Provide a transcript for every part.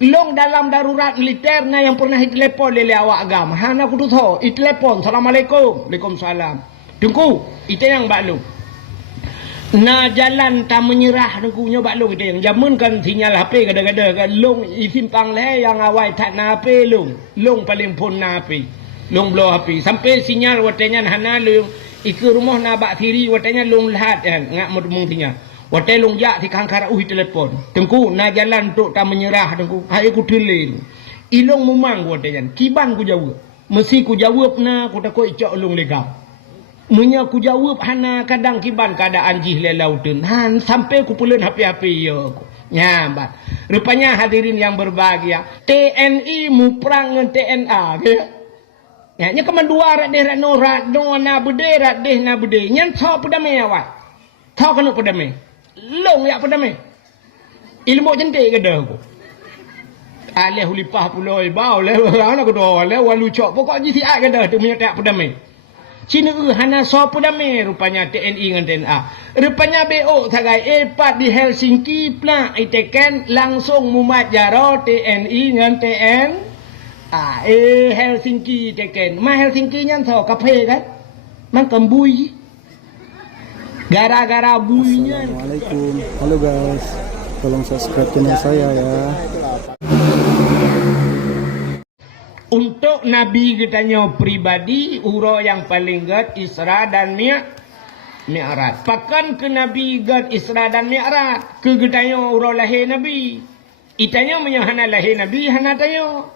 Long dalam darurat militer na yang pernah telepon lele awak agama. Hana aku tu tahu. Telepon. Assalamualaikum. Waalaikumsalam. Tunggu. Itu yang baklung. Na jalan tak menyerah dengkunya baklung itu yang. Jamun kan sinyal HP kada-kada kan. Long isimpang le yang awai tak na HP long. Long paling pun na HP. Long blow HP. Sampai sinyal watanya hana long. Iku rumah na bak tiri watanya long lahat kan. Ngak mudmung sinyal. Watai long jak si kangkara telepon. Tengku na jalan tok tak menyerah tengku. Hai ku telil. Ilong memang watanya. Kiban ku jawab. Mesti ku jawab na ku takut icok long lega. Munya ku jawab hana kadang kiban keadaan jih le lautun. Han sampai ku pulen HP-HP ya aku. Nyambat. Rupanya hadirin yang berbahagia, TNI mu perang dengan TNA ke. Ya, nya kemandua rat deh rat no na bede rat deh na bede. Nyan tho pedame awak. Tho kena pedame. Long ya pedame. Ilmu cantik ke dah aku. Aleh hulipah puloi bau le ana ko do le walu cok pokok ji si ai ke dah tu punya tak pedame. Cina hana so pedame rupanya TNI dengan TNA. Rupanya BO sagai epat di Helsinki pula iteken langsung mumat jaro TNI dengan TN. Helsinki teken. Ma Helsinki nyan so kafe kan. Man kembui. Gara-gara buinya. Assalamualaikum. Halo guys. Tolong subscribe channel saya ya. Untuk Nabi kitanya pribadi, uro yang paling gad Isra dan Mi'raj. Pakan ke Nabi gad Isra dan Mi'raj. Ke kitanya uro lahir Nabi. Itanya menyahana lahir Nabi, hana tayo.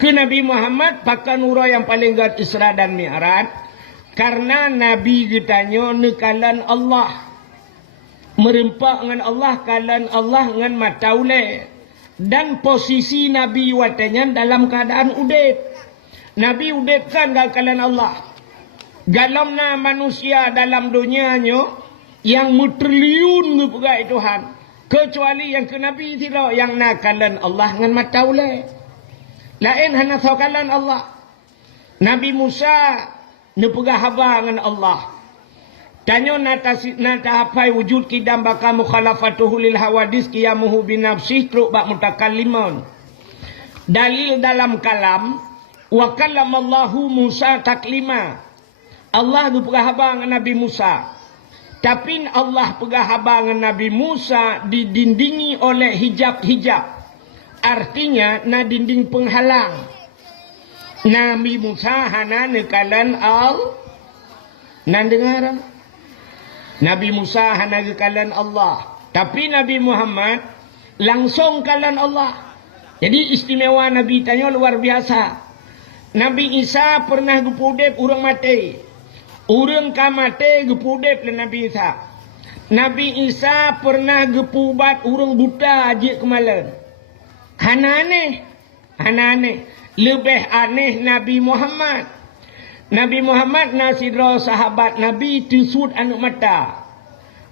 Ke Nabi Muhammad, pakan uro yang paling gad Isra dan Mi'raj. Karena Nabi kitanya nekalan Allah. Merempak dengan Allah, kalan Allah dengan mataule. Dan posisi Nabi watanya dalam keadaan udip. Nabi udip kan kalan Allah. Galamna manusia dalam dunianya yang mutriliun ngepegai Tuhan. Kecuali yang ke Nabi tidak yang nakalan Allah dengan mataule. Lain hana sakalan Allah. Nabi Musa nepegah haba dengan Allah. Tanya nata hafai wujud kidam baka mukhalafatuhu lil hawadis qiyamuhu binafsih truk bak mutakallimun. Dalil dalam kalam wa kallamallahu Musa taklima. Allah nepegah haba dengan Nabi Musa. Tapi Allah pegah haba dengan Nabi Musa didindingi oleh hijab-hijab. Artinya na dinding penghalang. Nabi Musa hana nekalan nan dengar. Nabi Musa hana nekalan Allah. Tapi Nabi Muhammad langsung kalan Allah. Jadi istimewa Nabi tanya luar biasa. Nabi Isa pernah gepudep urang mati. Urang ka mati gepudep le Nabi Isa. Nabi Isa pernah gepubat urang buta aje kemalan. Hana aneh. Lebih aneh Nabi Muhammad. Nabi Muhammad na sidra sahabat Nabi tisud anak mata.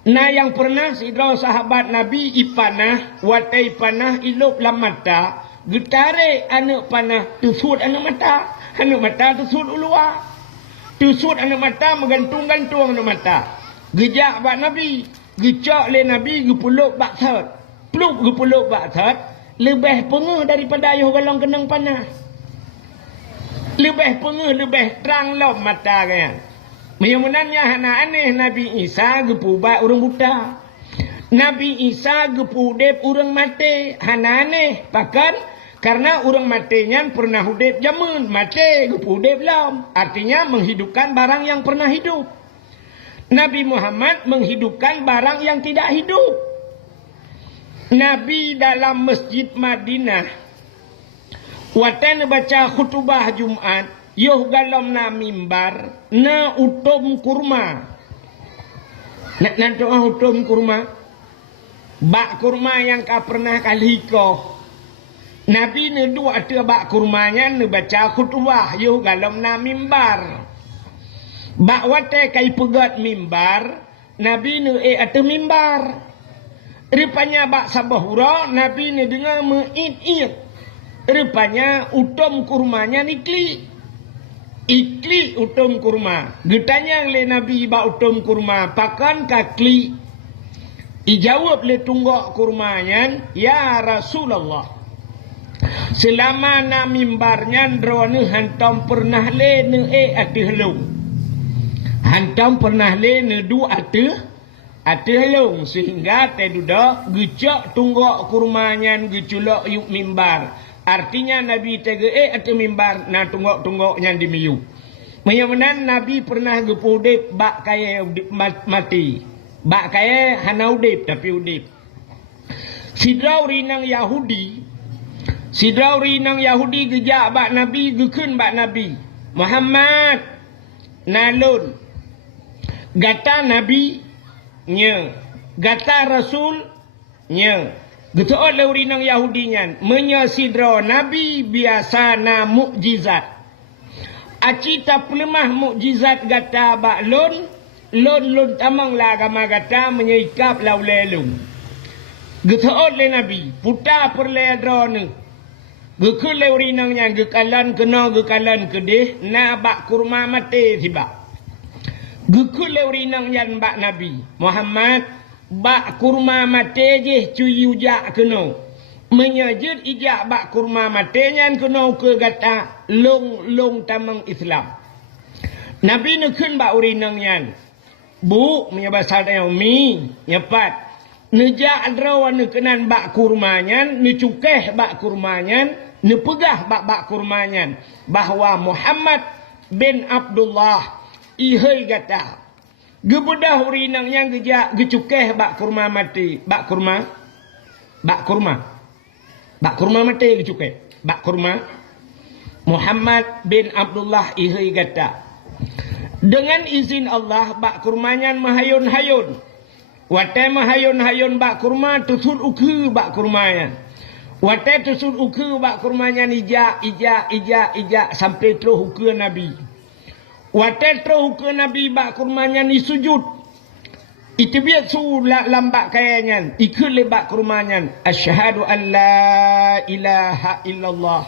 Na yang pernah sidra sahabat Nabi ipanah, watai panah ilup lam mata. Getare anak panah tisud anak mata. Anak mata tisud ulua. Tisud anak mata menggantung-gantung anak mata. Gejak bak Nabi. Gecak le Nabi gepuluk bak thot. Pluk gepuluk bak thot. Lebih pengeh daripada ayuh galong kenang panah. Lebih pengeh, lebih terang lom mata kan. Menyemunannya hana aneh Nabi Isa gepubat orang buta. Nabi Isa gepudep orang mati. Hana aneh. Bahkan karena orang matinya pernah hudep jamun. Mati gepudep lom. Artinya menghidupkan barang yang pernah hidup. Nabi Muhammad menghidupkan barang yang tidak hidup. Nabi dalam Masjid Madinah watan baca khutbah Jumat, yoh galam na mimbar, na utom kurma. Nak doa utom kurma. Bak kurma yang ka pernah kalihiko. Nabi ne dua tu bak kurmanya ne baca khutbah, yoh galam na mimbar. Bak wate kai pegat mimbar, Nabi ne atu mimbar. Rupanya bak sabahura, Nabi ne dengar me'id-id. Rupanya utom kurmanya nikli. Ikli utom kurma. Getanya le Nabi ba utom kurma. Pakan kakli. Ijawab le tunggak kurmanya. Ya Rasulullah. Selama na mimbarnya drone hantam pernah le ne ati helung. Hantam pernah le ne du ati helung sehingga te duda gecak tunggak kurmanya geculok yuk mimbar. Artinya Nabi tege ati mimbar na tunggak-tunggaknya di miyu. Menyamanan Nabi pernah gepudip bak kaya mati. Bak kaya hana udip tapi udip. Sidrau rinang Yahudi gejak bak Nabi gekun bak Nabi Muhammad nalun gata Nabi nya gata Rasul nya gitu oleh rinang Yahudinya menyasidra Nabi biasa na mukjizat acita pelemah mukjizat gata bak lon tamang la agama gata menyeikap laulelung gitu oleh Nabi putar perledra ni gekul leurinangnya gekalan kena gekalan kedih na bak kurma mate tiba gekul leurinangnya bak Nabi Muhammad bak kurma mate je cuyujak kena menyajud ijak bak kurma mate nyan kena ke gata long tamang Islam Nabi nekun bak urinangnya bu menyabasal tayau mi nyepat nejak adrawan nekenan bak kurmanya necukeh bak kurmanya nepegah bak kurmanya bahwa Muhammad bin Abdullah ihai gata gebedah urinangnya gejak gecukeh bak kurma mati bak kurma mati gecukeh bak kurma Muhammad bin Abdullah ihai gata dengan izin Allah bak kurmanya mahayun-hayun wate mahayun-hayun bak kurma tusud ukhu bak kurmanya wate tusud ukhu bak kurmanya ijak sampai terus ukhu Nabi wate terus ukhu Nabi bak kurmanya ni sujud itu biar su lambat kayanya ikut le bak kurmanya asyhadu an la ilaha illallah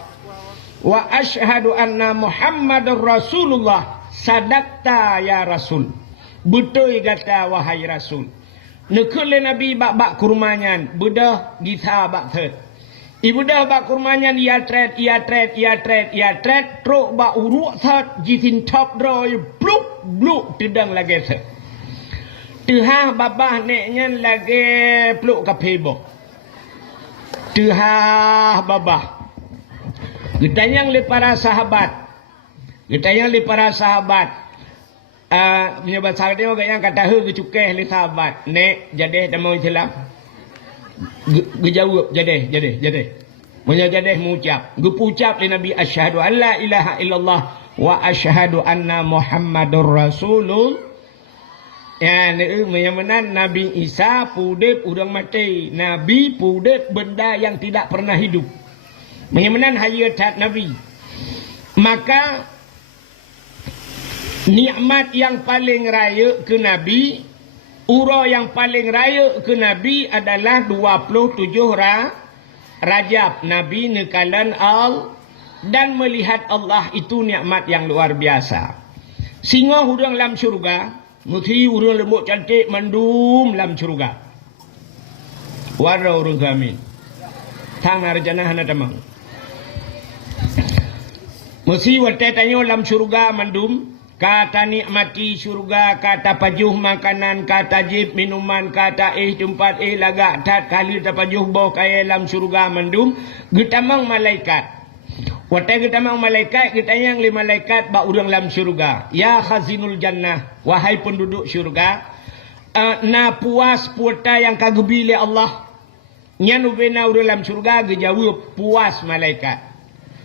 wa asyhadu anna Muhammadar Rasulullah sadaqta ya Rasul betul kata wahai Rasul nekul le Nabi bak kurmanya budah githa bak thot ibudah bak kurmanya ia tret truk bak uruk thot jitin top droi bluk tidang lagi thot tehah babah neknya lagi pluk kapebo tehah babah getanyang le para sahabat menyebab sahabat tengok yang kata gecukeh li sahabat nek jadeh damau Islam gejawab jadeh munya jadeh mengucap gepucap li Nabi asyhadu an la ilaha illallah wa asyhadu anna Muhammadur Rasulullah ya menyamanan Nabi Isa pudip udang mati Nabi pudip benda yang tidak pernah hidup menyamanan hayat Nabi maka nikmat yang paling raya ke Nabi ura yang paling raya ke Nabi adalah 27 Rajab Nabi nekalan dan melihat Allah itu nikmat yang luar biasa singa hurang dalam syurga muti hurang lembut cantik mandum dalam syurga warna urung kami tang narjana hana tamang muti wate tanyo dalam syurga mandum kata nikmati syurga, kata pajuh makanan, kata jib minuman, kata tempat lagak tat kali tapajuh bau kaya dalam syurga mandum getamang malaikat wate getamang malaikat getanyang li malaikat ba urang dalam syurga ya khazinul jannah wahai penduduk syurga na puas puata yang kagebili Allah nyanu bena urang dalam syurga gejawab puas malaikat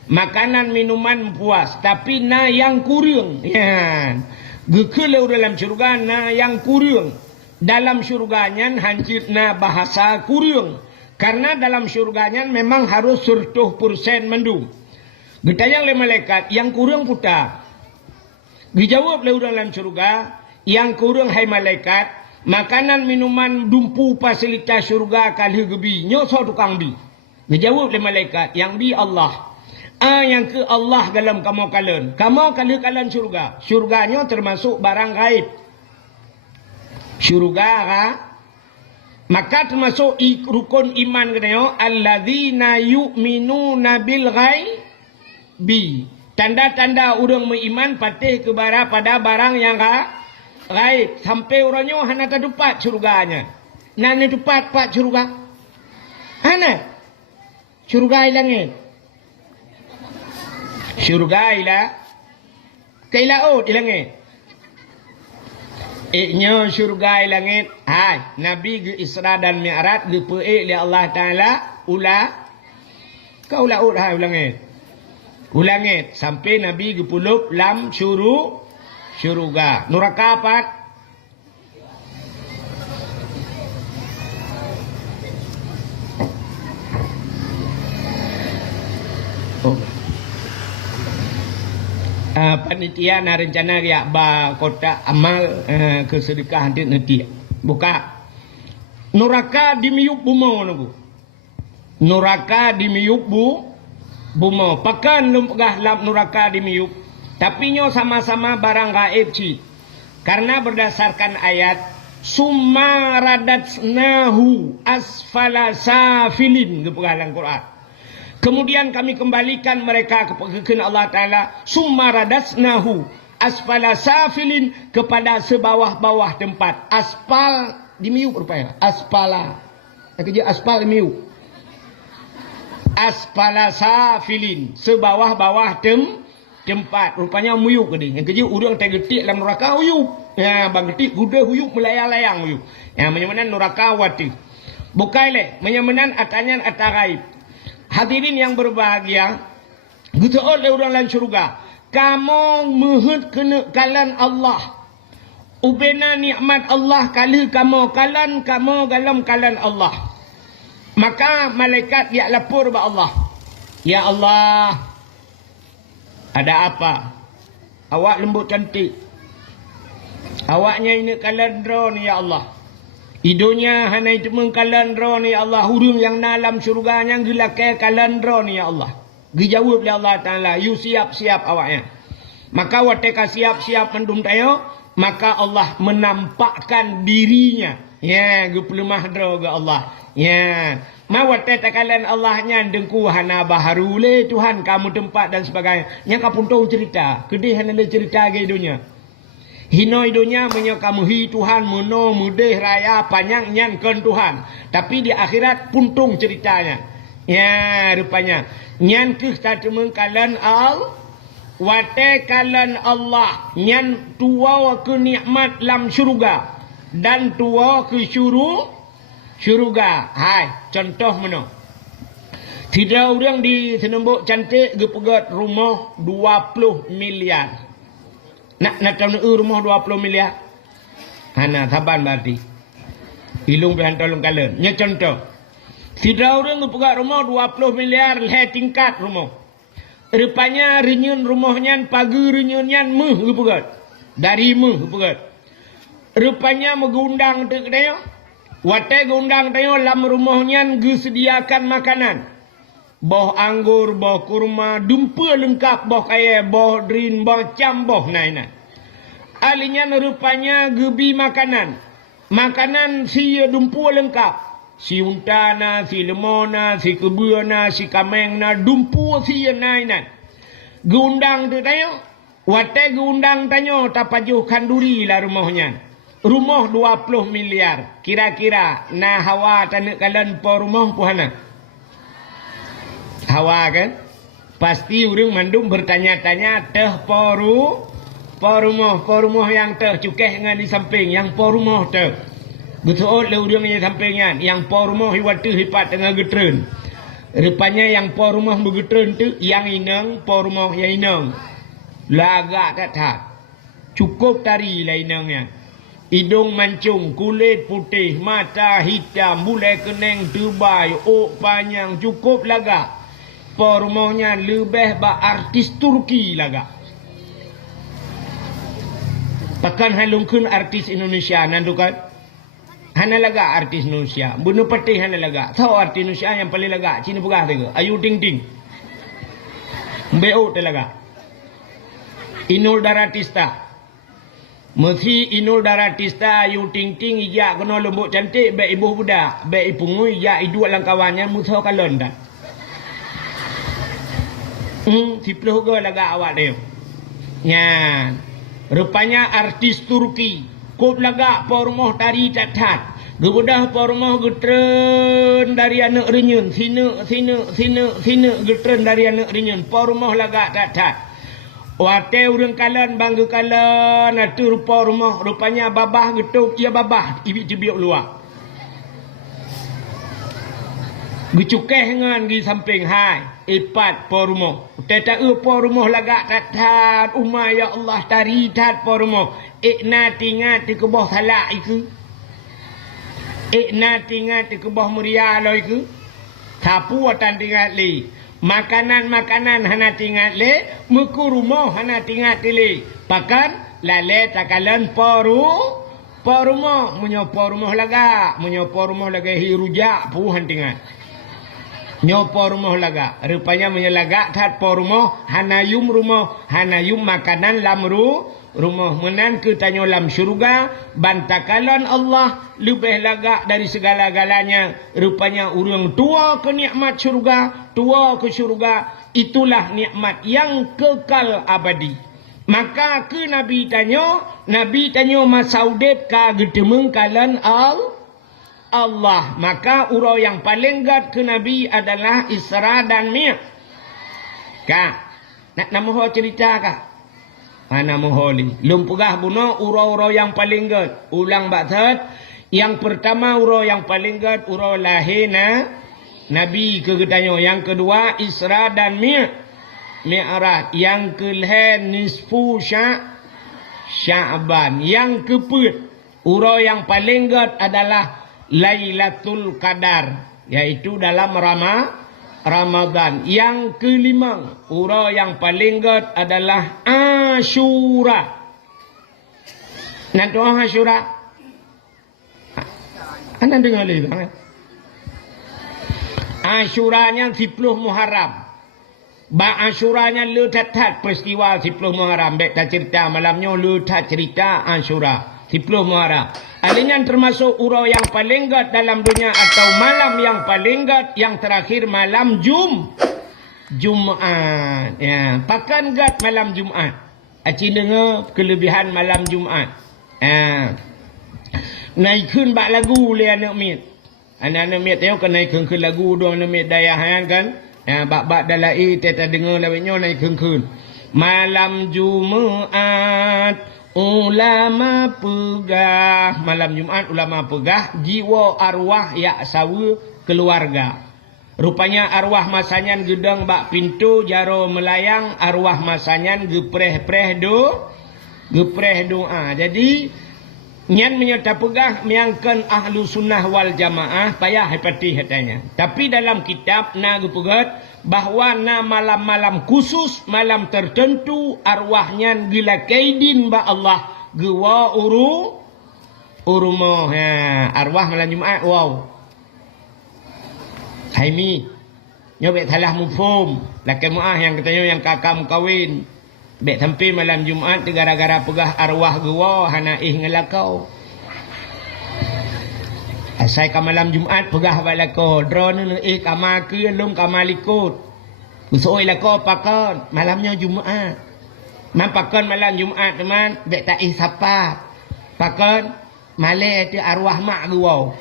makanan minuman puas tapi na yang kurang ya gekele dalam syurga na yang kurang dalam syurganya hancur na bahasa kurang karena dalam syurganya memang harus 100% mendung getayang le malaikat yang kurang putar dijawab le dalam syurga yang kurang hai malaikat makanan minuman dumpu fasilitas syurga kali gebi nyoso tukang bi dijawab le malaikat yang bi Allah yang ke Allah dalam kamu kalian syurga syurganya termasuk barang gaib syurga Maka termasuk rukun iman katanya alladzina yu'minuna bil ghaibi. Tanda-tanda orang beriman patih pada barang yang gaib. Sampai orangnya hana terdapat surganya. Nana dapat pak surga. Hana surga langit. Surga kailaut langit. Iknya surga langit. Hai, Nabi ke Isra dan Mi'raj ke peik li Allah Taala kau laut hai ulangit. Ulangit sampai Nabi ke pulup lam syurga. Neraka apa? Panitia na rencana ya ba kota amal ke sedekah nanti buka neraka di miyup bumo nabu neraka di miyup bumo pakan lumpgah lap neraka di miyup tapi nyo sama-sama barang gaib ci karena berdasarkan ayat summa radatsnahu asfala safilin ke pengalang Quran. Kemudian kami kembalikan mereka kepada Allah Ta'ala. Summa radatsnahu asfala safilin kepada sebawah-bawah tempat. Aspal di miuk rupanya. Aspala. Kerja aspal di miuk. Aspala safilin. Sebawah-bawah tempat. Rupanya miuk ni. Yang kerja urang tak getik dalam neraka huyuk. Ya, bang getik kuda huyuk melayang-layang huyuk. Ya, menyamanan neraka wati. Bukaileh. Menyamanan atanyan atagaib. Hadirin yang berbahagia, gitu oleh orang lain syurga. Kamu muhut kena kalan Allah. Ubena nikmat Allah kali kamu kalan galam kalan Allah. Maka malaikat dia lapor kepada Allah. Ya Allah, ada apa? Awak lembut cantik. Awaknya ini kalan drone ya Allah. Idonya hana itu mengkalan ron ya Allah. Hurung yang dalam syurganya gelakai kalan ron ya Allah. Dijawab oleh Allah Ta'ala. You siap-siap awaknya. Maka wateka siap-siap mendum tayo. Maka Allah menampakkan dirinya. Ya, gepelemah dro ke Allah. Ya. Mawateka kalan Allahnya dengku hana baharu le Tuhan kamu tempat dan sebagainya. Yang kapuntung cerita. Kedih hana le cerita ke idonya. Hino idonya kamu hi Tuhan muno mudeh raya panjang nyan ken Tuhan. Tapi di akhirat puntung ceritanya. Ya rupanya. Nyan ke tatu mengkalan wate kalan Allah. Nyan tua ke nikmat lam syurga. Dan tua ke syurga. Hai contoh mana. Tidak orang di Senembok cantik gepegat rumah 20 miliar. Nak tahu rumah 20 miliar. Hana saban berarti. Ilung behan tolong kalian. Nya contoh. Tidak orang ngepegat rumah 20 miliar leh tingkat rumah. Rupanya renyun rumahnya pagi renyunnya meh ngepegat. Dari meh ngepegat. Rupanya megundang tu kedaya. Wate gundang tayo lam rumahnya gesediakan makanan. Boh anggur, boh kurma, dumpa lengkap, boh kaya, boh drin, boh cam, boh naina. Alinya rupanya gebi makanan. Makanan si dumpa lengkap. Si untana, si lemona, si kebuana, si kamengna, dumpa si naina. Gundang tu tayo. Wate gundang tayo tapajuh kanduri lah rumahnya. Rumah 20 miliar. Kira-kira na hawa tanak kalan po rumah puhana. Hawa kan? Pasti orang mandum bertanya-tanya teh rumah yang teh cukeh dengan di samping yang rumah teh. Betul le orang yang sampingan yang rumah hiwatu hipat tengah getren. Rupanya yang rumah begetren tu yang inang rumah yang inang. Lagak kata. Cukup tari lah inangnya. Hidung mancung, kulit putih, mata hitam, bulai keneng tubai, ok panjang, cukup lagak. Rumahnya lebih ba artis Turki laga. Pakan halungkun artis Indonesia nandukan. Hana laga artis Indonesia. Bunuh peti hana laga. Tahu artis Indonesia yang paling laga. Cina pegah tu. Ayu ting ting. BO tu laga. Inul Daratista. Mesti Inul Daratista, Yu Ting Ting, ijak kena lembut cantik, baik ibu budak, baik ipungui, ijak iduk lang kawannya, musuh kalon dah. Sipuluh ke laga awak dia. Ya. Rupanya artis Turki. Kop laga pormoh tari tat-tat. Gebudah pormoh getren dari anak renyun. Sina getren dari anak renyun. Pormoh laga tat-tat. Wate urang kalan bangga kalan atu rupa rumah rupanya babah getuk ia babah ibik jebiuk luar. Gecukeh ngan di samping hai ipat po rumah. Teta po rumah lagak tatat umma ya Allah tari tat po rumah. Ikna tingat di kebah salak iku. Ikna tingat di kebah muria lo iku. Sapu watan tingat li. Makanan-makanan hana tingat le, muku rumah hana tingat le. Pakan lale takalan po rumah, menyopo rumah laga hirujak puhan tingat. Nyopo rumah laga, rupanya menyelaga tat po rumah, hana yum makanan lamru rumah menan ke tanyo lam syurga, bantakalan Allah lebih laga dari segala-galanya. Rupanya urang tua ke nikmat syurga, tua ke syurga, itulah nikmat yang kekal abadi. Maka ke Nabi tanyo masaudep ka gedemeng kalan Allah. Maka urau yang paling gat ke Nabi adalah Isra dan Mi'raj. Kak, nak nama cerita kak? Mana moholi. Lumpugah buno urau-urau yang paling gat. Ulang baksat. Yang pertama urau yang paling gat urau lahirna Nabi kegetanyo. Yang kedua Isra dan Mi'raj. Yang kelehen nisfu Sya'ban. Yang keput urau yang paling gat adalah Lailatul Qadar, yaitu dalam Ramadan. Yang kelima, urau yang paling gat adalah Asyura. Nanti Asyura. Anda dengar lagi kan? Asyuranya 10 Muharram. Asyuranya letat peristiwa 10 Muharram. Baik tak cerita malamnya letat cerita Asyura 10 Muharram. Alinya termasuk urau yang paling gat dalam dunia atau malam yang paling gat yang terakhir malam Jumaat. Ya, pakan gat malam Jumaat. Aci dengar kelebihan malam Jumaat. Naikkan bak lagu le anak mit. Anak mit tengok kan naikkan ke lagu dua anak mit daya kan. Bak dalai teta dengar lawinyo naikkan. Malam Jumaat ulama pegah. Malam Jumaat ulama pegah jiwa arwah ya sawu keluarga. Rupanya arwah masanyan gedang bak pintu jaro melayang, arwah masanyan gepreh doa. Jadi nyan menyerta pegah miangkan ahlu sunnah wal jamaah payah hepati hatanya. Tapi dalam kitab na gepegat bahwa na malam-malam khusus, malam tertentu arwahnya gila kaidin ba Allah gewa urumoh arwah malam Jumaat. Wow, Haimi nyobek salah mufhum lakin muah yang katanya yang kakak mukawin bek sampai malam Jumaat gara-gara pegah arwah gewa hana ngelakau. Asai ka malam Jumaat pegah balako drone kamar ke lum kamalikut. Usoi lako pakon malamnya Jumaat. Man pakon malam Jumaat teman bek tak siapa. Pakon male ti arwah mak gewa.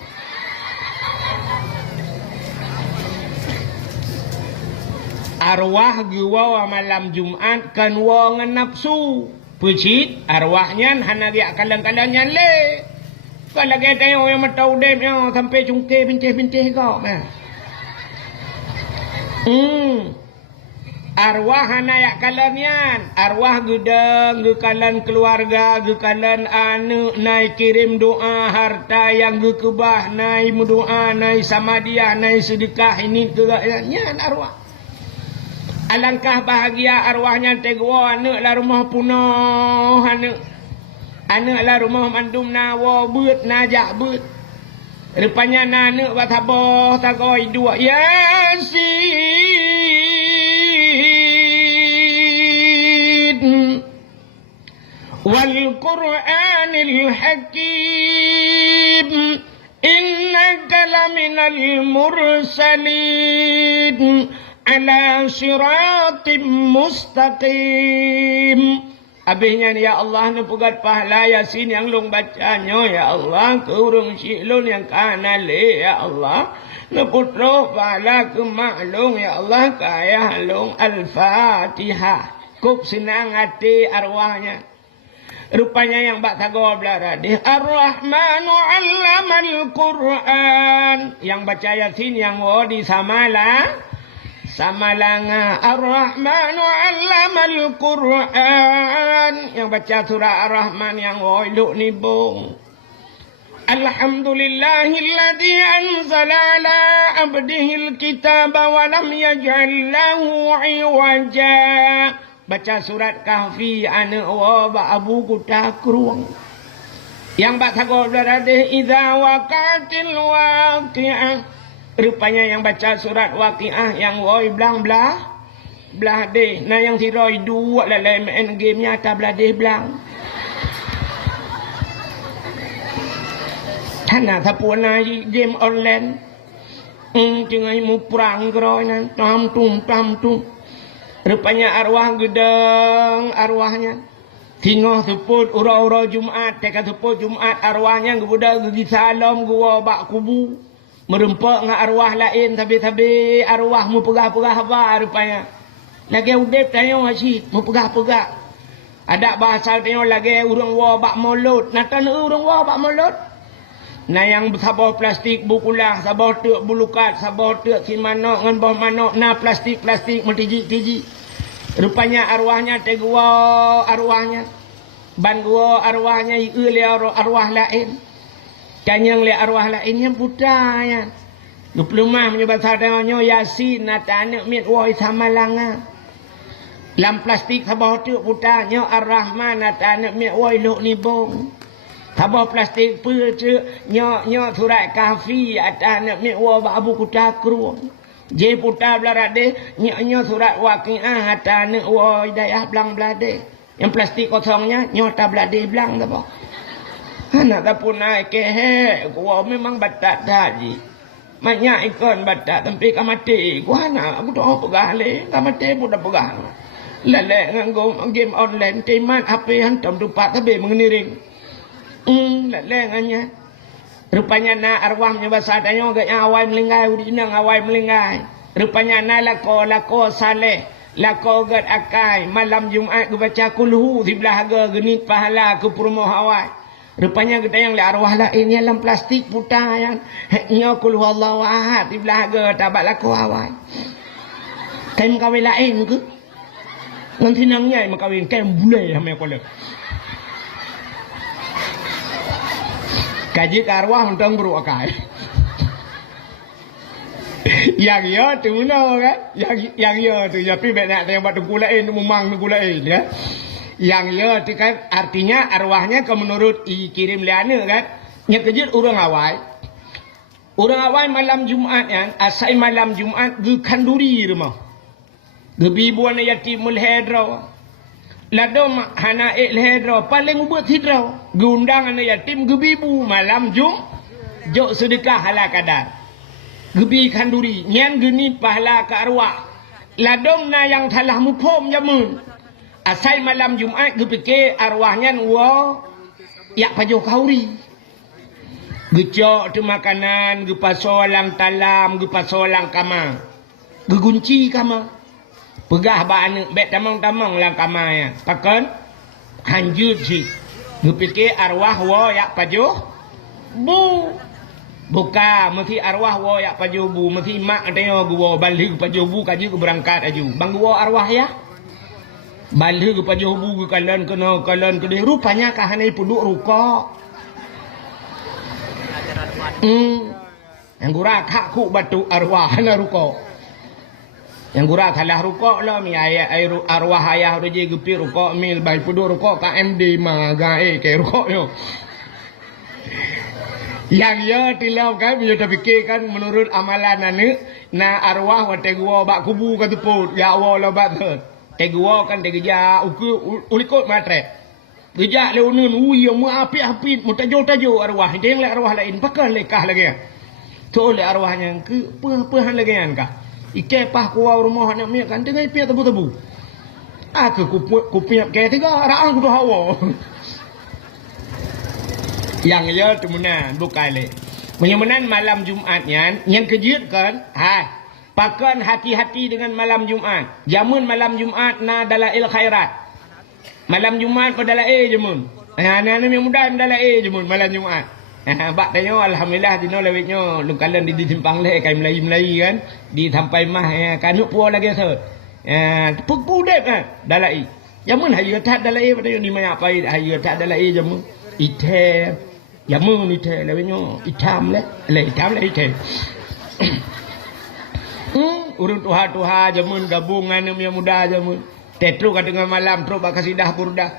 Arwah gewa malam Jumaat kan wong nafsu. Pecit arwahnya hana dia kalang-kalangnya le. Kan lagi tayo yang matau dem yang sampai cungke bintih-bintih kau. Arwah hana ya kalanyan. Arwah gedang, gekalan keluarga, gekalan anak, naik kirim doa harta yang gekebah, naik mendoa, naik samadiah, naik sedekah ini kegayannya arwah. Alangkah bahagia arwahnya tegwa anak lah rumah punah anak lah rumah mandum nawa beut najak beut. Rupanya anak batabah tagay dua Yasin wal Qur'an Qur'anil Hakim innaka laminal mursalin ala siratim mustaqim. Habisnya ni, ya Allah, ni pegat pahala Yasin yang long bacanya, ya Allah, ke urung syilun yang kanale, ya Allah, ni putra pahala ke maklum, ya Allah, ke ayah long Al-Fatihah. Kup senang hati arwahnya. Rupanya yang bak tago belara dia Ar-Rahmanu 'allamal Qur'an. Yang baca Yasin yang di Samalanga. Ar-Rahmanu 'allamal Qur'an. Yang baca surah Ar-Rahman yang iluk nibung. Alhamdulillahilladzi anzala ala abdihil kitaba wa lam yaj'al lahu 'iwaja. Baca surat Kahfi ana wa Abu Kutakruang. Yang bak tago berade idza waqatil waqi'ah. Rupanya yang baca surat Waqi'ah yang belah deh. Nah yang tiroi dua lalai main game nyata belah deh belang. Tanah tapuna game online. Jangan mu perang keroi nan tam tum. Rupanya arwah gedeng arwahnya. Tinggal teput ura-ura Jumat. Teka teput Jumat arwahnya gebudak gigi salam gua bak kubu. Merempak dengan arwah lain. Tapi arwah mu pegah-pegah apa rupanya. Lagi udep tanya masih mu pegah-pegah. Ada bahasa tanya lagi urang wa bak mulut. Natan urang wa bak mulut. Nah yang sabah plastik bukulah, sabah tuk bulukat, sabah tuk simano ngan bawah mano, nah plastik mentiji-tiji. Rupanya arwahnya tegua arwahnya. Ban gua arwahnya le arwah lain. Kanyang le arwah lain yang buta ya. 20 mah menyebab sadanya Yasin natane mit woi Samalanga. Lam plastik sabah tuk butanya Ar-Rahman natane mit woi luk nibung. Sabah plastik perce nyo surat Kahfi atana mi wa Abu Kutakruang. Je putar belarade nyo surat Waqi'ah atana wa Hidayah belang belade. Yang plastik kosongnya nyo ta belade belang apa. Anak tak pun naik ke gua memang batat tadi. Banyak ikon batat tapi kamati gua anak aku doa pegah le kamati budak pegah. Lele nganggo game online timan HP hantam dupat tabe mengeniring. Lengannya. Rupanya na arwahnya bahasa tanya agaknya awai melinggai udinang awai melinggai. Rupanya na lako saleh lako gad akai malam Jumat ku baca kulhu di belahaga genit pahala ke perumoh awai. Rupanya kita yang le arwah lain dalam plastik putah yang nya kulhu Allahu ahad di belahaga tabak lako awai. Kain kawin lain ke? Nanti nangnya makawin kain bule hame kolek. Kaji arwah untuk beruakai. Yang ya tu no kan? Yang ya tu tapi benak yang batu gulain memang gulain kan? Yang ya tu kan artinya arwahnya ke menurut kirim liana kan? Yang kejut orang awai. Orang awai malam Jumat yang asai malam Jumat ge kanduri rumah. Ge bibuan yatimul hadra. Ladom hana hedra paling ubut hidra gundang anak yatim gebibu malam jok sedekah hala kadar gebi kanduri nyan geni pahala ke arwah ladom na yang telah mupom jamun asai malam Jumat gepike arwahnya wa yak pajo kauri gecok tu makanan gepasolang talam gepasolang kama gegunci kama pegah baan bet tamang-tamang lang kamaya. Pakan hanjut si. Gepike arwah wo yak pajo bu. Buka mesti arwah wo yak pajo bu, mesti mak tengok gua balik pajo bu kaji ku berangkat aju. Bang gua arwah ya. Balik pajo bu kalian kena kede rupanya kahane punduk ruko. Yang gura kak ku batu arwah na ruko. Yang gura kalah rukuk lah mi air arwah ayah reje gepi rukuk mil bai pudu rukuk KMD magai ke rukuk yo. Yang ya tilau kan dia terfikir kan menurut amalan ane na arwah wate gua bak kubu ka teput ya Allah lah bat. Te gua kan te geja uku ulikot matret. Gejak leunun uya mu api-api mu tajo-tajo arwah deng le arwah lain pakan lekah lagi. Tu le arwahnya ke pehan lagi kan. Ike pah ku rumah nak mi kan tengah pi tebu-tebu. Aku ku piap ke tiga raang ku hawa. Yang ya temunan bukan le. Menyemenan malam Jumatnya yang kejut kan. Pakan hati-hati dengan malam Jumat. Jamun malam Jumat na dalail khairat. Malam Jumat pada jamun. Anak-anak yang muda pada jamun malam Jumat. Bak tanya alhamdulillah dino lewitnya lu kalian di simpang le kai Melayu kan di sampai mah kan puo lagi sat. Pupu dek kan dalai. Jamun hayu tat dalai pada di mana apa hayu tat dalai jamun. Ite jamun ite lewitnya hitam le ite. Urung tuha jamun gabungan yang muda jamun. Tetru kat tengah malam terus bak kasidah burdah.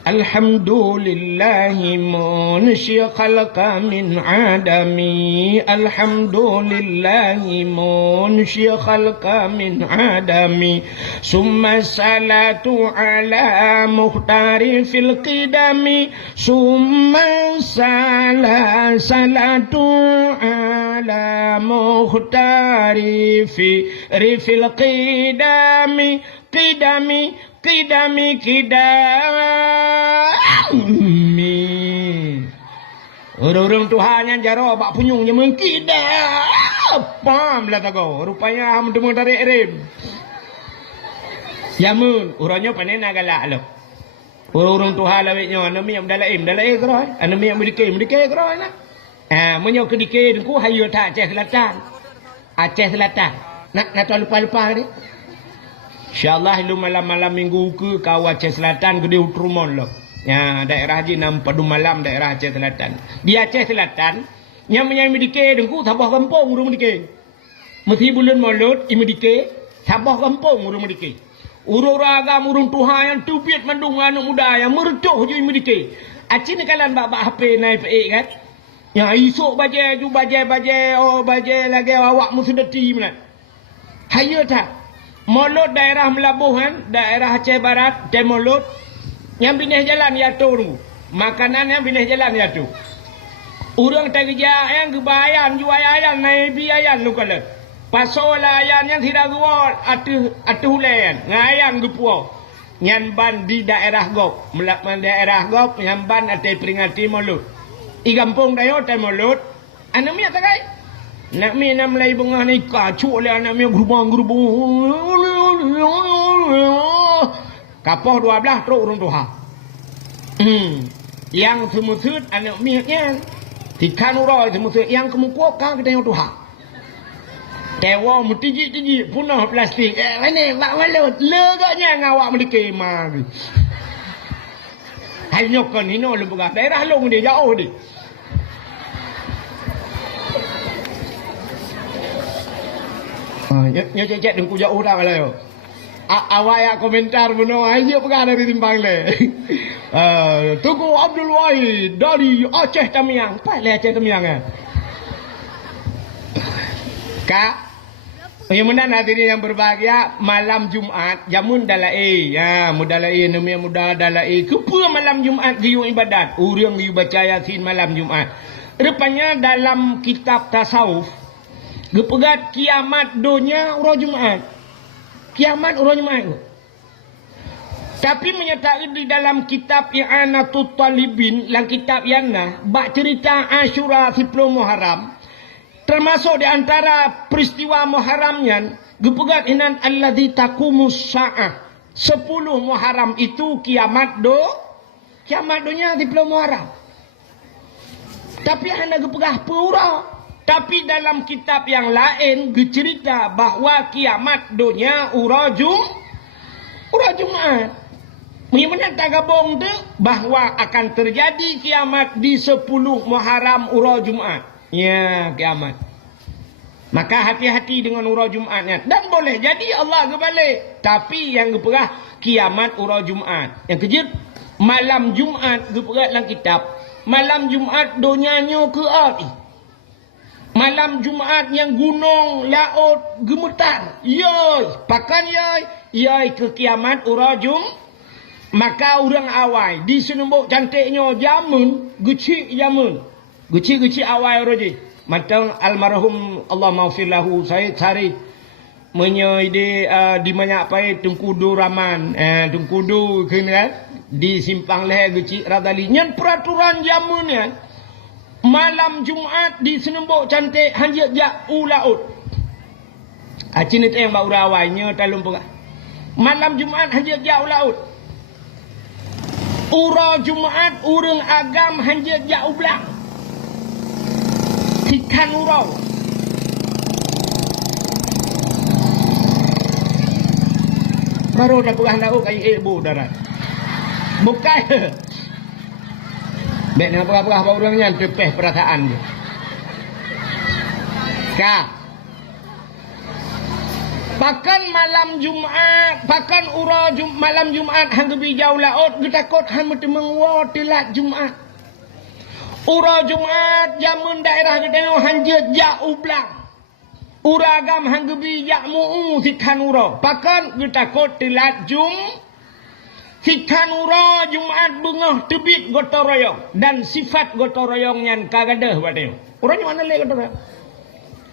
Alhamdulillahi munshi khalqa min adami. Alhamdulillahi munshi khalqa min adami. Summa salatu ala muhtari fil qidami. Summa salatu ala muhtari fil qidami. Qidami orang Tuhan yang jaro bak punyungnya mengkidap pam lah tago rupanya mendemu dari erim yamun urangnya panen agala lo orang Tuhan lawitnya anu mi dalai keroi anu mi mendike keroi lah menyo kedike dengku hayu tak Aceh Selatan nak lupa ni. InsyaAllah lu malam-malam minggu ke kau Aceh Selatan gede Utrumon lo. Ya, daerah Haji Nampadu Malam daerah Aceh Selatan. Di Aceh Selatan, yang menyami dike dengku sabah kampung urung dike. Mesti bulan Maulud imedike sabah kampung urung dike. Urung ragam urung Tuhan yang tupit mandung anak muda yang mercoh je imedike. Aceh ni kalan bak HP naik pe kan. Ya isuk baje lagi awak musudati mana. Hayo tak. Mulut daerah Melabuhan, daerah Aceh Barat, dan mulut yang binih jalan ya tu. Makanan yang binih jalan ya tu. Urang tak kerja yang kebayan jual ayam naik biayan lu kalau. Pasal ayam yang tidak kuat atu lain, ngayam gepuo. Nyamban di daerah Gop, melakman daerah Gop nyamban ate peringati mulut. I kampung dayo te mulut. Anu mi tak kai? Nak mi nak melai bunga ni kacuk le anak mi gerubang. Kapoh 12 teruk urung Tuhan. Yang semusut anak mi nya tikan uroi semusut yang kemukuap kan kita Tuhan. Tewa mutiji punah plastik. Mana mak malut legaknya ngawak mendike mar. Hai nyokon ino lembaga daerah long dia jauh dia. Nyok dengku jauh dah kalau. Awak komentar benar aja perkara dari timbang le. Tugu Abdul Wahid dari Aceh Tamiang. Apa le Aceh Tamiang ah? Kak, yang hadirin yang berbahagia, malam Jumat jamun dalai. Ya, mudalai namanya muda dalai. Kepa malam Jumat diu ibadat. Urang diu baca Yasin malam Jumat. Rupanya dalam kitab tasawuf gepegat kiamat dunia urang Jumat. Kiamat urang Jumat. Tapi menyertai di dalam kitab I'anatul Talibin, dalam kitab yana, bak cerita Asyura 10 Muharram. Termasuk di antara peristiwa Muharramnya, gepegat inan alladzi taqumus sa'ah. 10 Muharram itu kiamat dunia 10 Muharram. Tapi hanya gepegah pura. Tapi dalam kitab yang lain cerita bahawa kiamat dunia urang Jumat. Menyemenang tak gabung tu bahawa akan terjadi kiamat di 10 Muharram urang Jumat. Ya, kiamat. Maka hati-hati dengan urang Jumatnya. Dan boleh jadi Allah kebalik. Tapi yang geperah kiamat urang Jumat. Yang kejut malam Jumat geperah dalam kitab. Malam Jumat dunianya ke arti. Malam Jumat yang gunung, laut, gemetar. Yoi, pakan yoi. Yoi ke kiamat urang Maka orang awai di senembok cantiknya jamun, gecik jamun. Gecik-gecik awai roji. Macam almarhum Allah maghfir lahu Said Sari menyoide di banyak pai Tengkudu Raman, Tengkudu kan di simpang leher gecik radali. Nyan peraturan jamun kan. Malam Jumaat di senembok cantik hanjat jak ulaut. Acin itu yang bau rawainya talung pegah. Malam Jumaat hanjat jak ulaut. Ura Jumaat urang agam hanjat jak ublang. Tikan urau. Baru dah pegah lauk kayu ibu darat. Bukan. Baik nak pegah-pegah bau orangnya tepeh perasaan dia. Kak. Pakan malam Jumaat, pakan ura malam Jumaat hang gebi jauh laut, getakot hang metemeng wa telat Jumaat. Ura Jumaat jamun daerah gedeno hanjat jak ublang. Ura agam hang gebi jak muu sikan ura. Pakan getakot telat sikan ura Jumaat bengah tebit gotong royong dan sifat gotong royong nyan kagadah badeo. Urang mana le gotong royong?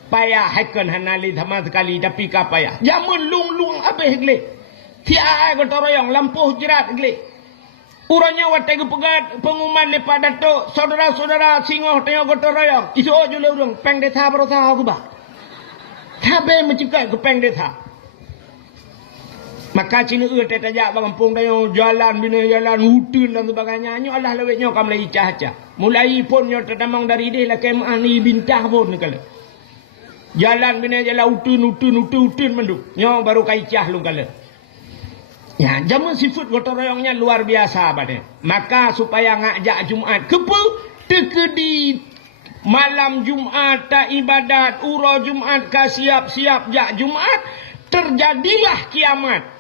Payah hakan hanali sama sekali tapi ka payah. Jamun lung-lung habis gle. Tiai gotong royong lampuh jerat gle. Urangnya watai pegat pengumuman lepas datuk saudara-saudara singoh tengok gotong royong. Isu jule urang peng desa berusaha aku bah. Tabe mencikak ke peng desa. Maka Cina tak tajak kampung tengok jalan bina jalan hutan dan sebagainya. Nyo Allah lewetnya kam lai cah-cah. Mulai pun nyo tertamang dari dia lah kemah ni bintah pun kala. Jalan bina jalan hutan menduk. Nyo baru kai cah lu kala. Ya, jamun sifat gotong royongnya luar biasa pada. Maka supaya ngajak Jumaat kepe tekedi malam Jumaat tak ibadat, ura Jumaat ka siap-siap jak Jumaat, terjadilah kiamat.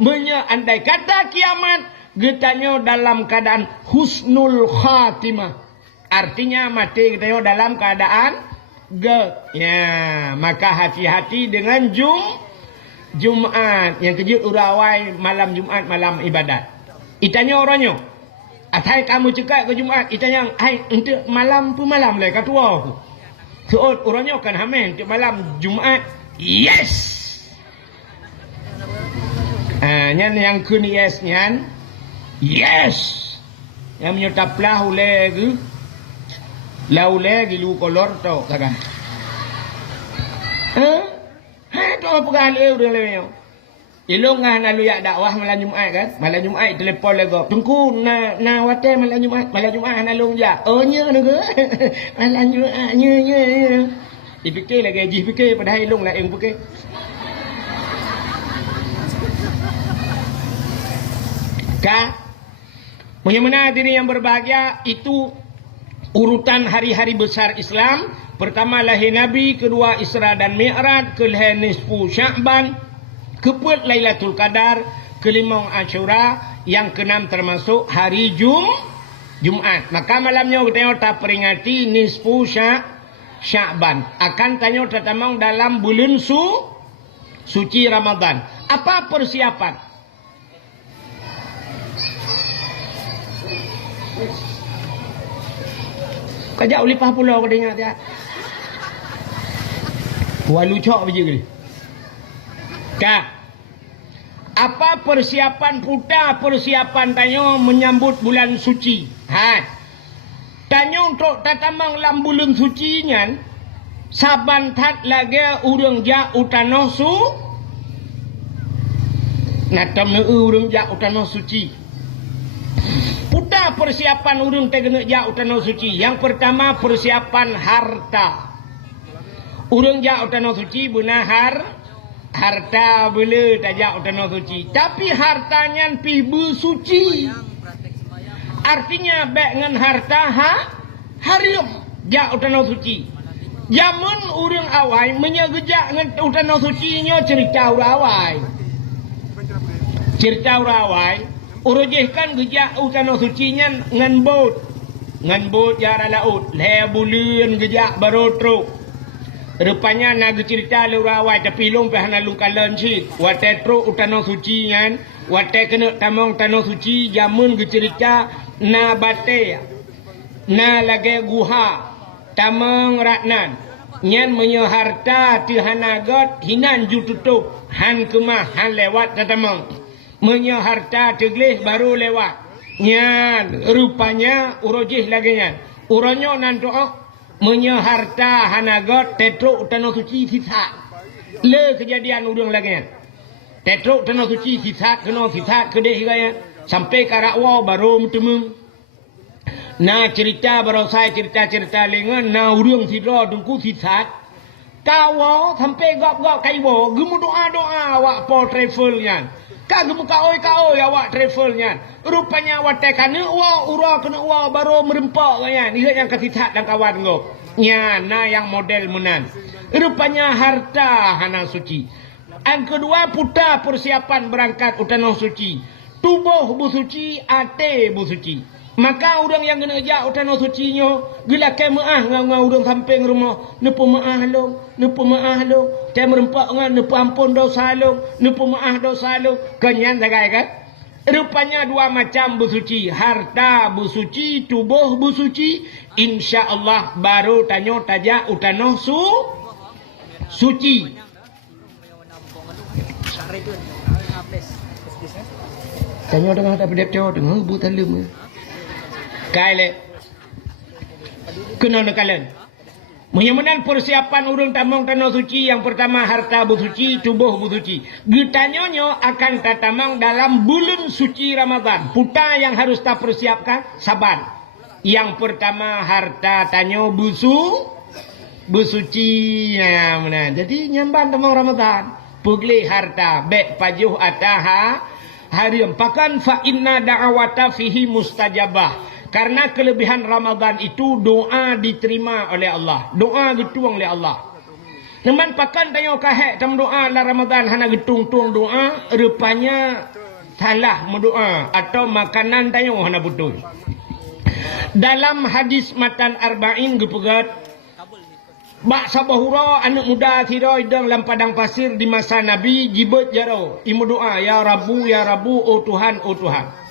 Andai kata kiamat getanya dalam keadaan husnul khatimah. Artinya mati getanya dalam keadaan ya, maka hati-hati dengan Jumaat yang kejut urawai malam Jumaat malam ibadat. Itanya orangnya, atai kamu cekak ke Jumaat, itanya ai untuk malam tu malam lah katua aku. Seot orangnya kan hamen untuk malam Jumaat. Yes. Nyan yang kun yes nyan. Yes. Yang menyetap lahu lagi. Lahu lagi lu kolor tau kagak. Tu pegang leu dia leu. Ilung ngah nalu yak dakwah malam Jumaat kan. Malam Jumaat telefon lego. Tengku na wate malam Jumaat. Malam Jumaat nalung jak. Oh nya juga. Malam Jumaat nya. Dipikir lagi gaji fikir pada ilung lah yang fikir. Kak, bagaimana diri yang berbahagia itu urutan hari-hari besar Islam. Pertama lahir Nabi, kedua Isra dan Mi'raj, kelihatan nisfu Sya'ban, keempat Lailatul Qadar, kelima Asyura, yang keenam termasuk hari Jumaat. Maka malamnya kita tak peringati nisfu Sya'ban. Akan tanya tertamang dalam bulan suci Ramadan. Apa persiapan? Kajak ulipah pulau kau dengar dia. Walu cok biji gini. Kak, apa persiapan puta persiapan tanyo menyambut bulan suci? Tanyo untuk tatamang lam bulan suci nyan, saban tat lagi urang jak utano natam ne urang jak utano suci. Puta persiapan urang tegena jak utano suci. Yang pertama persiapan harta. Urang jak utano suci benar harta bela tajak utano suci. Tapi hartanya pi bersuci. Artinya baik dengan harta harium jak utano suci. Jamun urang awai menyegejak dengan utano suci nya cerita urawai. Cerita urawai urujihkan gejak utano suci nya ngan bot jara laut le bulan gejak baru truk. Rupanya nak cerita lurawai tapi long pe hana lung kalan chi. Wate tro utano suci ngan, wate kena tamong tano suci jamun cerita na bate. Na lage guha tamong ratnan. Nyan menyo harta ti hanagot hinan ju tutup han kemah han lewat tatamong. Menyo harta tegleh baru lewat. Nyan rupanya urojih lagi nyan. Uronyo nan doa menyo harta hanagot tetro utano suci sisa. Le kejadian udang lagi nyan. Tetro utano suci sisa kena sisa kedeh gaya sampai karakwa baru mutemung. Na cerita baru saya cerita lengan na urang sidro dungku sisa. Kawo sampai gap-gap kaiwo gemu doa-doa awak po travel nyan. Kagemu kaoi awak travel nyan. Rupanya awak tekana wa ura kena wa baru merempak nyan. Dia yang kasih dan kawan go. Nya na yang model menan. Rupanya harta hana suci. Yang kedua puta persiapan berangkat utano suci. Tubuh bu suci, ate bu suci. Maka orang yang kena ajak utano suci nyo gila ke maah ngau orang samping rumah nepo maah lo te merempak ngan nepo ampun dosa lo nepo maah dosa lo kenyan sagai kan. Rupanya dua macam bu suci, harta bu suci, tubuh bu suci. InsyaAllah baru tanyo tajak utano suci. Tanyo dengan tak pedep cowok dengan bu talem. Kaile kena nekalan. Menyemenan persiapan urang tamong tanah suci yang pertama harta bu suci, tubuh bu suci. Gitanyonyo akan tatamang dalam bulan suci Ramadan. Puta yang harus tak persiapkan saban. Yang pertama harta tanyo bu suci. Nah, mana? Jadi nyamban tamong Ramadan. Pugli harta bek pajuh ataha hariam pakan fa inna da'awata fihi mustajabah. Karena kelebihan Ramadan itu doa diterima oleh Allah. Doa dituang oleh Allah. Neman pakan tayo kahek tam doa la Ramadan hana getung-tung doa, rupanya salah mendoa atau makanan tayo hana betul. Dalam hadis matan arba'in gepegat bak sabahura anak muda tiro idang dalam padang pasir di masa Nabi jibut jaro imu doa ya Rabbu oh Tuhan oh Tuhan.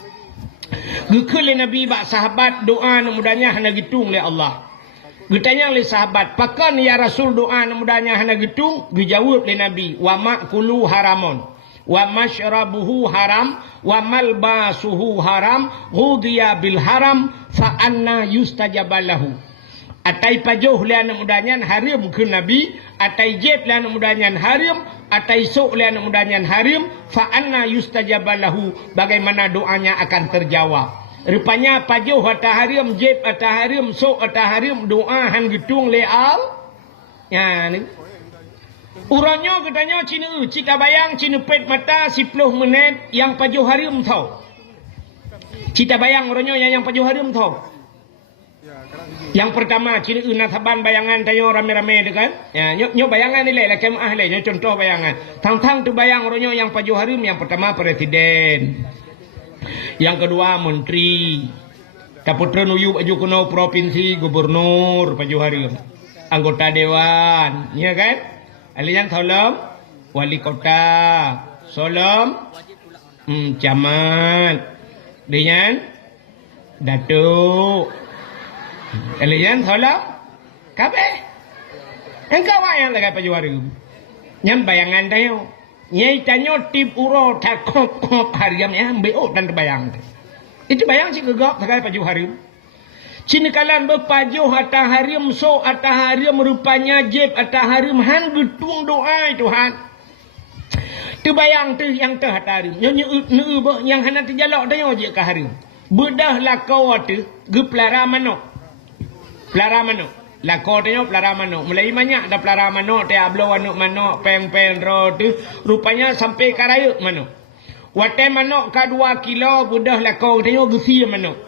Gekele Nabi bak sahabat doa anak mudanya hana gitung oleh Allah. Getanya oleh sahabat, pakan ya Rasul doa anak mudanya hana gitung? Dijawab oleh Nabi, wa ma'kulu haramun, wa masyrabuhu haram, wa malbasuhu haram, ghudiya bil haram, fa anna yustajabalahu. Atai pajuh le anak mudanya harim ke Nabi, atai jeb le anak mudanya harim, atai sok le anak mudanya harim, fa anna yustajabalahu, bagaimana doanya akan terjawab. Rupanya pajuh atah harim, jeb atah harim, sok atah harim, doa han gitung le al. Ya ni. Uranyo katanya cina bayang cina pet mata 10 menit yang pajuh harim tau. Cita bayang uranyo yang pajuh harim tau. Yang pertama ciri nasaban bayangan tayo rame-rame dekan. Ya, nyo bayangan ni lah kemah le, nyo contoh bayangan. Tang tu bayang ronyo yang pajuh harim yang pertama presiden. Yang kedua menteri. Kaputra nuyu baju kuno provinsi gubernur pajuh harim. Anggota dewan, ya kan? Alian solom wali kota, solom camat. Dengan datuk. Kalian tolong kabeh engkau yang lagai pajuh harim nyam bayangan tayo nyai tanyo tip uro takop hariam ya mbeo dan bayang itu bayang si gegap lagai pajuh harim cini kalan berpajuh atah harim so atah harim rupanya jeb atah harim han getung doa Tuhan tu bayang tu yang teh atah harim nyu yang hana terjalak tayo je ka harim bedah lakau tu geplara manok. Pelara manok. Lakor tanya pelara manok. Mulai banyak dah pelara manok. Dia ablo manok manok. Pen ro tu. Rupanya sampai karayuk manok. Watai manok ka 2 kilo. Budah lakor tanya gesia manok.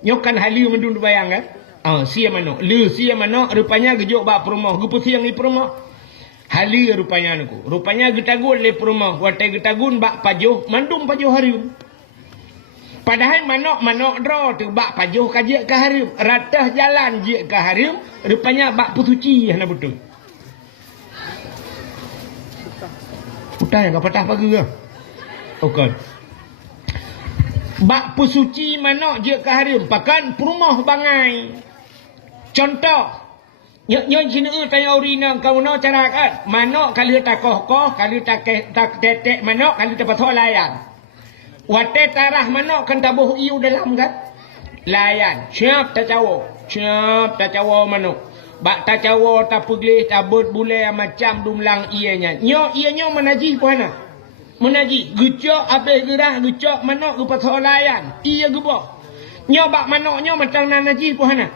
Nyokan hali mendun bayang kan. Sia manok. Lu sia manok. Rupanya gejuk bak perumah. Gepu siang ni perumah. Hali rupanya nuku. Rupanya getagun le perumah. Watai getagun bak pajuh. Mandung pajuh harim. Padahal manok draw tu bak pajuh kajik ke harim. Ratah jalan je ke harim. Rupanya bak pusuci hana betul. petai ke patah pagi ke? Okey. Bak pesuci manok je ke harim. Pakan perumah bangai. Contoh. Nyo sini tanya urina kau no cara kan. Manok kali tak koh, kali tak tetek manok, kali tak patah layan. Wate tarah manok kan tabuh iu dalam kan. Layan. Siap tak cawo manok. Bak tak cawo tak pugli tak bud bule macam dumlang ianya. Nyo menaji puana. Menaji gucok habis gerah gucok manok ke patah layan. Ia gebok. Nyo bak manoknya macam naji puana.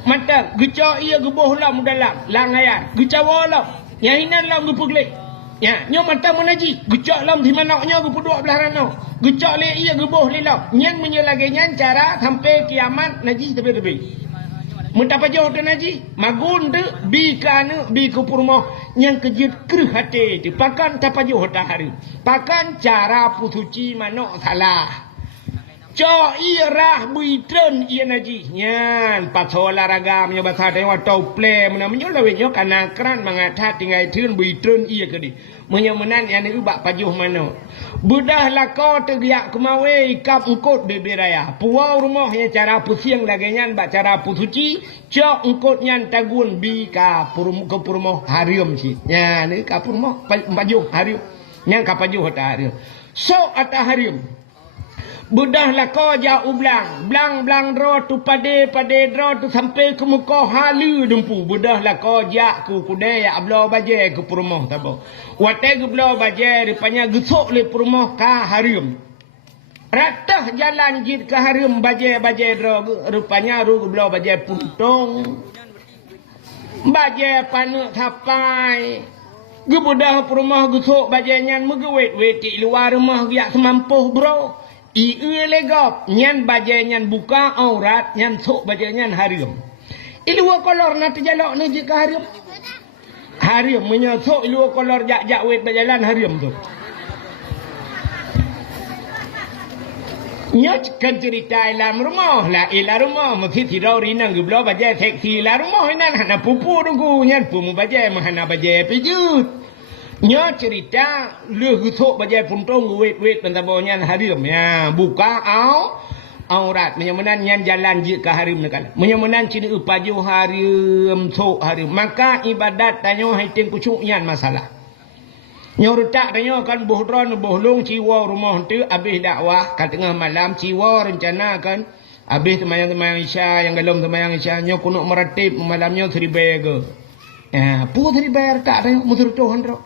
Mata gecak ia gebuh lam dalam langayan gecawa lam nyahinan lam gepuglik ya nyo mata menaji gecak lam di manaknya gepuduk belah rano gecak le ia gebuh le lam nyen menyelagi nyen cara sampai kiamat naji tepi-tepi menta pajau tu naji magun tu bi kana bi ke purmoh yang kejut kerh hati tu pakan tapajau ta hari pakan cara pusuci manok salah cho irah buitren ia naji nyan patho laragam nya bahasa dewa tau ple mena menyolawe nyo kana kran mangathat tingai thun buitren ia kedi menyemenan yang ni bak pajuh mano budah lako tegiak kemawe kap engkot beberaya puau rumah yang cara pusiang lagi nyan bak cara pusuci cho engkot nyan tagun bi ka ke purmoh harium si nyan ni ka purmoh pajuh harium nyan ka pajuh ta harium so ata harium budah lako jauh blang dro tu pade dro tu sampai ke muka halu dempu budah lako jak ku kude ya ablo baje ke purmoh tabo wate ke blo baje rupanya gesok le purmoh ka harium ratah jalan jid ke harium baje dro rupanya ru blo baje puntong baje panuk sapai ge budah purmoh gesok baje nyan megewet weti luar rumah giak semampuh bro Iu legop nyan baje nyan buka aurat nyan sok baje nyan harium. Ilu kolor na terjalok ni je ke harium. Harium menyosok ilu kolor jak wet berjalan harium tu. Nyot kan cerita dalam rumah lah rumah mesti tirau rinang geblo baje seksi la rumah nan hana pupu tunggu nyan pumu baje mahana baje pijut. Nyo cerita lu gusok bajai puntong wet pentabonyan harim ya buka aurat menyemenan nyan jalan je ke harim nakal menyemenan cini upaju harim sok harim maka ibadat tanyo haiting kucuk nyan masalah nyo rutak tanyo kan bohdron bohlung ciwa rumah tu habis dakwah kat tengah malam ciwa rencana kan habis temayang isya yang galom temayang isya nyo kunuk meratib malamnya 1000 ke ya pu 1000 tak tanyo mutur tuhan ro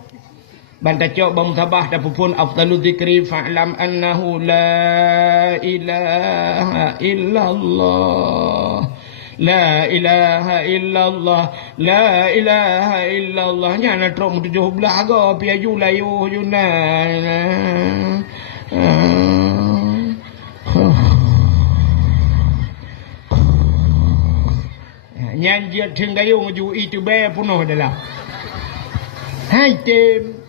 Banta cok bam sabah da pupun afdalu dzikri fa'lam annahu la ilaha illallah la ilaha illallah la ilaha illallah nyana trok 17 ga piaju layu yuna nyan dia tenggayu nguju itu be punuh dalam hai tem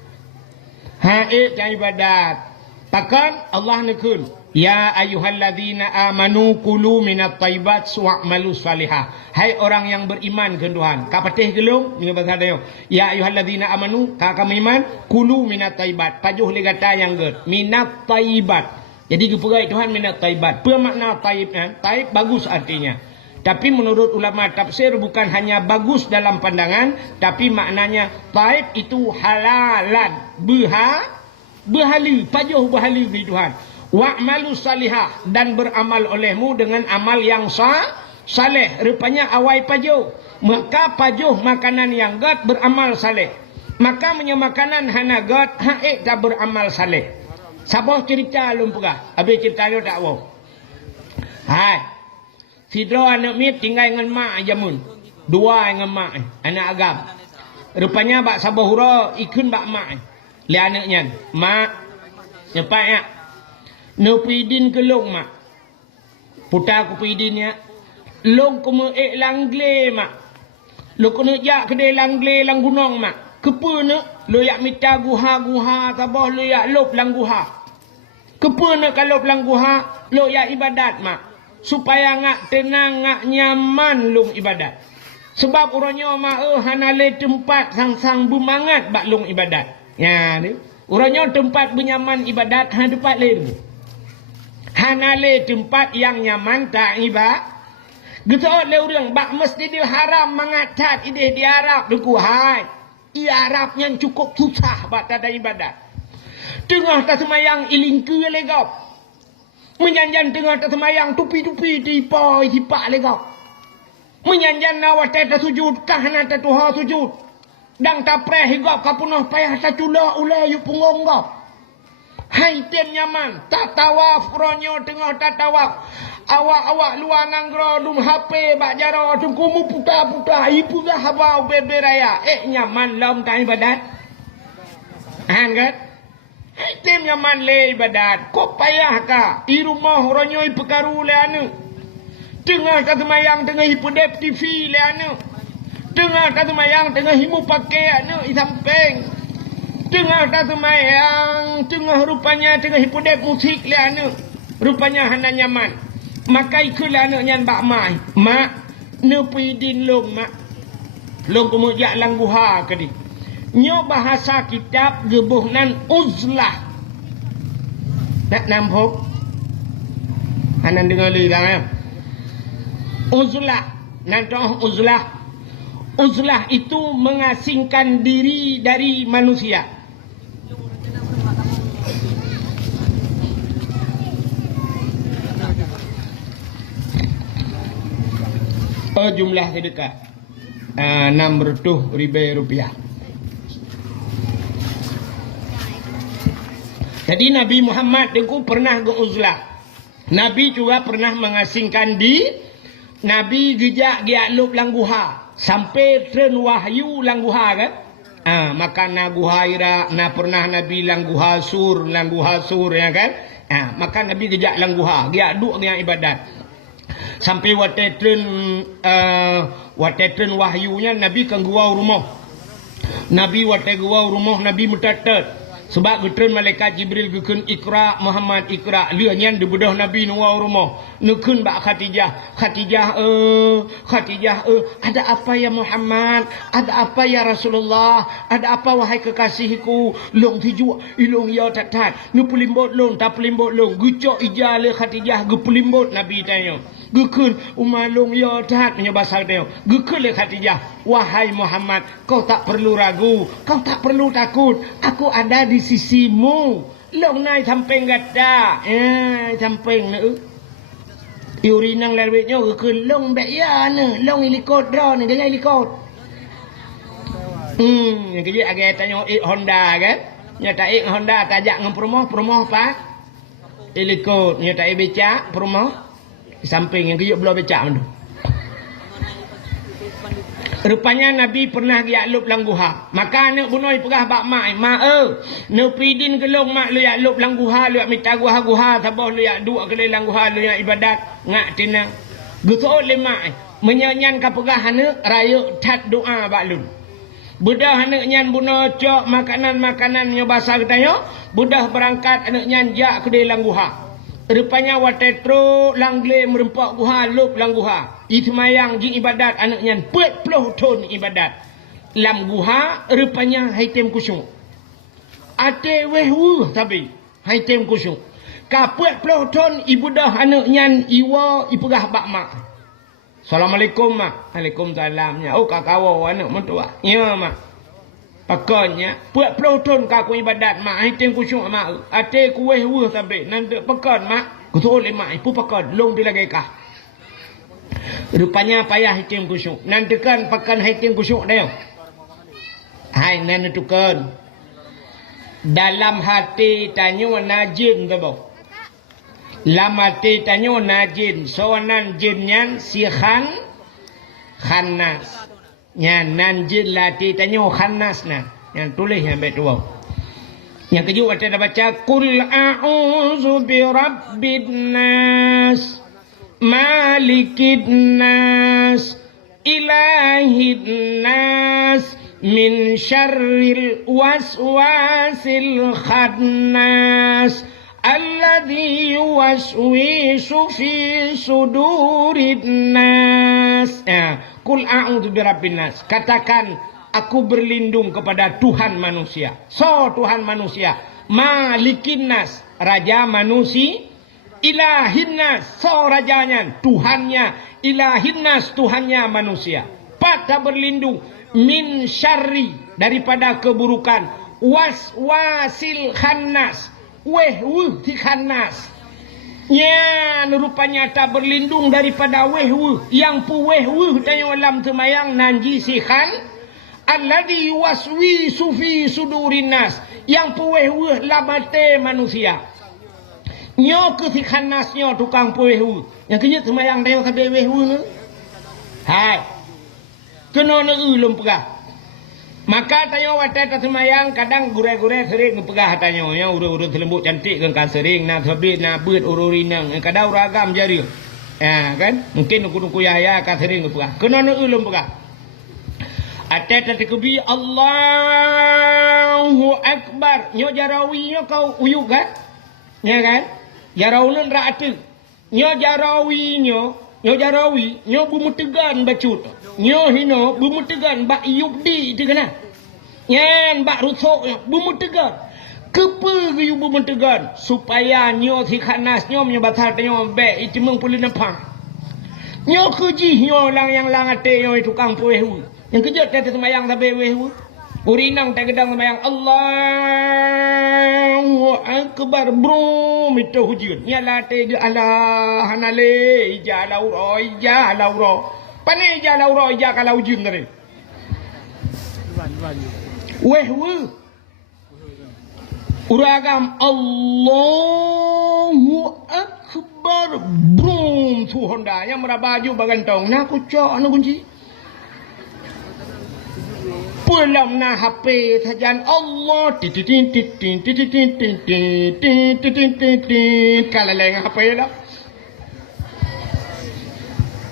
haid yang ibadat takkan Allah nekun ya ayyuhalladzina amanu kulu minat thayyibat wa'malu salihah hai orang yang beriman ke Tuhan ka patih gelung ni bahasa dia ya ayyuhalladzina amanu ka kami iman kulu minat thayyibat pajuh le kata yang get minat thayyibat jadi keperai Tuhan minat thayyibat apa makna tayyib tayyib bagus artinya tapi menurut ulama tafsir bukan hanya bagus dalam pandangan tapi maknanya taib itu halalan berhala pajuh berhala di Tuhan wa'malu salihah dan beramal olehmu dengan amal yang saleh rupanya awai pajuh maka pajuh makanan yang gat beramal saleh maka menyemakanan hana gat haik tak beramal saleh sabah cerita lum pegah habis cerita dia tak wow hai Sidro anak mit tinggal dengan mak jamun. Dua dengan mak anak agam. Rupanya bak sabahura ikun bak mak. Le anaknya, mak nyepai ya. No pidin ke long mak. Putar ku pidinnya. Long ku me langle mak. Lo kena jak kedai langle lang gunung mak. Kepa nak lo yak mita guha tabah lo yak lop lang guha. Kepa nak kalau lang guha lo yak ibadat mak. Supaya ngak tenang, ngak nyaman lung ibadat. Sebab orangnya hana le tempat sang-sang bermangat bak lung ibadat. Ya ni. Urangnya tempat benyaman ibadat ha tempat lain. Hanale tempat yang nyaman tak ibadat. Gitu le urang bak Masjidil Haram mengatat ide di Arab duku hai. I Arab yang cukup susah bak ada ibadat. Tengah tak semayang ilingku legap. Menyanjan tengah tak semayang tupi-tupi tipoi tipak legap. Menyanjan nawat tak sujud kahana tak tuha sujud. Dang tapreh higap kapunah payah sacula ulai yu punggung gap. Hai tem nyaman, tak tawaf ronyo tengah tak tawaf. Awak-awak luar nanggro dum HP bak jaro tungkumu puta-puta ipu dah habau bebe raya. Nyaman lam tak ibadat. Han kan? Hai tem nyaman le ibadat. Kok payah ka? I rumah ronyo i perkaru le anu. Tengah tak semayang tengah hipodep TV le anu. Tengah tak semayang, tengah himu pakai anu di samping. Tengah tak semayang, tengah rupanya tengah hipodep musik le anu. Rupanya hana nyaman. Maka ikulah anu nyan bak mai. Mak, ne pidin long mak. Long kemudian langguha ke di. Nyo bahasa kitab gebuh nan uzlah. Nak nampuk? Hanan dengar li dah ya. Uzlah. Nantoh uzlah. Uzlah itu mengasingkan diri dari manusia. Jumlah sedekah 600 ribu rupiah. Jadi Nabi Muhammad itu pernah ke uzlah. Nabi juga pernah mengasingkan diri. Nabi gejak gialup langguha. Sampai tren wahyu langguha kan. Maka na guhaira na pernah Nabi langguha sur ya kan. Maka Nabi gejak langguha. Dia duk dengan ibadat. Sampai watetren wahyunya Nabi kan gua rumah. Nabi watet gua rumah Nabi mutatat. Sebab getren malaikat Jibril gekun Iqra Muhammad Iqra lianyan di bedah Nabi nuwa rumah nekun bak Khadijah ada apa ya Muhammad, ada apa ya Rasulullah, ada apa wahai kekasihku, long tiju ilong ya tatat nu pulimbot long tak pulimbot long gucok ijale Khadijah ge pulimbot Nabi tanya gekun umalong ya tat nya basal tanya gekun le Khadijah wahai Muhammad kau tak perlu ragu, kau tak perlu takut, aku ada di sisimu. Long nai samping gada samping ne Yuri nang lewetnya ke long bek ya ne long ilikot dra ne gaya ilikot yang kerja agak tanya Honda kan nyata Honda tajak ngam promoh pak ilikot nyata becak promoh di samping yang kerja belah becak tu. Rupanya Nabi pernah gialup langguha. Maka anak bunoi pegah bak mai. Ne pidin kelong mak lu yak lup langguha lu yak minta guha sabah lu yak duk ke langguha lu yak ibadat ngak tina. Guso le mai menyanyan ka pegah anak raya tat doa bak lu. Budah anak nyan buno cok makanan nya bahasa katayo. Budah berangkat anak nyan jak ke langguha. Rupanya watetro langle merempak guha lup langguha. Ismayang jing ibadat anak nyan 40 ton ibadat. Lam guha rupanya haitem kusyuk. Ate wehwu tapi haitem kusyuk. Ka 40 ton ibudah anak nyan iwa ipegah bak mak. Assalamualaikum mak. Waalaikumsalam. Oh kakawa anak mentua. Ya mak. Pakannya 40 ton ka ku ibadat mak haitem kusyuk mak. Ate ku wehwu tapi nanti pakan mak. Kutul mak ipu pakan long dilagay ka. Rupanya payah hitim kusyuk. Nantikan pakan hitim kusyuk dia. Hai nantikan. Dalam hati tanyo najin tabo. Dalam hati tanyo najin. Soanan jinnya si khannas. Nyan nanjin lati tanyo khannas na. Yang tulis yang betul. Yang kedua ada baca Qul a'udzu birabbin nas. Malikin nas ilahin nas min syarril waswasil khannas alladhi yuwaswisu fi sudurin nas. Qul a'udzu birabbin nas. Katakan aku berlindung kepada Tuhan manusia. So Tuhan manusia, Malikin Nas, raja manusia, Ilahin Nas, so rajanya, Tuhannya, Ilahin Nas, Tuhannya manusia. Pada berlindung min syarri, daripada keburukan, waswasil khannas, ti khannas. Ya, rupanya tak berlindung daripada wehwu, yang pu wehwu tayo alam temayang nanji si khan, alladhi waswi sufi sudurin nas, yang pu wehwu labate manusia. Nyo ke si khannas nyo tukang pu wehwu, yang kenyat temayang tayo kabe wehwu ne. Hai, kena ne ulum pegah. Maka tayo watet semayang kadang gure-gure sering pegah tayo ya urut-urut lembut cantik kan sering nak habis nak beut ururinang kadang ragam jari. Ya kan mungkin nuku-nuku yaya kan sering pegah. Kena nak ulum pegah. Atet kebi Allahu akbar. Nyo jarawi nyo kau uyuk kan? Ya kan? Jarawun raatu. Nyo jarawi nyo bumutegan bacut. Nyo hino bumutegan bak yubdi tu kena. Nyan bak rusuk bumutegan. Kepa yu bumutegan supaya nyo si khanas nyo menyebatar nyo be itu meng pulih nampak. Nyo keji nyo lang yang langate nyo tukang puehu. Yang kejut kata semayang tabe wehu. Urinang tak gedang semayang Allahu akbar bro itu hujud. Nyala te Allah hanale ija lauro ija lauro. Pane ija lauro ija kalau hujud tadi. Wehu. Uragam Allahu akbar bro tu Honda yang merabaju bagantong nak kucak nak kunci. Pulang na HP sajan Allah kalau leng HP lah.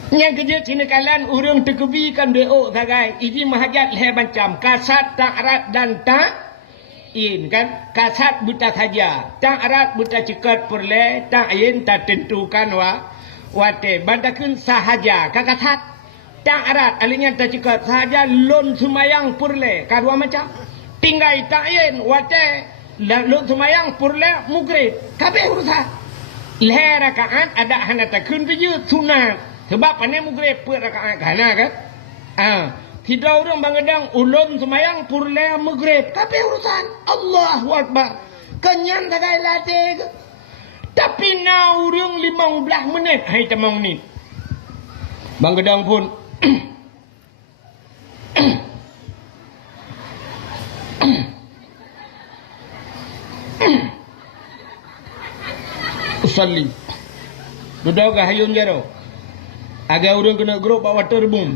Yang kerja sini kalian urang terkebikan BO kagai. Ini mahajat leh macam kasat ta'rat dan ta'in kan. Kasat buta saja. Ta'rat buta cekat perle. Ta'in tak tentukan wate. Bandakun sahaja kakasat. Ta'rat alinya tak cekat sahaja lon semayang purle kadua macam tinggai ta'in wate lon semayang purle mugrib kabeh urusan leh rakaat ada hana takun biju sunat sebab ane mugrib per rakaat kana kan tidak orang bangadang ulun semayang purle mugrib kabeh urusan Allahu akbar kenyan tagai latih tapi na urang 15 menit hai temang ni bangadang pun usalli duduk hayun jaro agak urang kena grup bawa terbum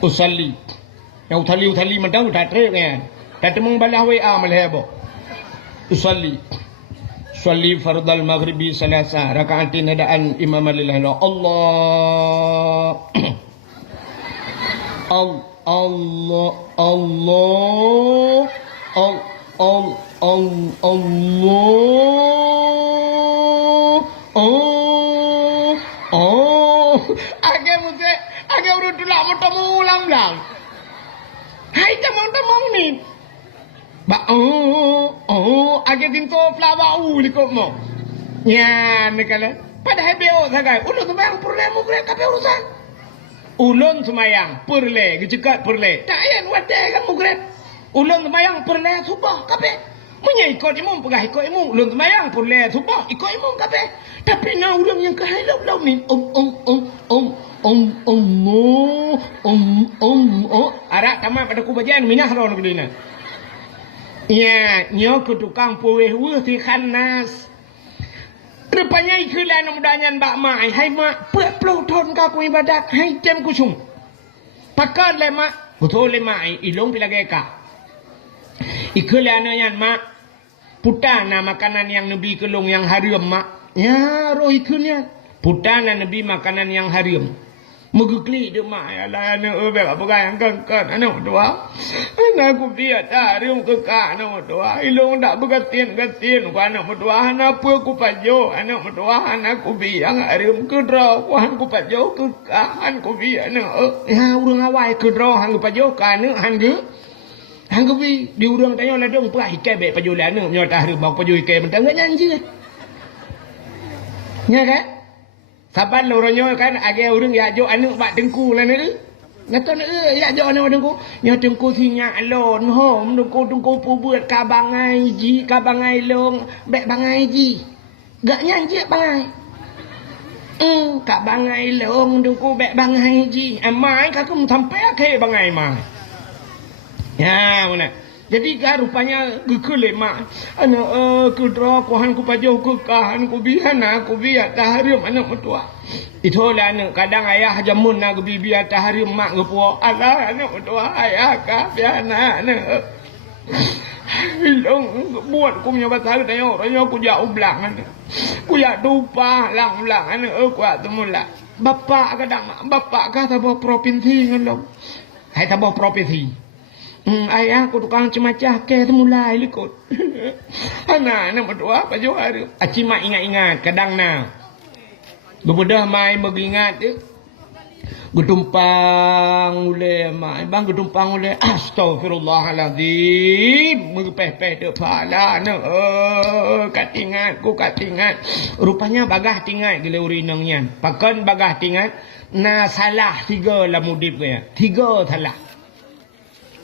usalli yang uthali mentang udah trek kan tak temung balah WA malhebo usalli fardal maghribi salasa rakaatin hadaan imam lillahi Allah Allah agak urut tulak motomu ulang-ulang hai temang-temang ni ba agak tinto flawa likop mo nyan kala padahal beo sagai ulun semayang purle mugre kape urusan ulun semayang purle gejekat purle tak ayan wate kan mugre ulun semayang purle subah kape munya ikut imum pegah ikut imum ulun semayang purle subah ikut imum kape tapi na urang yang kahailau ni arak tamat pada kubajian minah ron kedina. Ya, nyo ke tukang puweh ti khanas. Rupanya ikulah namudanyan bak mai, hai mak, 40 tahun ka ku ibadat, hai jam ku sung. Pakan le mak, betul le mai, ilong pilage ka. Ikulah nayan mak, putana makanan yang Nabi kelong yang haram mak. Ya, roh ikunya. Putana Nabi makanan yang haram. Megekli dia mak ala anak apa yang kan anak tua. Anak ku biar tarim ke anak tua. Ilung tak bergatin ku anak tua. Anak apa ku pajo anak tua anak ku biar arim ke draw ku han ku pajo ke han ku biar anak. Ya urang awai ke draw han ku pajo kan han ge. Han ku bi di urang tanya lah dong prai ke be pajo la anak nyo tarim bau pajo ke mentang nyanyi. Nya kan? Saban loronyo kan age urang ya jo anu bak dengku lah ne. Ngata ne ya jo anu dengku. Nya dengku sinya alon hom dengku pu buat ka bangai ji ka bangai long bek bangai ji. Gak nyanyi bangai. Ka bangai long dengku bek bangai ji. Amai ka kum sampai ke bangai mai. Ya mana. Jadi kan rupanya gekele mak. Anak ke draw ku han ku pajo ku kahan ku bihana ku biar tahrim anak mertua. Itulah anak kadang ayah jamun nak biar tahrim mak gepo. Alah anak mertua ayah ka bihana anak. Ilong buat ku punya pasal tanya orangnya ku jauh belang anak. Ku ya dupa lang anak ku temula. Bapak kadang bapak kata bawa provinsi ngelong. Hai tak bawa provinsi. Ayah aku tukang cemacah ke semulai likut. Anak berdua apa jauh hari. Aci mak ingat-ingat kadang na. Bebedah mai mengingat Getumpang ule mak. Bang getumpang ule. Astaghfirullahaladzim. Mengepeh-peh depala na. Katingat ku katingat. Rupanya bagah tingat gila urinangnya. Pakan bagah tingat. Na salah 3 lah mudib kaya. 3 salah.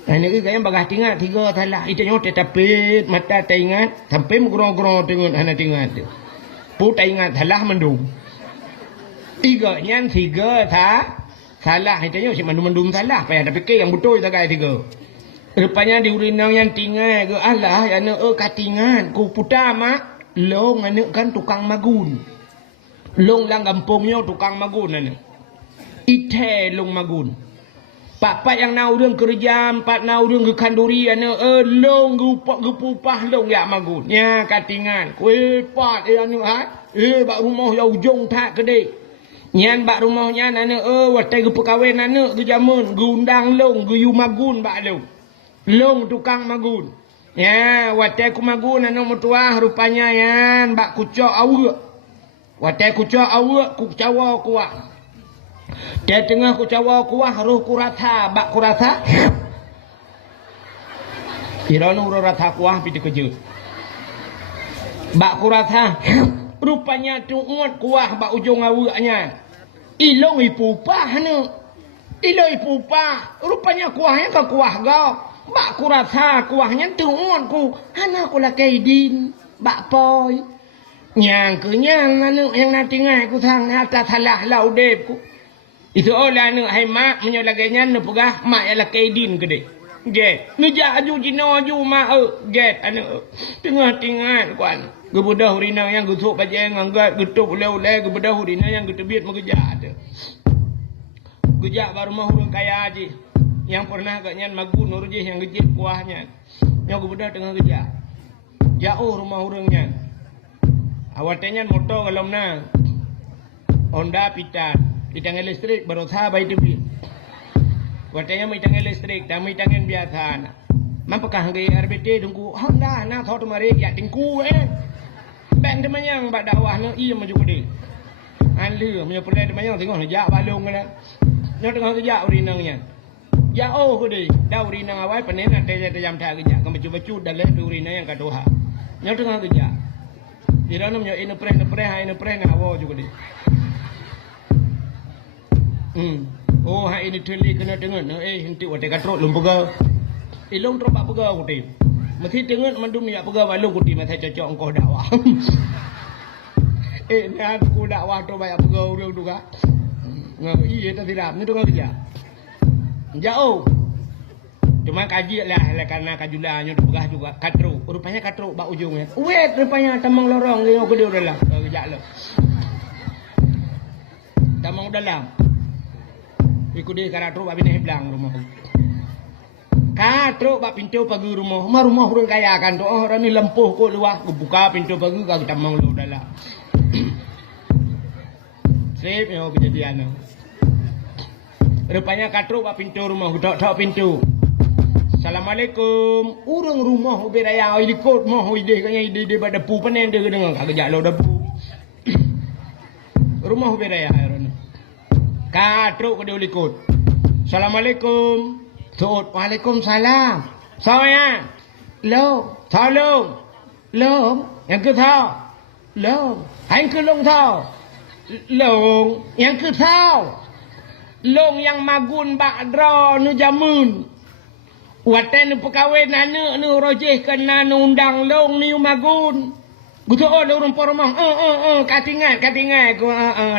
Ini yang bagah tinggal 3 salah. Itu nyote tapi mata teringat sampai menggerong-gerong dengan anak tinggal tu. Put ingat salah mendung. 3 nyan 3 salah. Itu nyote si mendung salah. Payah tapi ke yang betul tak kaya 3. Rupanya di urinang yang tinggal ke Allah yang katingan ku putar mak long anak kan tukang magun. Long lang kampungnya tukang magun anak. Ite long magun. Pak yang nak urang kerja, pak nak urang ke kanduri ana long gupupah long ya magun. Nya katingan. Kuih pat anu ha. Bak rumah ya ujung tak gede. Nyan bak rumahnya ana watai gepekawin ana ke jamun, gundang long yu magun bak long. Long tukang magun. Ya, watai ku magun ana mertua rupanya yan bak kucok awak. Watai kucok awak ku cawa kuah. Dia tengah ku cawa kuah roh kurata bak kurata. Kirano roh rata kuah piti kejut. Bak kurata rupanya tuut kuah bak ujung awaknya. Ilong ipupah nu. Ilong ipupah rupanya kuahnya ke kuah gau. Bak kurata kuahnya tuut ku. Hana ku lakaidin bak poi. Nyang kenyang anu yang nanti ngai ku thang atas salah laudep ku. Itu oleh anak hai mak menyolaganya nu pegah mak ialah kaidin gede. Get. Nu jaju jino ju mak get anak tengah tingan kuan. Gebudah urinang yang gutuk pajeng anggat getup ule-ule gebudah urinang yang getebit mengeja ada. Gejak baru mah urang kaya aja. Yang pernah agaknya magun urjih yang gejip kuahnya. Yang gebudah tengah gejak. Jauh rumah urangnya. Awatnya motor kalau na. Honda pitan. Itang listrik baru sahabat itu bi. Watanya mai tang listrik, dah mai tangan biasa. Mampakah ngai RBT dengku Honda na thot mari ya tingku Ben demanyang bak dakwah na iya maju gede. Anlu punya pelai demanyang tengok jak balung lah. Nya tengah kerja urinangnya. Ya oh gede, dah urinang awai panen ada jam tak kerja. Kamu baju dalam urinang yang kadoha. Nya tengah kerja. Di dalam nya inu preh na awo juga gede. Oh hai ini tuli kena dengar henti wate katrok lumpuga ilong tropak pega kuti mesti dengar mandum ya pega walu kuti masa cocok engkau dakwah nak ku dakwah tu banyak pega urang tu ka iya tak silap ni tu kan kerja jauh cuma kaji lah karena kajulanya tu pegah juga katrok rupanya katrok bak ujungnya wait rupanya tamang lorong dia gede udah lah kerja lo tamang dalam ikut dia katro bak bini belang rumah. Katro bak pintu pagi rumah. Rumah orang kaya kan tu. Orang ni lempuh ko luah. Buka pintu pagi kau kita mau lu dalam. Sip yo kejadian. Rupanya katruk pak pintu rumah, tok pintu. Assalamualaikum. Urang rumah beraya ikut moh ide kanya ide pada pu panen dia dengan kagak jalo debu. Rumah beraya aron. Katruk ke dia ikut. Assalamualaikum. Sud, waalaikumsalam. Saya. Lo, tolong. Lo, yang ke thao. Lo, anh cứ long thao. Long, yang ke thao. Long yang magun bak dra nu jamun. Watan nu pekawin anak nu rojeh kena nu undang long ni magun. Gutu oh urang poromong. Katingan ku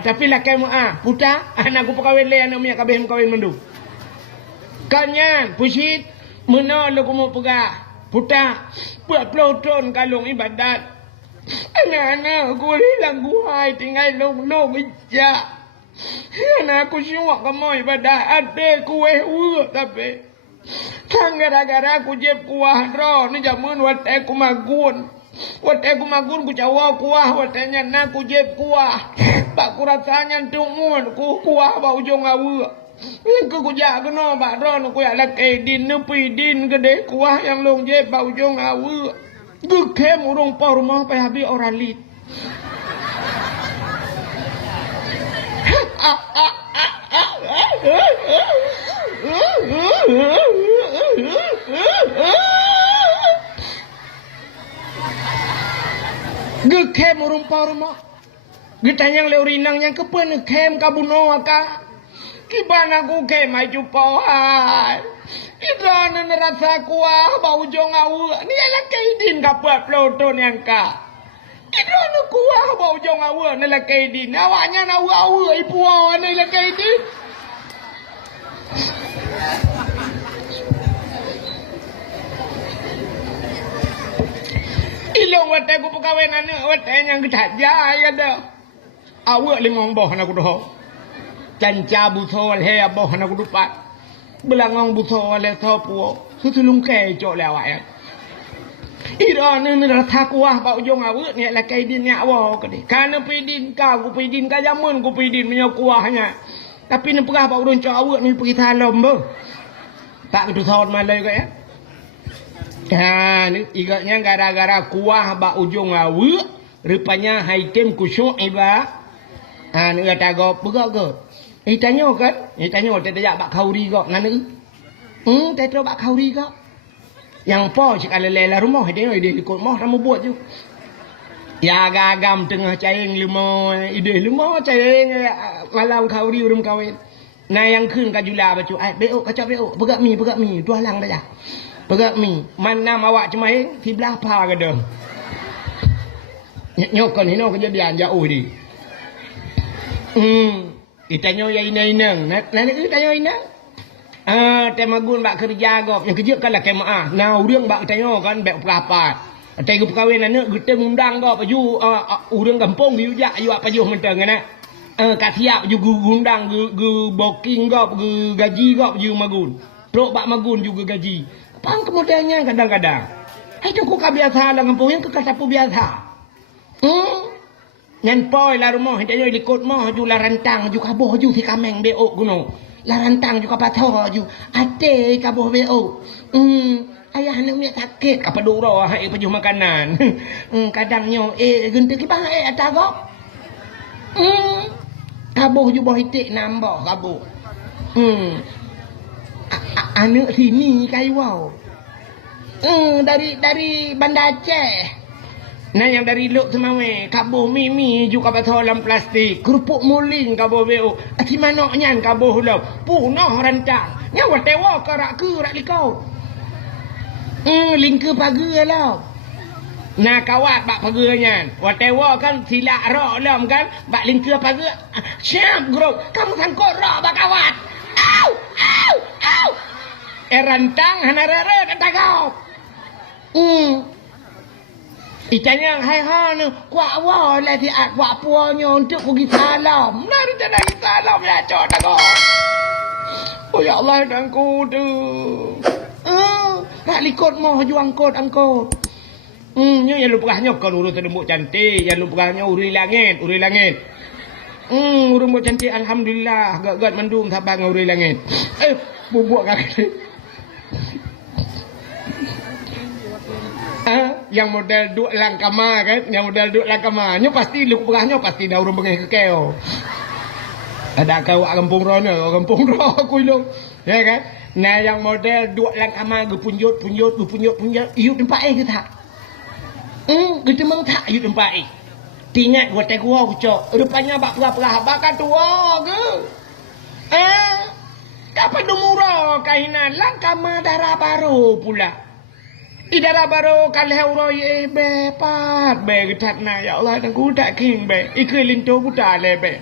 tapi lah kamu puta anak ku pekawin le anak mia kabeh kawin mendu. Kanyan pusit mena lu ku mau pegah. Puta buat pelotron kalung ibadat. Anak-anak ku hilang guai tinggal long ija. Anak aku syuak kamu ibadat ade kueh tapi Tang gara-gara aku jeb kuah ro ni jamun wat aku magun. Wat aku magun ku cawa kuah watanya na ku jeb kuah. Pak ku rasanya tungun ku kuah ba ujung awu. Ku jak kena bak ro ku ya la kedin nu pidin gede kuah yang long jeb ba ujung awu. Gekem urung po rumah pe habis orang lit. Gekem rumah. Getanyang leurinang yang kepen kem kabuno aka. Kibana ku kem ai jupoai. Idana nerasa kuah bau jong au. Ni ala kaidin kapuat ploton yang ka. Idana kuah bau jong au ni la kaidin. Awaknya na au ipuan ni la kaidin. Ilong watai ku pekawin anak watai yang ketat jaya dah. Awak lingong boh anak ku doh. Canca busol he boh anak ku dupat. Belangong busol le topu. Sutulung kecok le awak ya. Ira ni rasa kuah bau jong awak ni la kaidin nya awak ke. Kana pidin ka ku pidin ka jamun ku pidin punya kuahnya. Tapi ni perah bau roncok awak ni pergi talom boh. Tak kedu thot malai ke ya. Ni igaknya gara-gara kuah bak ujung awak rupanya haitim kusyuk iba. Ni kata go begak ke. Tanya kan? Tanya tak bak kauri kok nana. Tak tahu bak kauri kok. Yang po cik lela rumah dia ikut mah ramu buat je. Ya gagam tengah caing lima ide lima caing malam kauri urum kawin. Nah yang kun kajula bacu beo kacau beo begak mi dua lang dah. Begak mi mana awak cemaing sebelah pa ke dah. Nyokon hino kejadian jauh di. Itanyo ya inang. Nanti itanyo inang. Temagun bak kerja gop. Yang kerja kan lah kemaah. Nah urang bak tanyo kan bek perapat. Tengok perkahwin anak kita undang gop aju urang kampung yu jak yu apa yu mentang kan. Kat siap ju gundang gu booking gop gu gaji gop yu magun. Prok bak magun juga gaji. Pang kemudiannya kadang-kadang. Itu ku biasa lah kampung yang kekasapu biasa. Ngan poi la rumah hendak ikut mah ju la rantang ju kaboh ju si kameng beok gunung. La rantang ju kapatho ju ate kaboh beok. Ayah nak miak sakit apa duro hai pejuh makanan. Kadangnya gente ki bang atagok. Kaboh ju boh itik nambah kaboh. Anak sini kai wow. Dari Bandar Aceh. Nah yang dari luk semawe, kabuh mimi juga patho dalam plastik, kerupuk muling kabuh beo. Ati manoknya kabuh lo, punah rantang. Nyawa tewa karak ke rak likau. Lingke pagi lo. Nah kawat bak paganya. Watewa kan silak rak lam kan, bak lingke pagi. Siap grup, kamu sangkut rak bak kawat. Au! Rantang hanarere kata kau. Itanya hai ni kuat wah lah di kuat puanya untuk pergi salam. Nari jangan salam ya cok tak kau. Oh ya Allah dan ku tu. Tak likut mau ju angkut. Nyo yang lupa nyok kalau urut tembok cantik, yang lupa nyo uri langit. Urang buat cantik alhamdulillah. Gak mendung tabang nguri langit. Bubuk kaki. Yang model duk lang kamar kan, yang model duk lang kamar. Nyo pasti luk berahnya pasti dah urang bengai kekeo. Ada kau kampung rono, kampung ro aku lu. Ya kan? Nah yang model duk lang kamar gepunjut, iu tempat ke tak? Gitu mang tak iu tempat. Tingat gua teh gua cok. Rupanya bak perah bakal tua ke. Kapan dumuro kainan lang kamar darah baru pula. Idara baru kalih uroi bepat be getatna ya Allah dan kudak king be ikui linto buta le be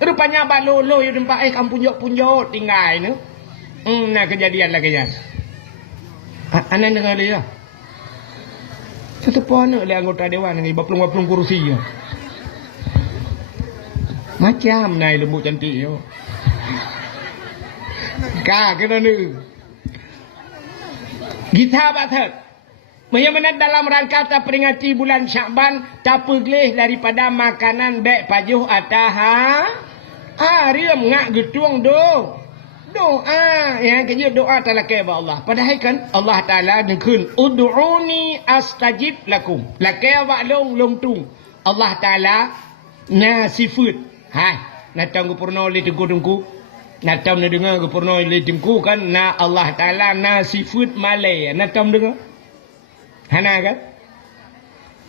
rupanya balolo yu tempat kampung punjok tinggal nu nah kejadian lagi ya anak dengar dia tetepon le anggota dewan ni baplung kursi ya macam nai lembu cantik yo ka kena ni kita batat Menyemenat dalam rangka peringati bulan Syakban tak pergelih daripada makanan bek pajuh ataha. Riam ngak getuang doa yang kerja doa talakai ba Allah. Padahal kan Allah Taala dengkeun ud'uni astajib lakum. Lakai wa long tung. Allah Taala na sifat. Hai, na tang purno le tengku. Na tam na dengar purno le tengku kan na Allah Taala na sifat malai. Na tam dengar Hana kan?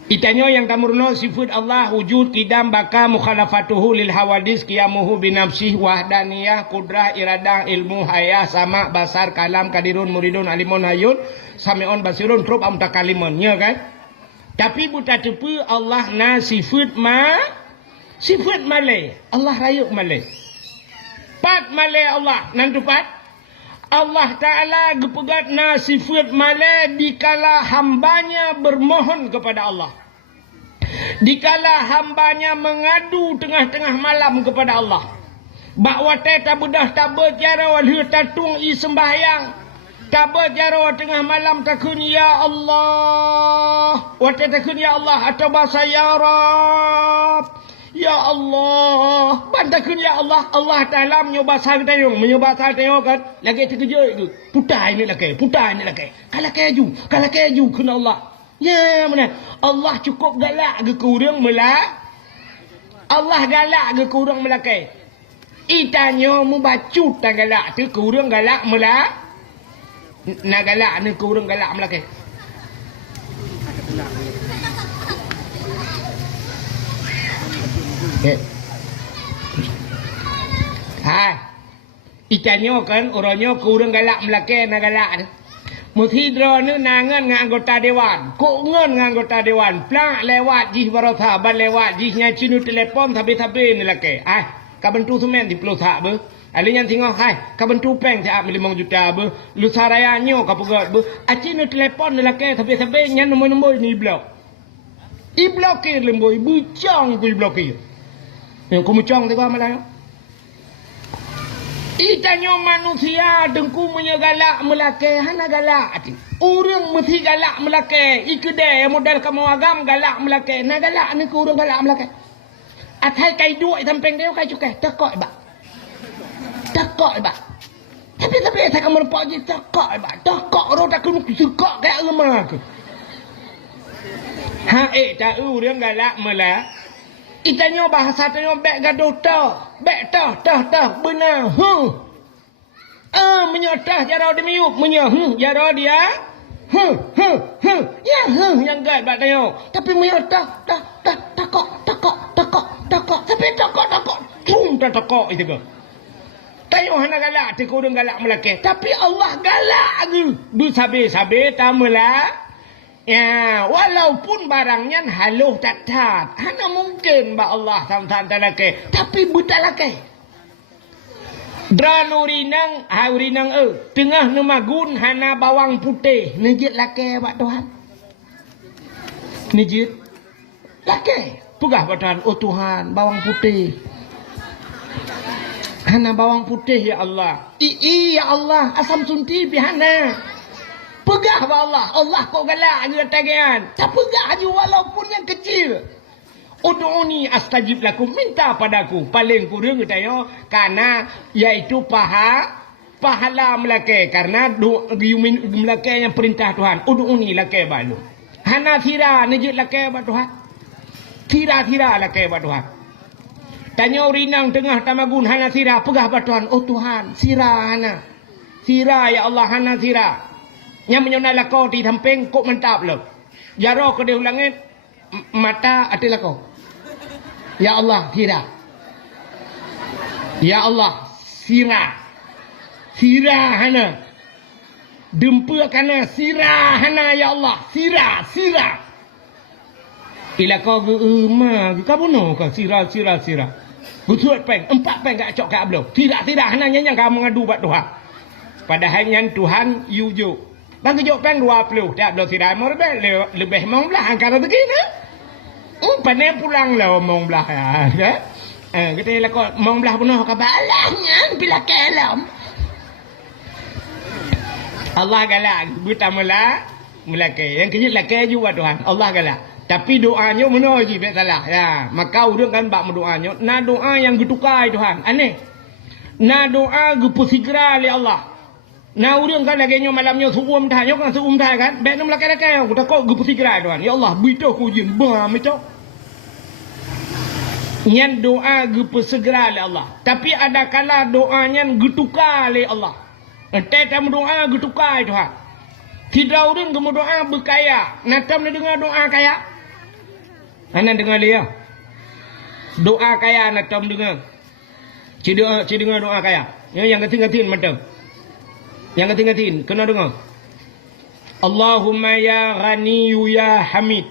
Itanya yang tamurno sifat Allah wujud kidam baka mukhalafatuhu lil hawadis qiyamuhu binafsih wahdaniyah kudrah iradah ilmu hayah sama basar kalam kadirun muridun alimun hayun sami'un basirun trub amtakalimun ya kan? Tapi buta tepu Allah na sifat malai Allah rayuk malai pat malai Allah nantu pat Allah Ta'ala gepegat na sifat malai dikala hambanya bermohon kepada Allah. Dikala hambanya mengadu tengah-tengah malam kepada Allah. Bakwa tak bedah tak berjara walhu tatung i sembahyang. Tak berjara tengah malam takun ya Allah. Wate takun ya Allah atau bahasa ya Rab. Ya Allah, bantakun ya Allah, Allah Taala menyoba sang tayong kan, lagi terkejut itu, putai ni lagi, kalau keju kena Allah, ya mana, Allah cukup galak ke kurang melak, Allah galak ke kurang melak, itanya mubacut tak galak, tu kurang galak melak, nak galak ni kurang galak melak. Ikannya kan orangnya kurang galak melake na galak. Muthidro ni nangan dengan anggota dewan. Kok ngan dengan anggota dewan. Plak lewat jih barotha ban lewat jihnya cinu telefon tapi ni lake. Kabentu semen di peluh tak be. Alinya tengok kabentu peng tak 5 juta be. Lu sarayanya kapegat be. Cinu telefon ni lake tapi nya nombor ni blok. I blokir lembo bucang ku blokir. Yang kumucang tu malah. Itanya manusia dengku menyegalak melake hana galak ati. Urang mesti galak melake. Ikede modal kamu agam galak melake. Na galak ni ku urang galak melake. Atai kai duit tampeng dia kai cukai tekok ba. Tapi tak kamu nampak je tekok ba. Tekok ro tak kena sekok kai lemah ke. Tak urang galak melak. Itanya bahasa tanya bek gaduh bek benar menyotah jara dia miup jara dia yang gad bak tanya tapi menyotah takok tapi takok takok itu ke tayo hana galak te kurang galak melake tapi Allah galak ke bersabe-sabe tamulah. Ya, walaupun barangnya haluh tak hana mungkin ba Allah samtan talake, tapi buta lake. Dran urinang, tengah nemagun hana bawang putih, nejit lake ba Tuhan. Nejit lake, pegah ba Tuhan, oh Tuhan, bawang putih. Hana bawang putih ya Allah. Ya Allah, asam sunti pihana. Pegah ba Allah. Allah kau galak je tagihan. Tak pegah je walaupun yang kecil. Ud'uni astajib lakum, minta padaku. Paling kurang katanya karena yaitu pahala melakai karena melakai yang perintah Tuhan. Ud'uni lakai balu. Hana thira najid lakai ba Tuhan. Thira lakai ba Tuhan. Tanya urinang tengah tamagun hana thira pegah ba Tuhan. Oh Tuhan, sira hana. Thira ya Allah hana thira. Yang menyona lakau di tamping kok mantap lo. Jaro ke dia langit mata ati lakau. Ya Allah, thira. Ya Allah, sira. Sira hana. Dempa kana sira hana ya Allah. Sira. Ila kau ma kamu no ka sira. Gusuat peng, 4 peng gak cok ka ablo. Tidak hana yang kamu ngadu buat Tuhan. Padahal yang Tuhan yuju. Bagi jok peng 20. Tak ada sira mau lebih mau belah angkara begini. Pandai pulang lah omong belah ya. Kita lah kau omong belah penuh kabalahnya bila kelam. Allah galak buta melakai. Yang kecil lakai juga Tuhan. Allah galak. Tapi doanya mana je tak salah. Ya, maka urang kan bak doanya. Na doa yang getukai Tuhan. Aneh. Na doa gepusigra oleh Allah. Na urang kan lagi nyo malamnya suum dah. Nyo kan suum dah kan. Baik nak melakai-lakai. Aku tak kau gepusigra Tuhan. Ya Allah, beritahu ku jin. Bam itu. Nyan doa gepusigra oleh Allah. Tapi ada kala doanya getukar oleh Allah. Tetap doa getukar Tuhan. Tidak urang kamu doa berkaya. Natam ni dengar doa kaya. Anda dengar dia. Doa kaya natam dengar. Ci dengar doa kaya. Yang keting-keting macam. Yang keting-keting kena dengar. Allahumma ya Ghaniyu ya Hamid.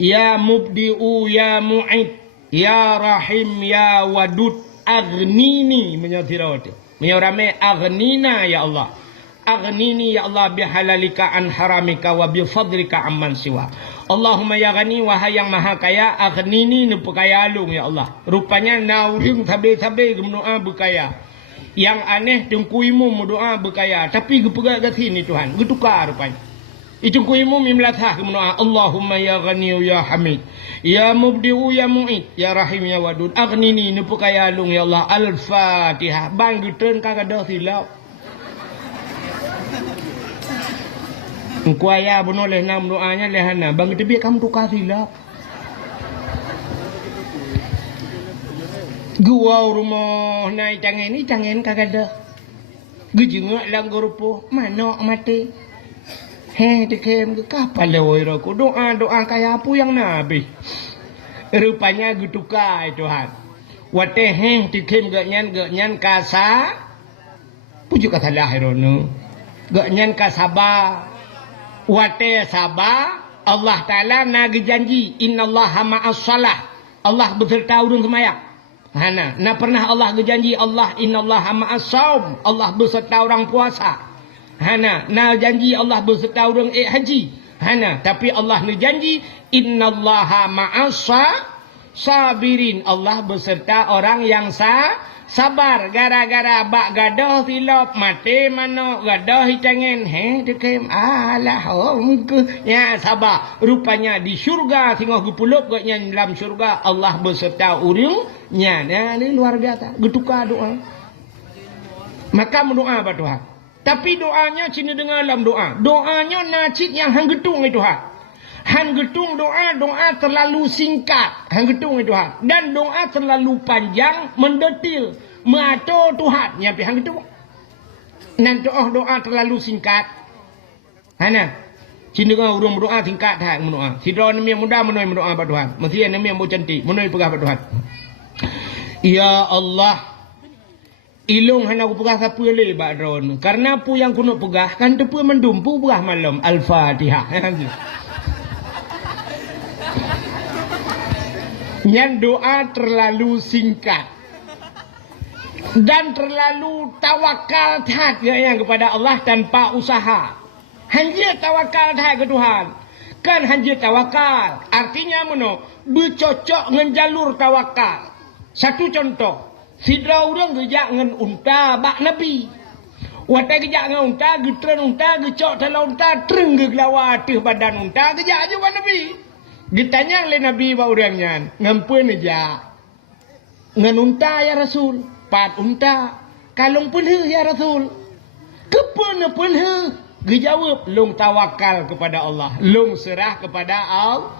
Ya Mubdi'u ya Mu'id. Ya Rahim ya Wadud. Aghnini menyatirati. Menyarame aghnina ya Allah. Aghnini ya Allah bihalalika an haramika wa bifadlika amman siwa. Allahumma ya Ghani wahai yang maha kaya, aghnini nu kaya alung ya Allah. Rupanya nauding tabe-tabe gemdoa berkaya. Yang aneh dengkuimu doa berkaya, tapi gepegak gatin ni Tuhan, getukar rupanya. Itu kuimu mimlatah gemdoa Allahumma ya Ghani ya Hamid. Ya Mubdi'u ya Mu'id, ya Rahim ya Wadud. Aghnini nu kaya alung ya Allah. Al-Fatihah. Bang geten kagadah silau. Kuaya boleh nam doanya lehana. Bang tebi kamu tukar silap. Gua rumah naik cangen kagak ada. Gejengak lang grupo mana mati. Dekem ke kapal lewoi roku. Doa kaya apa yang nabi. Rupanya getukar Tuhan. Wate dekem genyan kasa. Pujuk kata lah rono. Genyan kasaba. Wate sabah Allah Ta'ala nagi janji innallaha ma'as salah. Allah beserta urang sembahyang. Hana, na pernah Allah berjanji Allah innallaha ma'as saum. Allah beserta orang puasa. Hana, na janji Allah beserta orang haji. Hana, tapi Allah ni janji innallaha ma'as sabirin. Allah beserta orang yang sabar. Gara-gara bak gadah silap mati mana gadah hitangan dekem alah ya sabar. Rupanya di syurga tengah gepulup gaknya dalam syurga Allah beserta urangnya. Nah ni luar biasa getukar doa. Maka mendoa pada Tuhan. Tapi doanya cina dengar dalam doa. Doanya nacit yang hang getung itu Tuhan. Hang getung doa terlalu singkat. Hang getung itu Tuhan. Dan doa terlalu panjang mendetil. Mato Tuhan nyampe hang getung. Nanti doa terlalu singkat. Hana. Cina dengar urang berdoa singkat tak mendoa. Sidra ni yang muda menoi mendoa pada Tuhan. Mesti ni yang cantik menoi pegah pada Tuhan. Ya Allah. Ilung hana aku pegah siapa le bak drone. Karena apa yang kuno pegah kan tepu mendumpu pegah malam Al-Fatihah. Yang doa terlalu singkat dan terlalu tawakal yang kepada Allah tanpa usaha. Hanya tawakal ke Tuhan. Kan hanya tawakal. Artinya mana? Bercocok dengan jalur tawakal. Satu contoh. Sidra orang gejak dengan unta bak Nabi. Watai gejak dengan unta, getren unta, gecok dalam unta, tereng ke gelawatih badan unta, gejak juga Nabi. Ditanya oleh Nabi wa orangnya, ngampun aja. Ngan unta ya Rasul, pat unta. Kalung pun ya Rasul. Kepun pun Dijawab, long tawakal kepada Allah. Long serah kepada Allah.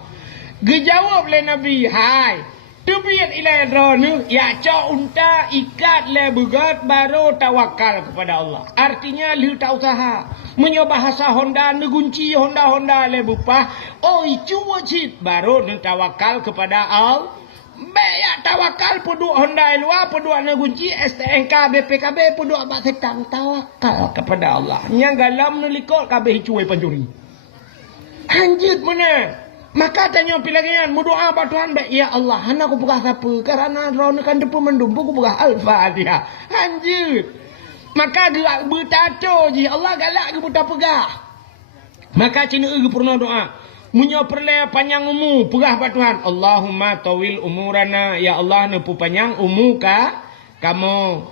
Dijawab oleh Nabi, hai, tubiat ilai ronu, ya cak unta ikat le begat baru tawakal kepada Allah. Artinya lu tak usaha. Menyoba bahasa Honda, negunci Honda le bupah. Oi cuba cit baru tawakal kepada Allah. Baik tawakal pudu Honda luar pudu negunci STNK BPKB pudu abak setang tawakal kepada Allah. Yang galam nelikot kabeh cuai pencuri. Anjut mana? Maka tanya pilangan berdoa pada Tuhan baik ya Allah, hana aku pegah siapa? Karena rono kan depu mendumpu aku pegah Al-Fatihah. Anjut. Maka gerak bertato je Allah galak ke buta pegah. Maka cina pernah doa. Munya perle panjang umur pegah pada Tuhan. Allahumma tawil umurana, ya Allah nepu panjang umur ka kamu.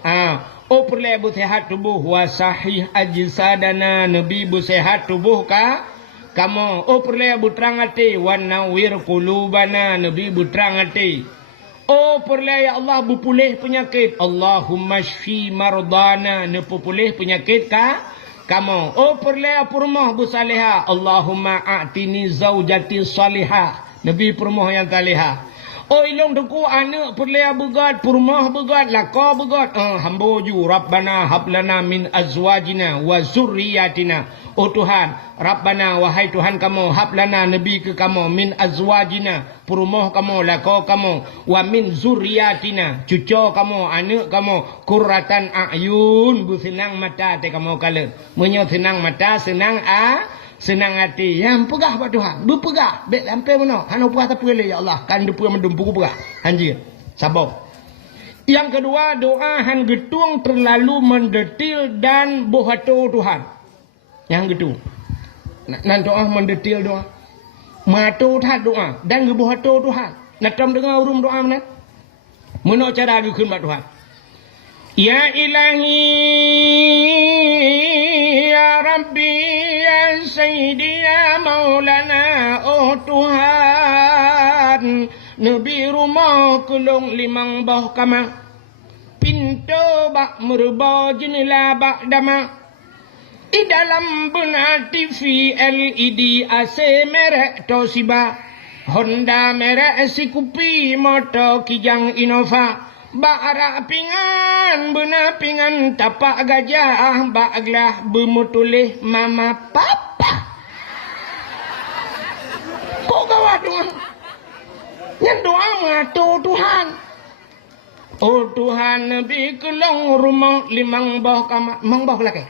Oh perle bu sehat tubuh wa sahih ajsadana, nabi bu sehat tubuh ka kamu. Oh perle bu terang hati wa nawir qulubana, nabi bu terang hati. Oh perle ya Allah bu pulih penyakit. Allahumma shfi mardana, nepu pulih penyakit ka kamu. Oh perle purmah bu salihah. Allahumma a'tini zaujati salihah, nabi purmah yang salihah. Oh ilong deku anak perle begat purmah begat laka begat. Hamba ju Rabbana hablana min azwajina wa zurriyatina. Oh Tuhan, Rabbana wahai Tuhan kamu, hablana nabi ke kamu min azwajina, purmah kamu laka kamu, wa min zurriyatina, cucu kamu anak kamu, qurratan a'yun, bu senang mata te kamu kala. Menyo senang mata senang senang hati. Yang pegah pada Tuhan, bu pegah bet sampai mana? Hana pegah tak pegah ya Allah, kan depu mendum buku pegah. Anjir. Sabar. Yang kedua, doa han getung terlalu mendetil dan bohato Tuhan. Yang gitu. Nan doa mendetil doa. Mato that doa dan gebohato Tuhan. Nak tam dengar urum doa mana? Meno cara gukun bat Tuhan. Ya Ilahi ya Rabbi ya Sayyidi ya Maulana, oh Tuhan, nabi rumah kulung limang bawah kamar. Pintu bak merubah jendela bak dama. Di dalam benar TV LED AC merek Toshiba, Honda merek Sikupi, motor Kijang Innova, bak arak pingan benar pingan tapak gajah, bak aglah bermutulih mama papa. Kok gawat Tuhan? Yang doa matu Tuhan. Oh Tuhan, nabi kelong rumah limang bawah kamar, mang bawah lagi.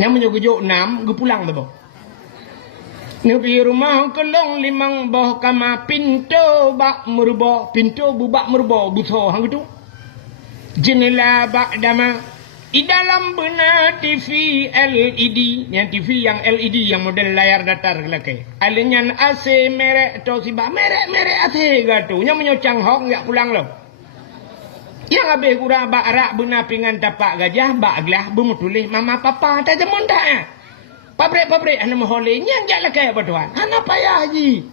Yang menyugujuk 6, gue pulang tu. Nabi rumah kelong limang bawah kamar, pintu bak merubah, pintu bubak merubah, butuh hang itu. Jendela bak dama. Di dalam benar TV LED, yang TV yang LED yang model layar datar lagi. Alinyan AC merek Toshiba, merek AC gatu. Yang menyocang hong nggak pulang lo. Yang habis kurang bak arak benar pingan tapak gajah, bak aglah bermutulih mama papa tak jemun dah. Pabrik anda mohole yang jak lakai apa Tuhan. Ana payah haji.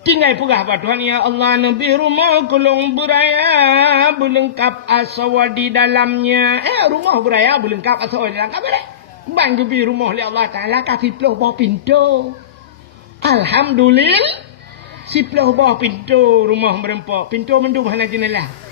Tinggal pegah apa Tuhan, ya Allah nabi rumah kolong beraya berlengkap asawa di dalamnya. Rumah beraya berlengkap asawa di dalamnya. Boleh. Bang gebi rumah oleh Allah Taala kasih peluh bawah pintu. Alhamdulillah. Si peluh bawah pintu rumah merempok. Pintu mendung hana jendela.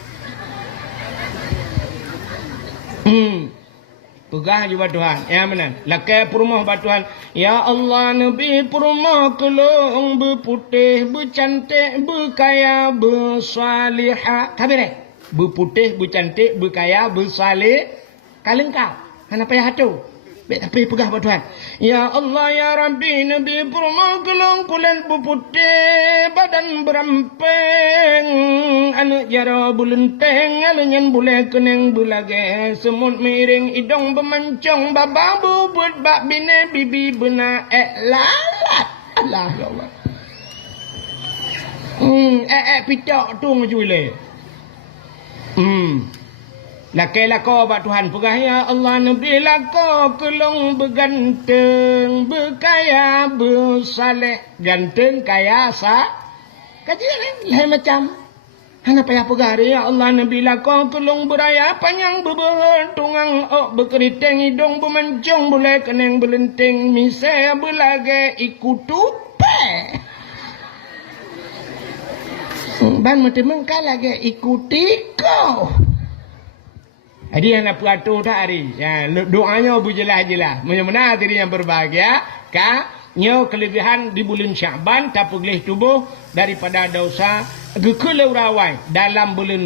Pegah juga Tuhan. Ya benar. Lakai perumah buat Tuhan. Ya Allah nabi perumah kelong berputih, bercantik, berkaya, bersalihah. Kabir berputih, bercantik, berkaya, bersalih. Kalengkap. Hana payah hatu. Tapi pegah buat Tuhan. Ya Allah ya Rabbi nabi perumah kelong kulit berputih, badan beramping, anak jara bulenteng, alanyan boleh keneng bulage, semut miring, hidung bermancung, babang bubut, bak bina, bibi benar, lalat. Allah ya Allah. Pitak tu ngejulai. Lakai lako bak Tuhan pegah ya Allah Nabi lako kelong berganteng berkaya bersaleh ganteng kaya kajian lain macam hana payah pegah ya Allah Nabi lako kelong beraya panjang bertungang berkeriteng hidung bermancung boleh keneng berlenteng misai berlagak ikut tupe ban mati mengkal lagi ikuti kau. Jadi yang nak peratur tak hari. Ya, doanya berjelas-jelas. Mana-mana diri yang berbahagia. Nyo kelebihan di bulan Sya'ban. Tak pergelih tubuh daripada dosa. Kekelerawai. Dalam bulan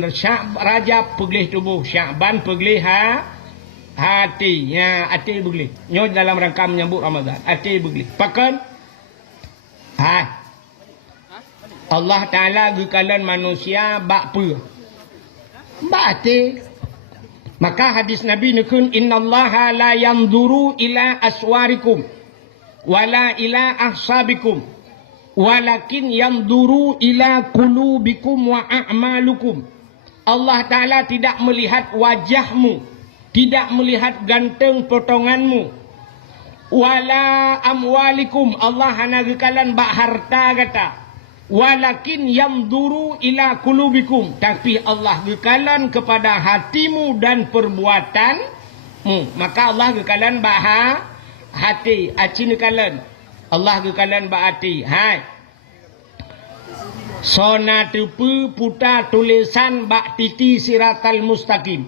Rajab pergelih tubuh. Sya'ban pergelih hati. Ya, hati bergelih. Nyo dalam rangka menyambut Ramadan. Hati bergelih. Pakan. Allah Ta'ala gekalan manusia bakpa. Hati. Maka hadis Nabi nukun innallaha la yanzuru ila aswarikum wala ila ahsabikum walakin yanzuru ila qulubikum wa a'malukum. Allah Ta'ala tidak melihat wajahmu, tidak melihat ganteng potonganmu, wala amwalikum. Allah hanya gekalan bak harta kata. Walakin yanzuru ila qulubikum, tapi Allah gekalan kepada hatimu dan perbuatanmu. Maka Allah gekalan bah hati, acin gekalan. Allah gekalan bah hati. Hai. Sona tepu puta tulisan bak titi siratal mustaqim.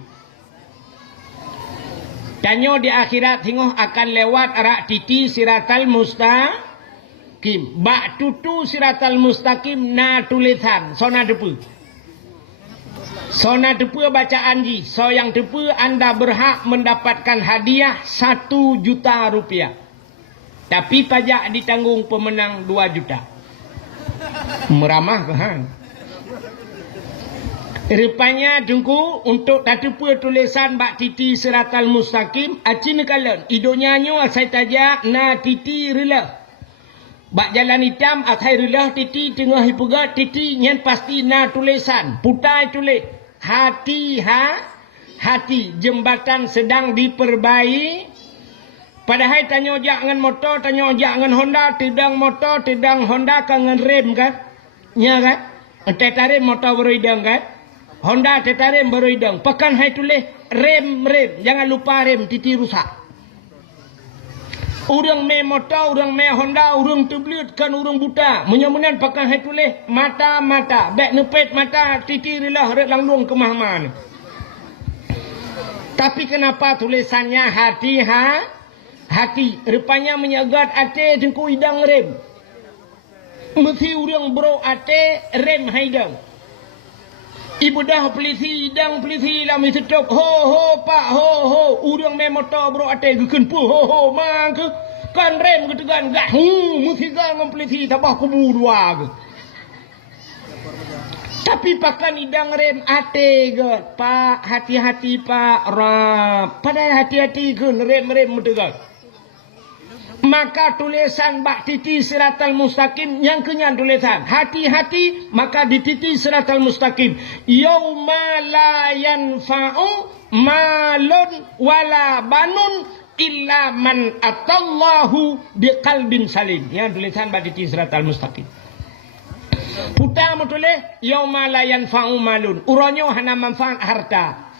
Tanyo di akhirat tengok akan lewat arak titi siratal mustaqim. Bak tutu siratal mustaqim na tulisan sona depu. Sona depu bacaan ji. So yang depu anda berhak mendapatkan hadiah 1 juta rupiah. Tapi pajak ditanggung pemenang 2 juta. Meramah ke hang? Rupanya dengku untuk tatupu tulisan bak titi siratal mustaqim acin kalan. Idonya nyo asai tajak na titi rela. Bak jalan hitam akhairullah titi tengah hipugat titi nyen pasti na tulisan putai tulis hati hati jembatan sedang diperbaiki. Padahal tanyo jak ngan motor, tanyo jak ngan Honda, tidang motor, tidang Honda kan ngan rem kan? Nya kan? Tetarem motor beroidang kan? Honda tetarem beroidang. Pekan hai tulis rem, jangan lupa rem titi rusak. Orang me motor, orang me Honda, orang terbelut kan orang buta. Menyamunan pakai hai tulis mata. Bek nepet mata, titi rilah red langlung ke mahman. Tapi kenapa tulisannya hati hati. Rupanya menyagat ate jengku hidang rem. Mesti orang bro ate rem haidang. Ibu dah pelisi hidang pelisi lah mesti tok ho pak ho urang me motor bro ate gekeun pu ho mang ke kan rem ke tegan gah mesti gan pelisi tabah kubu dua ke. Tapi pakan hidang rem ate ke pak hati-hati pak rap pada hati-hati ke rem mutegan. Maka tulisan bak titi siratal mustaqim yang kenyan tulisan hati-hati maka di titi siratal mustaqim yauma la yanfa'u malun wala banun illa man atallahu biqalbin salim. Ya tulisan bak titi siratal mustaqim. Putar tulis yauma la yanfa'u malun uronyo hana manfaat harta.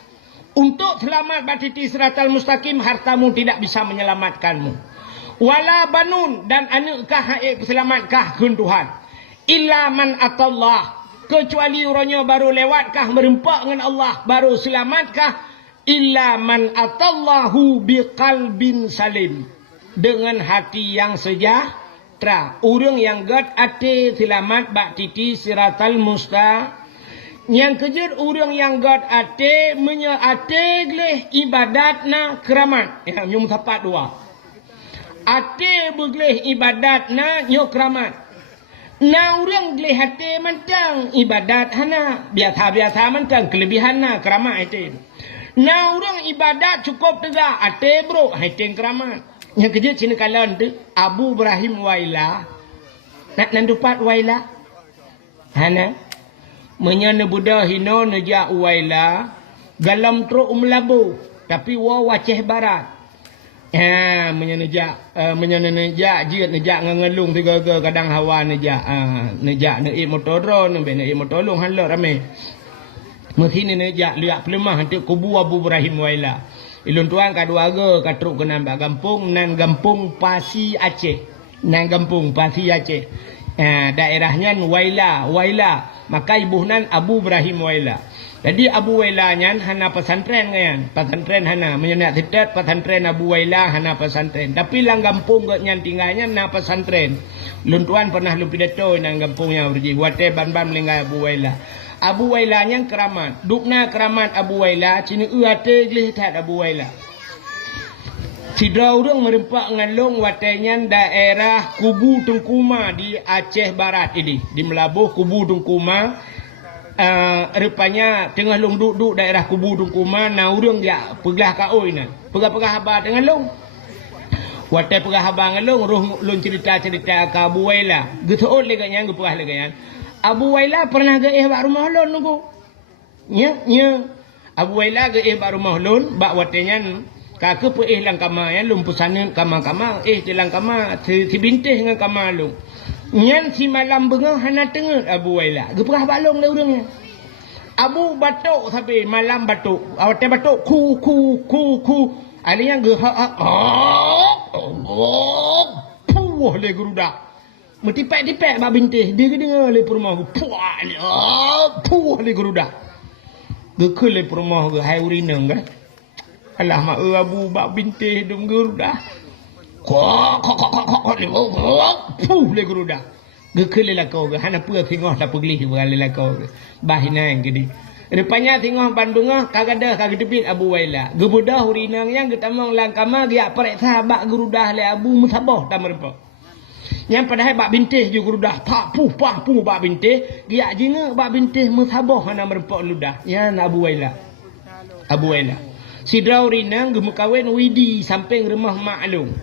Untuk selamat bak titi siratal mustaqim hartamu tidak bisa menyelamatkanmu. Wala banun dan anukkah selamatkah kun Tuhan illa man atallah kecuali orangnya baru lewatkah merempak dengan Allah baru selamatkah illa man atallahu biqalbin salim dengan hati yang sejahtera. Orang yang gad ate selamat bak titi siratal mustaqim. Yang kejar orang yang gad ate ate gleh ibadatna keramat ya nyum tapat dua. Ate begleh ibadat na nyokramat. Na orang gleh hati mantang ibadat hana biasa mantang kelebihan na keramat ate. Na orang ibadat cukup tegak ate bro hati keramat. Yang kerja cina kalan tu Abu Ibrahim Waila. Nak nandupat Waila. Hana menyana Buddha hino nejak Waila. galam truk melabu tapi waceh barat. Menyenejak jiat nejak ngelung tiga kadang hawa nejak naik motor naik motor long halak ramai. Mesin nejak liak pelemah nanti kubu Abu Ibrahim Waila. Ilun tuan kadua ke truk ke nambah kampung nan kampung Pasi Aceh. Nan kampung Pasi Aceh. Daerahnya Waila. Maka ibu nan Abu Ibrahim Waila. Jadi Abu Waila nyan hana pesantren kan. Pesantren hana menyenak titet pesantren Abu Waila hana pesantren. Tapi lang kampung ke nyan tinggalnya na pesantren. Lun tuan pernah lu pidato nang kampungnya berji. Wate ban-ban melinggai Abu Waila. Abu Waila nyan keramat. Dukna keramat Abu Waila cini uate glih tat Abu Waila. Sidra urang merempak ngalong watenya daerah Kubu Tungkuma di Aceh Barat ini. Di Melabuh Kubu Tungkuma. Rupanya tengah long duduk daerah Kubu Tungkuma na urang dia pegah kaoi na. Pegah-pegah haba tengah long. Watai pegah haba ngalong roh lun cerita-cerita ke Abu Waila. Getuot leganya gepegah leganya. Abu Waila pernah ge bak rumah lun nunggu. Nya. Abu Waila ge bak rumah lun bak watenya ka ke lang kama ya lum pusanan kama jelang kama si bintih dengan kama lung. Nyan si malam bengah hana tengah Abu Waila. Gepegah balong le urangnya. Abu batuk sampai malam batuk. Awak batuk ku. Alinya ge puh le gerudak. Metipek-tipek bak bintih. Dia dengar le rumah ku. Puh le gerudak. Gekul le rumah ge hai urinang kan. Alah mak Abu bak bintih dum gerudak. Kok le gerudak. Gekele la kau hana pua tengok tak pergi berale la kau. Bahina yang gede. Rupanya tengok Bandung kagada debit Abu Waila. Gebudah urinang yang getamang langkama dia parek sahabat gerudah le Abu musabah tak merempak. Yang padahal bak bintih je gerudah pak puh bak bintih dia jinga bak bintih musabah hana merempak ludah. Ya Abu Waila. Sidra urinang gemukawin widi samping rumah maklum.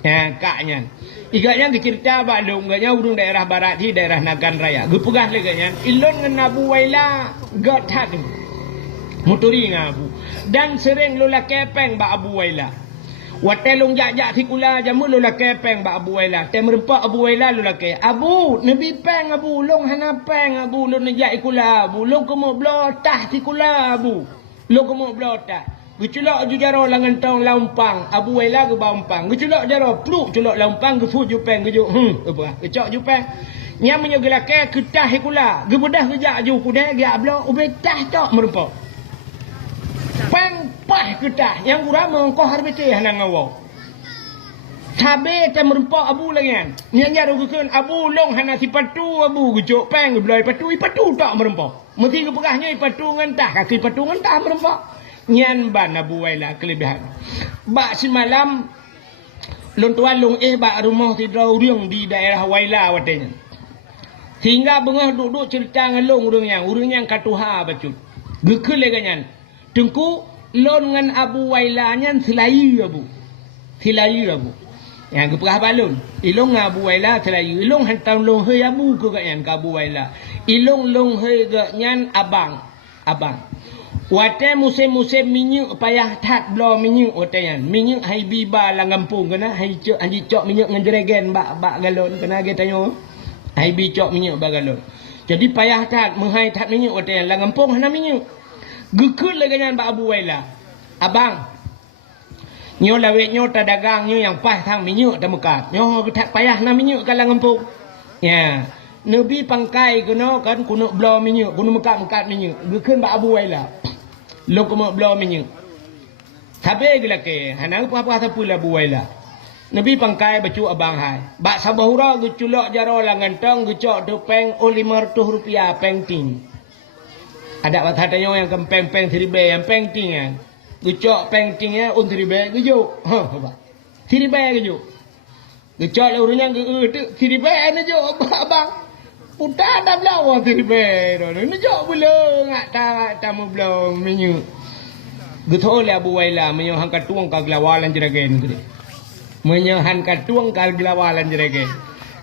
Kaknya. Igaknya cerita balung gaknya urung daerah barat di daerah Nagan Raya. Gepegah leganya ilon ngan Abu Waila gathat. Muturi ngabu. Dan sering lola kepeng ba Abu Waila. Watelung jak-jak sikula jamu lola kepeng ba Abu Waila. Tem rempak Abu Waila lola ke. Abu nabi peng Abu long hana peng Abu lon jak ikula Abu long komo blotah sikula Abu. Long komo blotah. Geculak ju jaro langan tong laumpang Abu Waila ke baumpang geculak jaro pluk culak laumpang ke fu jupeng ge ju apa gecok jupeng nya menyo gelake ketah ikula gebedah gejak ju kuda ge ablo ubetah tok merempak pang pah ketah yang kurang mengko harbete hanang ngawo sabe ta merempak Abu langan nya jaro gekeun Abu long hana sipatu Abu gecok peng gebloi patu tok merempak mesti gepegahnya patu ngentah kaki patu ngentah merempak. Nyan ban Abu Waila kelebihan. Bak semalam lon tuan long bak rumah Sidra urang di daerah Waila watenya. Sehingga bengah duduk cerita ngalong urang yang katuha bacut. Gekel leganyan. Tengku lon ngan Abu Waila nyan selayu Abu. Yang gepegah balon. Ilong Abu Waila selayu. Ilong hantam long he Abu ke ganyan ka Abu Waila. Ilong long he ganyan abang. Wate musim-musim minyak payah tat blo minyak wateyan. Minyak hai biba lang kampung kena hai cok minyak ngejeregen bak galon kena ge tanyo. Hai bi cok minyak bak galon. Jadi payah tat menghai tat minyak wateyan lang kampung hana minyak. Gekut le ganyan bak Abu Waila. Abang. Nyo lawet nyo ta dagang nyo yang pas tang minyak ta mekat. Nyo tat payah na minyak ka lang kampung. Ya. Nabi pangkai kena kan kuno blo minyak, kuno mekat minyak. Gekut bak Abu Waila. Lo komo blo minyak. Tabe gelake, hanang apa sapu la Abu Waila. Nabi pangkai bacu abang hai. Bak sabahura geculok jaro langan tong gecok topeng Rp500 peng ting. Ada wat hatanya yang kempeng seribe yang peng ting kan. Gecok peng tingnya seribe gejo. Ha. Seribe gejo. Gecok le urunnya ge seribe ane jo abang. Putar dah belau seribe. Ni jo bula ngak ta mu belau minyak. Getol Abu Waila menyohan katuang ka glawalan jeragen gede. Menyohan katuang ka glawalan jeragen.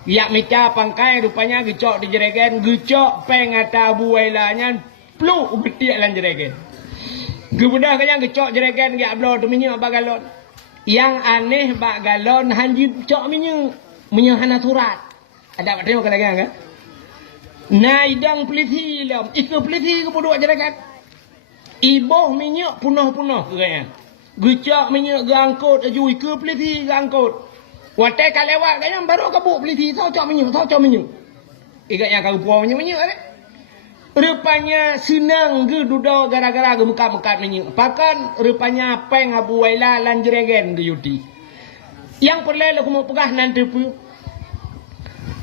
Yak meca pangkai rupanya gecok di jeragen, gecok peng ata Abu Waila nya pluk getiak lan jeragen. Gebudah kaya gecok jeragan gak ablo tu minyak bak galon. Yang aneh bak galon hanji cok minyak. Minyak hana surat. Ada pak tengok lagi kan? Nah idang peliti lam. Ika peliti ke bodoh jeragan. Iboh minyak punah-punah kaya. Gecok minyak gangkut aju ika peliti gangkut. Watai ka lewat kaya baru kabuk peliti tau cok minyak, tau cok minyak. Ikat yang kau puang minyak kan? Rupanya senang ke duduk gara-gara ke mekat-mekat minyak. Pakan rupanya peng Abu Waila lan jeregen ke yuti. Yang perlu aku mau pegah nanti pu.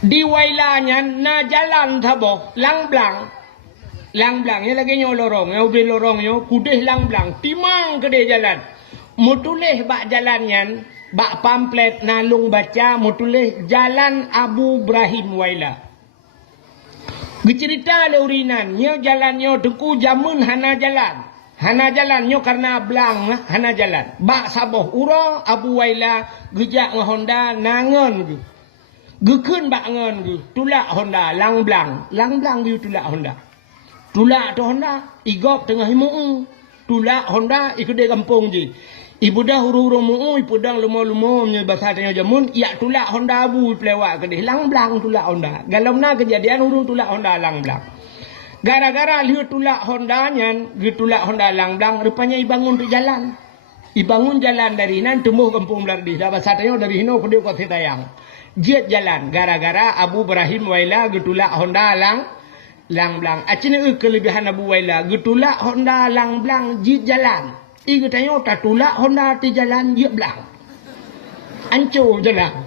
Di Wailanya na jalan taboh lang blang. Lang blang ya lagi nyo lorong, ya ubi lorong yo kudeh lang blang. Timang ke dia jalan. Mutuleh bak jalannya, bak pamflet nalung baca mutuleh jalan Abu Ibrahim Waila. Bercerita le urinan, nyo jalan nyo teku jamun hana jalan. Hana jalan nyo karena belang hana jalan. Bak saboh ura Abu Waila gejak nge Honda nangon ge. Gekun bak ngon ge. Tulak Honda lang blang. Lang blang ge tulak Honda. Tulak tu Honda igop tengah himu. Tulak Honda ikut kampung je. Ibu dah huru-huru mu'u, ibu dah lumo-lumo bahasa tanya jamun, ya tulak Honda Abu pelewak ke dia. Lang blang tulak Honda. Galau na kejadian huru tulak Honda lang blang. Gara-gara lihat tulak Honda nyan, tulak Honda lang blang, rupanya ibangun tu jalan. Ibangun jalan dari nan tumbuh kampung Lardi. Dah bahasa tanya dari hino ke dia kau tayang. Jet jalan. Gara-gara Abu Ibrahim Waila tulak Honda lang blang. Acina kelebihan Abu Waila tulak Honda lang blang jet jalan. Iku tanya tak tulak Honda di jalan dia belang. Ancur jalan.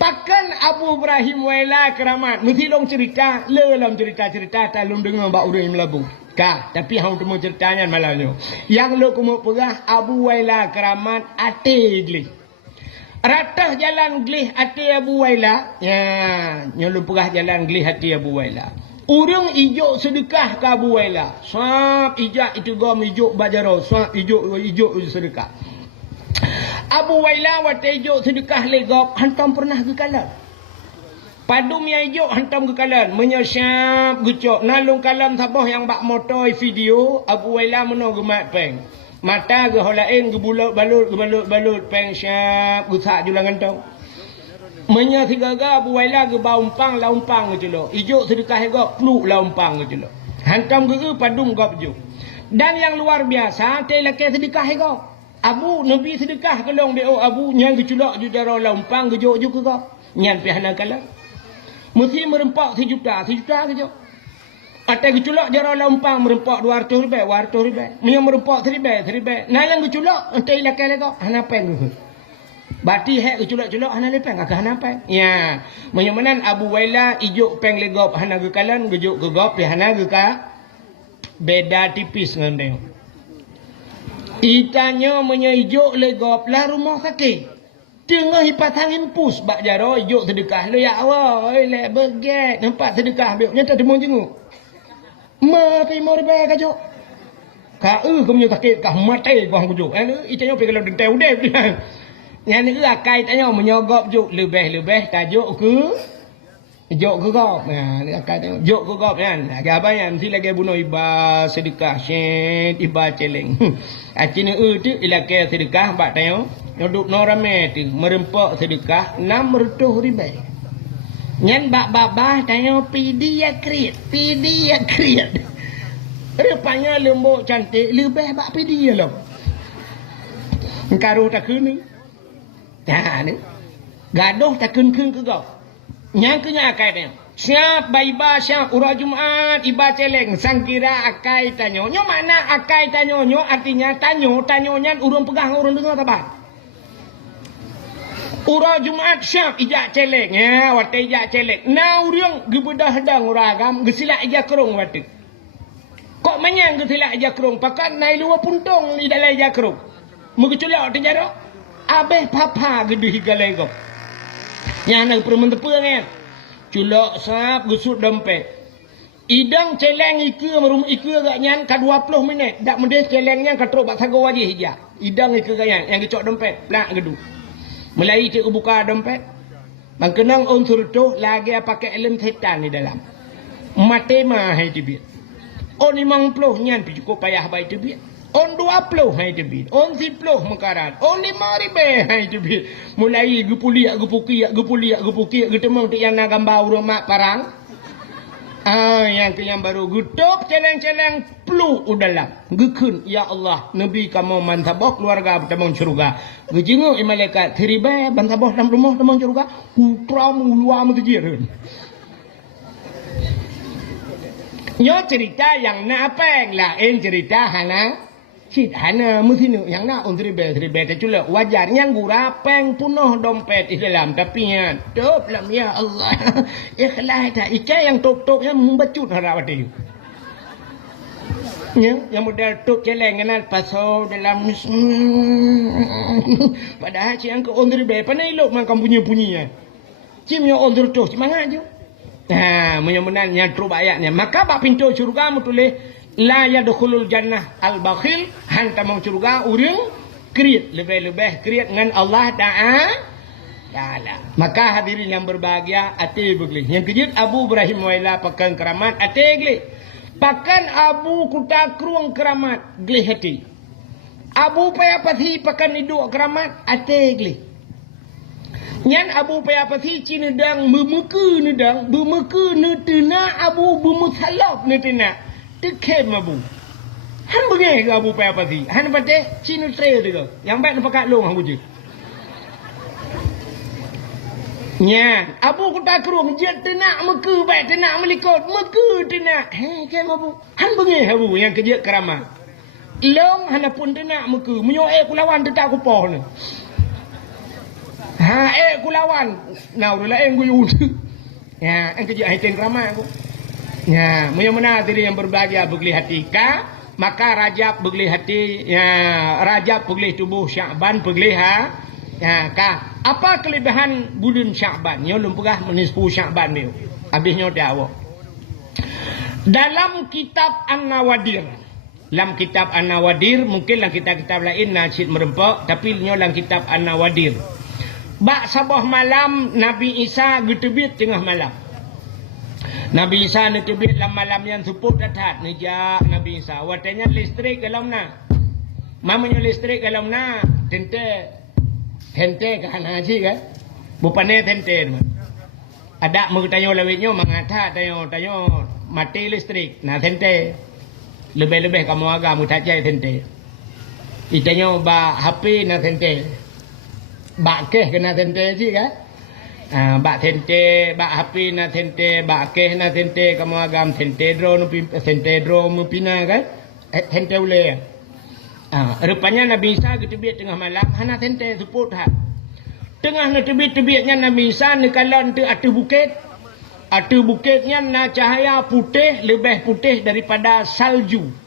Pakan Abu Ibrahim Waila keramat. Mesti long cerita. Lelam cerita-cerita. Talum dengar Mbak Udah Melabu. Kah. Tapi hang temu ceritanya malamnya. Yang lo kumuk pegah Abu Waila keramat ate glih. Ratah jalan glih ate Abu Waila. Ya. Nyolong pegah jalan glih ate Abu Waila. Urang ijuk sedekah ke Abu Waila. Swap ijak itu gom ijuk bajaro. Swap ijuk sedekah. Abu Waila waktu ijuk sedekah legop. Hantam pernah ke kalan. Padum yang ijuk hantam ke kalan. Menyesyap gecok. Nalung kalan sabah yang bak motor video. Abu Waila menogemat peng. Mata ke holain ke balut peng syap. Gusak julangan tau. Menya sigaga Abu Waila ke baumpang laumpang ke celo. Ijuk sedekah gop peluk laumpang ke celo. Hantam ke padum gop juk. Dan yang luar biasa te laki sedekah gop. Abu Nabi sedekah ke long deo Abu nyang ke culak ju jaro laumpang ke juk ke gop. Nyan pi hana kala. Mesti merempak 1 juta ke juk. Ate ke culak jaro laumpang merempak 200 ribu. Menya merempak 1000. Nalang ke culak te laki gop hana peng ke. Bati hek ke culak-culak hana lepeng agak hana peng. Ya, menyamanan Abu Waila ijuk peng legop hana ke kalan gejuk ke gop ya hana ke ka. Beda tipis ngan dia. Itanya menya ijuk legop lah rumah sakit. Tengah hipatang impus bak jaro ijuk sedekah lo ya Allah, oi le beget nampak sedekah biok nyata temu jenguk. Ma pi mor be ka juk. Ka kumnya sakit ka mate gua kujuk. Itanya pe kalau denteu deh. Yang ni akai tanya menyogop juk lebih tajuk ke juk ke gop. Nah, ni akai tanya juk ke gop kan. Agak apa yang si lagi bunuh iba sedekah syed iba celeng. Acina tu ilake sedekah bak tanya duduk norame tu merempak sedekah 600 ribu. Nyan bak babah tanya pidi ya kriat. Rupanya lembut cantik lebih bak pidi ya lom. Karu tak kini. Nah, ni. Gaduh tak keng-keng ke kau. Yang kena akai dia. Siap baiba siap urah Jumaat iba celeng sang kira akai tanyo. Nyo mana akai tanyo nyo artinya tanyonya urang pegang urang dengar apa? Urah Jumaat siap ijak celeng. Ya, waktu ijak celeng. Na urang gebedah hadang uragam gesila ijak kerong waktu. Kok menyang gesila ijak kerong pakat nai luar puntung di dalam ijak kerong. Mugeculak tu jaro. Abeh papa gede higalego. Yang nak permen tepung kan. Culak sap gusut dompet. Idang celeng ike merum ike gak nyan ka 20 minit. Dak mendes celengnya ka truk bak sago wajih hija. Idang ike gak yang gecok dompet plak gedu. Mulai cik buka dompet. Bang kenang unsur tu lagi pakai elem setan di dalam. Mate mah hai tibit. On 50 nyan pi cukup payah baik tebit. On 20 hai tebit. On 10 mekarat. On 5 hai tebit. Mulai gepuliak gepukiak getemung tu yang nak gambar rumah parang. Yang baru gutup celeng-celeng peluk udalam. Gekun ya Allah Nabi kamu mantabah keluarga bertamang syurga. Gejenguk malaikat teribai bantabah dalam rumah tamang syurga. Putramu luar mutujirun. Nyo cerita yang nak apa lah cerita hana cit hana mutinu yang nak teribai tercula wajar yang gura peng punuh dompet di dalam tapi ya top lam ya Allah ikhlas tak ikai yang tok yang membacut harawati ya yang modal tok celeng kenal pasal dalam padahal siang ke teribai panai elok makan bunyi-bunyi cimnya tok semangat je. Menyemunan nyatru ayatnya. Maka bak pintu syurga tulis la yadkhulul jannah al-bakhil hantamang syurga urang kriat lebih-lebih kriat dengan Allah Ta'ala. Maka hadirin yang berbahagia ate begli. Yang kejut Abu Ibrahim Waila pakan keramat ate gli. Pakan Abu Kutakruang keramat gli hati. Abu Payapati pakan iduk keramat ate gli. Nyan Abu Payapati Cina dang bermuka nedang bermuka netena Abu bermusalap netena tekem Abu han bengai ke Abu Payapati han pate Cina tre tu yang baik nampak kat long Abu je nyan Abu Kutakruang je tenak meka baik tenak melikot meka tenak kem Abu han bengai Abu yang kerja keramat long han pun tenak meka menyoek kulawan tetap kupoh ni kulawan. Nah, udah lah gue yun. Ya, kerja haitin ramah aku. Ya, mudah-mudahan tadi yang berbahagia begli hati ka, maka Rajab begli hati, ya, Rajab begli tubuh Sya'ban begli ya, ka. Apa kelebihan bulan Sya'ban? Yo lumpugah menispu Sya'ban ni. Habisnya dah awak. Dalam kitab An-Nawadir. Dalam kitab An-Nawadir, mungkin dalam kitab-kitab lain nasyid merempak, tapi dalam kitab An-Nawadir. Bak sabah malam Nabi Isa getebit tengah malam. Nabi Isa getebit dalam malam yang seput datat nejak Nabi Isa. Watanya listrik dalam na. Mamanya listrik dalam na. Tente kan haji kan. Bupane tente. Ada mengetanya lawitnya mengata tanya mati listrik. Nah tente. Lebih-lebih kamu agak mutajai tente. Itanya ba HP na tente. Bak keh kena tente je kan. Bak tente, bak HP na tente, bak keh na tente, kamu agam tente dro mupina kan. Tente ule. Rupanya Nabi Isa ketebit tengah malam, hana tente seput hat. Tengah na tebit-tebitnya Nabi Isa nekalan tu atu bukit. Atu bukitnya na cahaya putih, lebih putih daripada salju.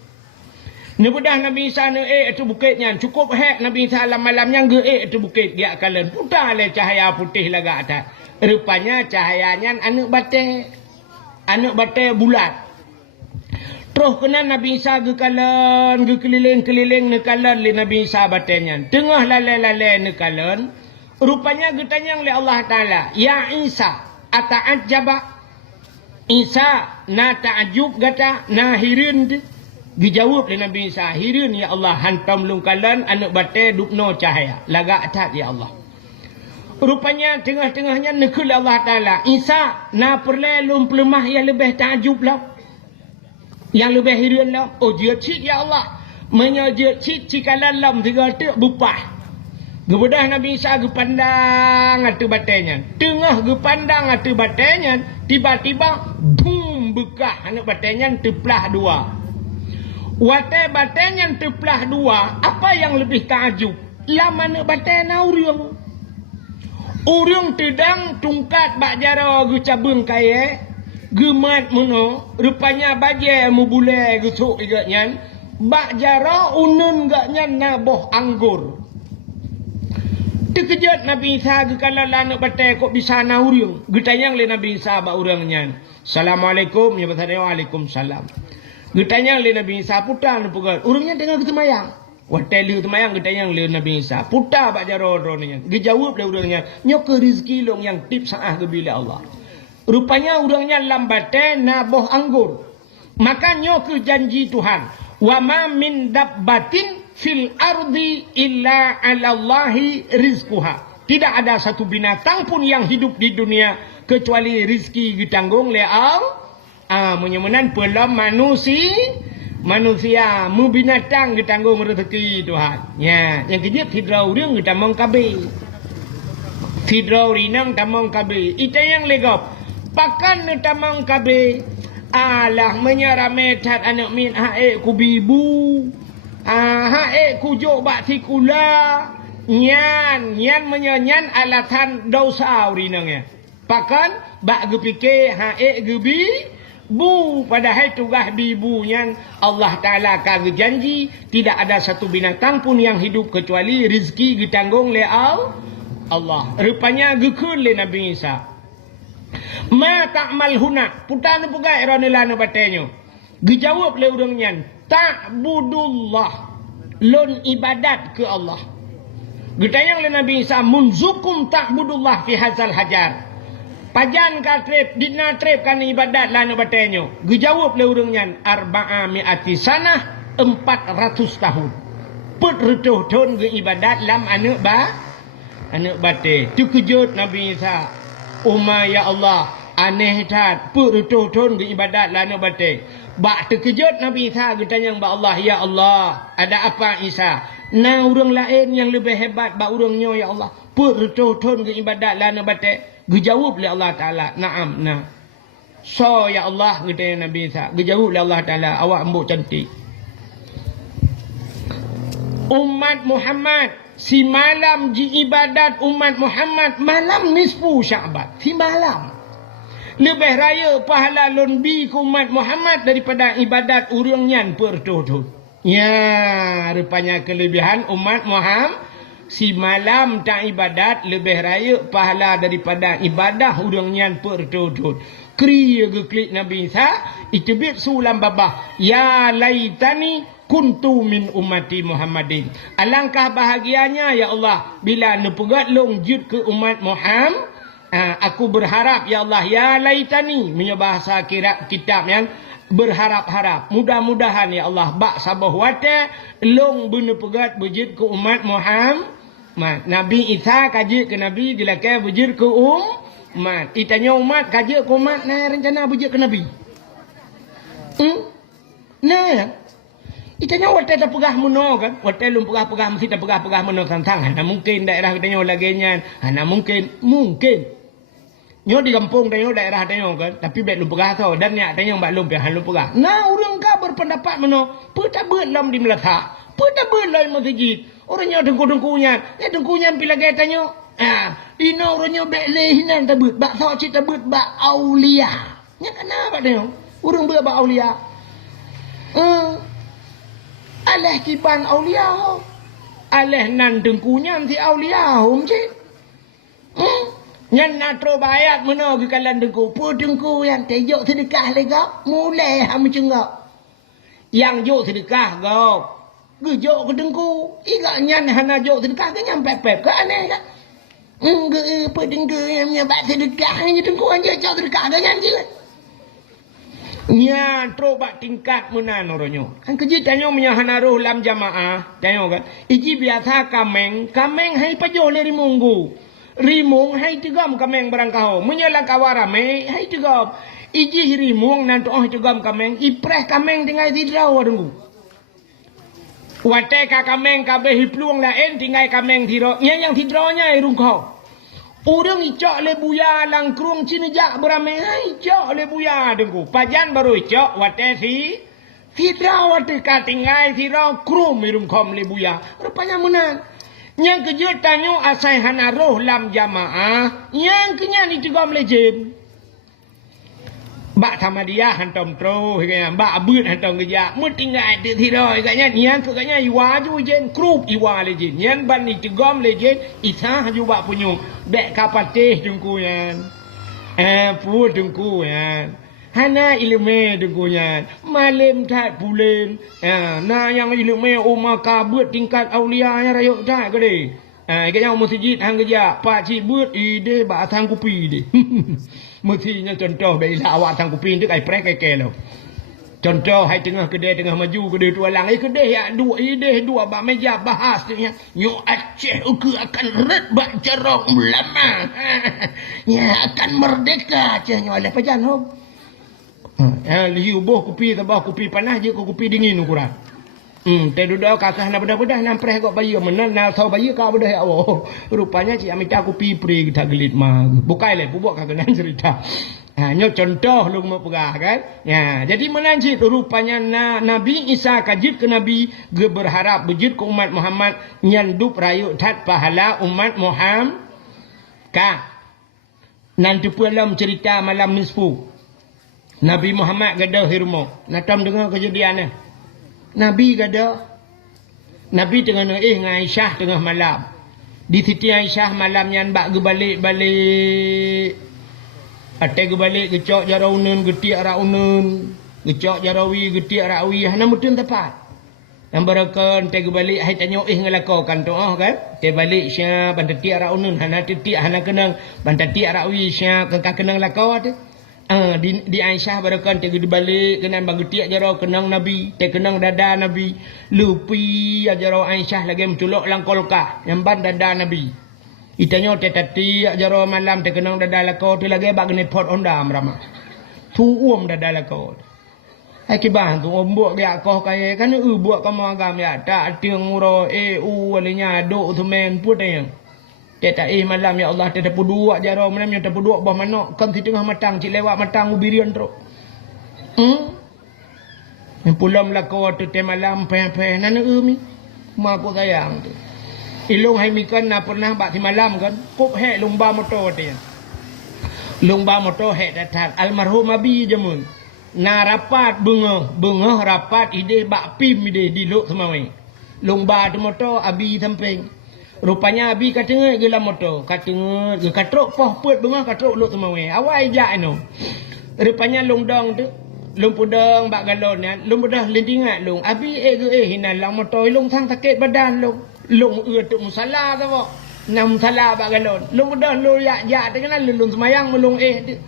Nebudah Nabi Isa atu bukitnya cukup hek Nabi Isa malam yang atu bukit dia kalan putar le cahaya putih laga atas. Rupanya cahayanya anak bate bulat. Terus kena Nabi Isa kalan keliling-keliling nekalan le Nabi Isa batenya. Tengah lalai-lalai nekalan rupanya getanyang le Allah Taala, ya Isa ata'ajjaba. Isa na ta'ajub gata na hirin. Dijawab oleh Nabi Isa, hirin ya Allah hantam lungkalan anak bate dupno cahaya. Laga atat ya Allah. Rupanya tengah-tengahnya nekul Allah Ta'ala. Isa na perlelum pelemah yang lebih takjub lah. Yang lebih hirin lah. Oh dia cik ya Allah. Menyajir cik cikalan lam tiga tuk bupah. Kemudian Nabi Isa gepandang atu batenya. Tengah gepandang atu batenya. Tiba-tiba boom bekah anak batenya teplah dua. Watai baten yang terpelah dua, apa yang lebih takjub? Lama nak baten na urung. Urung tedang tungkat bak jara gu cabung kaya, gemat mono, rupanya baje mu bule gu sok igatnya, bak jara unun gatnya naboh anggur. Terkejut Nabi Isa gu kalala nak baten kok bisa na urung. Getayang le Nabi Isa bak urangnya. Assalamualaikum, ya bertanya waalaikumsalam. Getanyang le Nabi Isa putar nu pugal. Urangnya tengah ketemayang. Watai le ketemayang getanyang le Nabi Isa. Putar bak jaro-ronnya. Dijawab le urangnya. Nyok rezeki long yang tip saah ke bila Allah. Rupanya urangnya lambate na boh anggur. Makanya ke janji Tuhan, wa ma min dabbatin fil ardi illa 'alallahi rizquha. Tidak ada satu binatang pun yang hidup di dunia kecuali rizki ditanggung oleh Allah. Menyemenan pelam manusia mu binatang ditanggung rezeki Tuhan. Ya, yang kedua tidrau ring tamong kabe. Tidrau rinang tamong kabe. Ita yang legap. Pakan tamong kabe. Alah menyarametat anak min hae ku bibu. Hae ku jok bak tikula. Nyan menyanyan alatan dosa rinangnya. Pakan bak gepike hae gebi bu, padahal tugas bibunya Allah Ta'ala akan janji tidak ada satu binatang pun yang hidup kecuali rizki ditanggung oleh Allah. Rupanya gekun oleh Nabi Isa. Ma ta'mal huna, putan pugai ranilana batenyo. Dijawab oleh orangnya, ta'budullah, lon ibadat ke Allah. Ditanya oleh Nabi Isa, munzukum ta'budullah fi hazal hajar. Pajan ka trip, dina trip kan ibadat lana batenyo. Dijawab le urangnya, arba'a mi'ati sanah, 400 tahun. Put retuh tahun ke ibadat lam anak bate. Tu kejut Nabi Isa. Ya Allah, aneh tat. Put retuh tahun ke ibadat lana bate. Bak terkejut Nabi Isa bertanya kepada Allah, ya Allah, ada apa Isa? Nah orang lain yang lebih hebat bak orangnya ya Allah. Put retuh tahun ke ibadat lana bate. Dijawab oleh Allah Ta'ala, na'am, nah. So, ya Allah, kata Nabi Isa. Dijawab oleh Allah Ta'ala, awak embuk cantik. Umat Muhammad, si malam ji ibadat umat Muhammad, malam nisfu Sya'ban, si malam. Lebih raya pahala lonbi ke umat Muhammad daripada ibadat urang nyan pertutup. Ya, rupanya kelebihan umat Muhammad. Si malam tak ibadat lebih raya pahala daripada ibadah urangnya pertutut. Kriya ke klik Nabi Isa itu bit sulam babah. Ya laitani kuntu min ummati Muhammadin. Alangkah bahagianya ya Allah bila nepegat longjut ke umat Muhammad. Aku berharap ya Allah, ya laitani, punya bahasa kitab yang berharap-harap. Mudah-mudahan ya Allah bak sabah wate long benepegat bejit ke umat Muhammad. Nabi Isa kaji ke Nabi dilakai bujur ke umat. Itanya umat kaji ke umat. Nah rencana bujur ke Nabi. Nah itanya waktu tak pegah meno kan. Waktu belum pegah-pegah mesti tak pegah-pegah meno tantang. Nah mungkin daerah kitanya laginya. Nah mungkin. Nyo di kampung tanya daerah tanya kan. Tapi belum pegah tau. Dan nyak tanya belum pegah. Nah orang ka berpendapat meno. Peta berlam di Melaka. Peta berlam masjid. Orangnya dengku-dengkunya. Dengkunya bila kaya tanya. Ina orangnya beklehinan tabut. Bak sok cik tabut bak aulia. Ya kenapa tanya? Orang bak aulia. Alah kiban aulia. Alah nan dengkunya si aulia. Cik. Yang natro bayat mana ke kalan dengku. Pun dengku yang tejok sedekah legap. Mulai macam kau. Yang jok sedekah kau. Gejok ke dengku. Iga nyan hana jok sedekah ke nyampe pep ke aneh kan. Apa dengku yang nyabat sedekah. Hanya dengku aja jok sedekah ke nyan je kan. Nya trobat tingkat menan orangnya. Kan kejitannya menyahana roh lam jamaah. Tanya kan. Iji biasa kameng. Kameng hai pajoh le rimunggu. Rimung hai tigam kameng berangkau. Menyalah kawarame hai tigam. Iji rimung nanti tigam kameng. Ipreh kameng tinggal tidraw dengku. Wate ka kameng kabeh hipluang lain tinggal kameng tiro. Yang tidronya irung kau. Orang icok le buya lang krung cinejak beramai. Icok le buya dengku. Pajan baru icok wate si tidraw wate ka tinggal tiro krum irung kom le buya. Rupanya menan. Yang kejutannya asai hana roh lam jamaah. Yang kenyan ditigam lejen. Bak sama dia hantam tro kaya bak abut hantam kerja mu tinggal ada tirai kaya nian kaya iwa ju jen krup iwa lejen nian ban ni tigam lejen isa ju bak punyung bek kapateh dengku yan pu dengku yan hana ilmu dengku yan malam tak bulan nah yang ilmu umma kabut tingkat aulia ya rayok tak gede kaya masjid hang kerja pak cik but ide bak tang kupi de mestinya contoh bila awak tang kuping tu kai prek kai lo. Contoh hai tengah kedai tengah maju kedai tualang kedai ya dua bak meja bahas dia nyo Aceh uku akan red bak cerong lama ya akan merdeka cenyo oleh pajan hom liu boh kopi tabah kopi panas je kopi dingin ukuran teh duduk kakak nak bedah-bedah nampreh kok bayi menan nak tahu bayi kau bedah ya Allah rupanya cik amita kopi pri tak gelit mah bukai le bubuak kakak nan cerita. Nyo contoh lu mau pegah kan. Ya, jadi menanjit rupanya Nabi Isa kajit ke Nabi ge berharap bejit ke umat Muhammad nyandup rayu tat pahala umat Muhammad. Ka. Nanti pulam cerita malam nisfu. Nabi Muhammad gadah hirmo. Natam dengar kejadiannya. Nabi gadah. Nabi tengah dengan Aisyah tengah malam. Di Siti Aisyah malam yang bak ge balik-balik ate ke balik gecok jaraunan getiak raunan gecok jarawi getiak rawi hana mutun tepat yang barakan te ke balik hai tanyo ngelakokan tu kan te balik sya bantatiak raunan hana titik hana kenang bantatiak rawi sya kengka kenang lakau tu di Aisyah barakan te ke balik kenang bang getiak jarau kenang Nabi te kenang dada Nabi lupi jarau Aisyah lagi menculok langkolkah yang ban dada Nabi itanyo te tati jaro malam te kenang dada lako tu lagi bak gene pot ondam rama tu dada lako ai kibah tu buat dia koh kaya kan buat kamu agam ya tak tiang muro walinya do tu men put yang te tak malam ya Allah te dapu dua jaro malam te dapu dua bah manok kan di tengah matang cik lewat matang ubirian teruk pulam lako tu te malam pe nana mi mak aku sayang tu ilung hai mikan na pernah bak di malam kan kop hek lumba motor dia lumba motor hek datang almarhum abi jamun na rapat bunga rapat ide bak pim ide di lok semai lumba tu motor abi samping rupanya abi katengah gelam motor katengah ge katrok poh put bunga katrok lok semai awai jak anu rupanya lungdong tu lumpudang bak galon ya lumpudah lindingat lung abi hinan lang motor lung sang sakit badan lung tu musala tu kok nam salah bak galon lung dah lu ya dengan lung semayang melung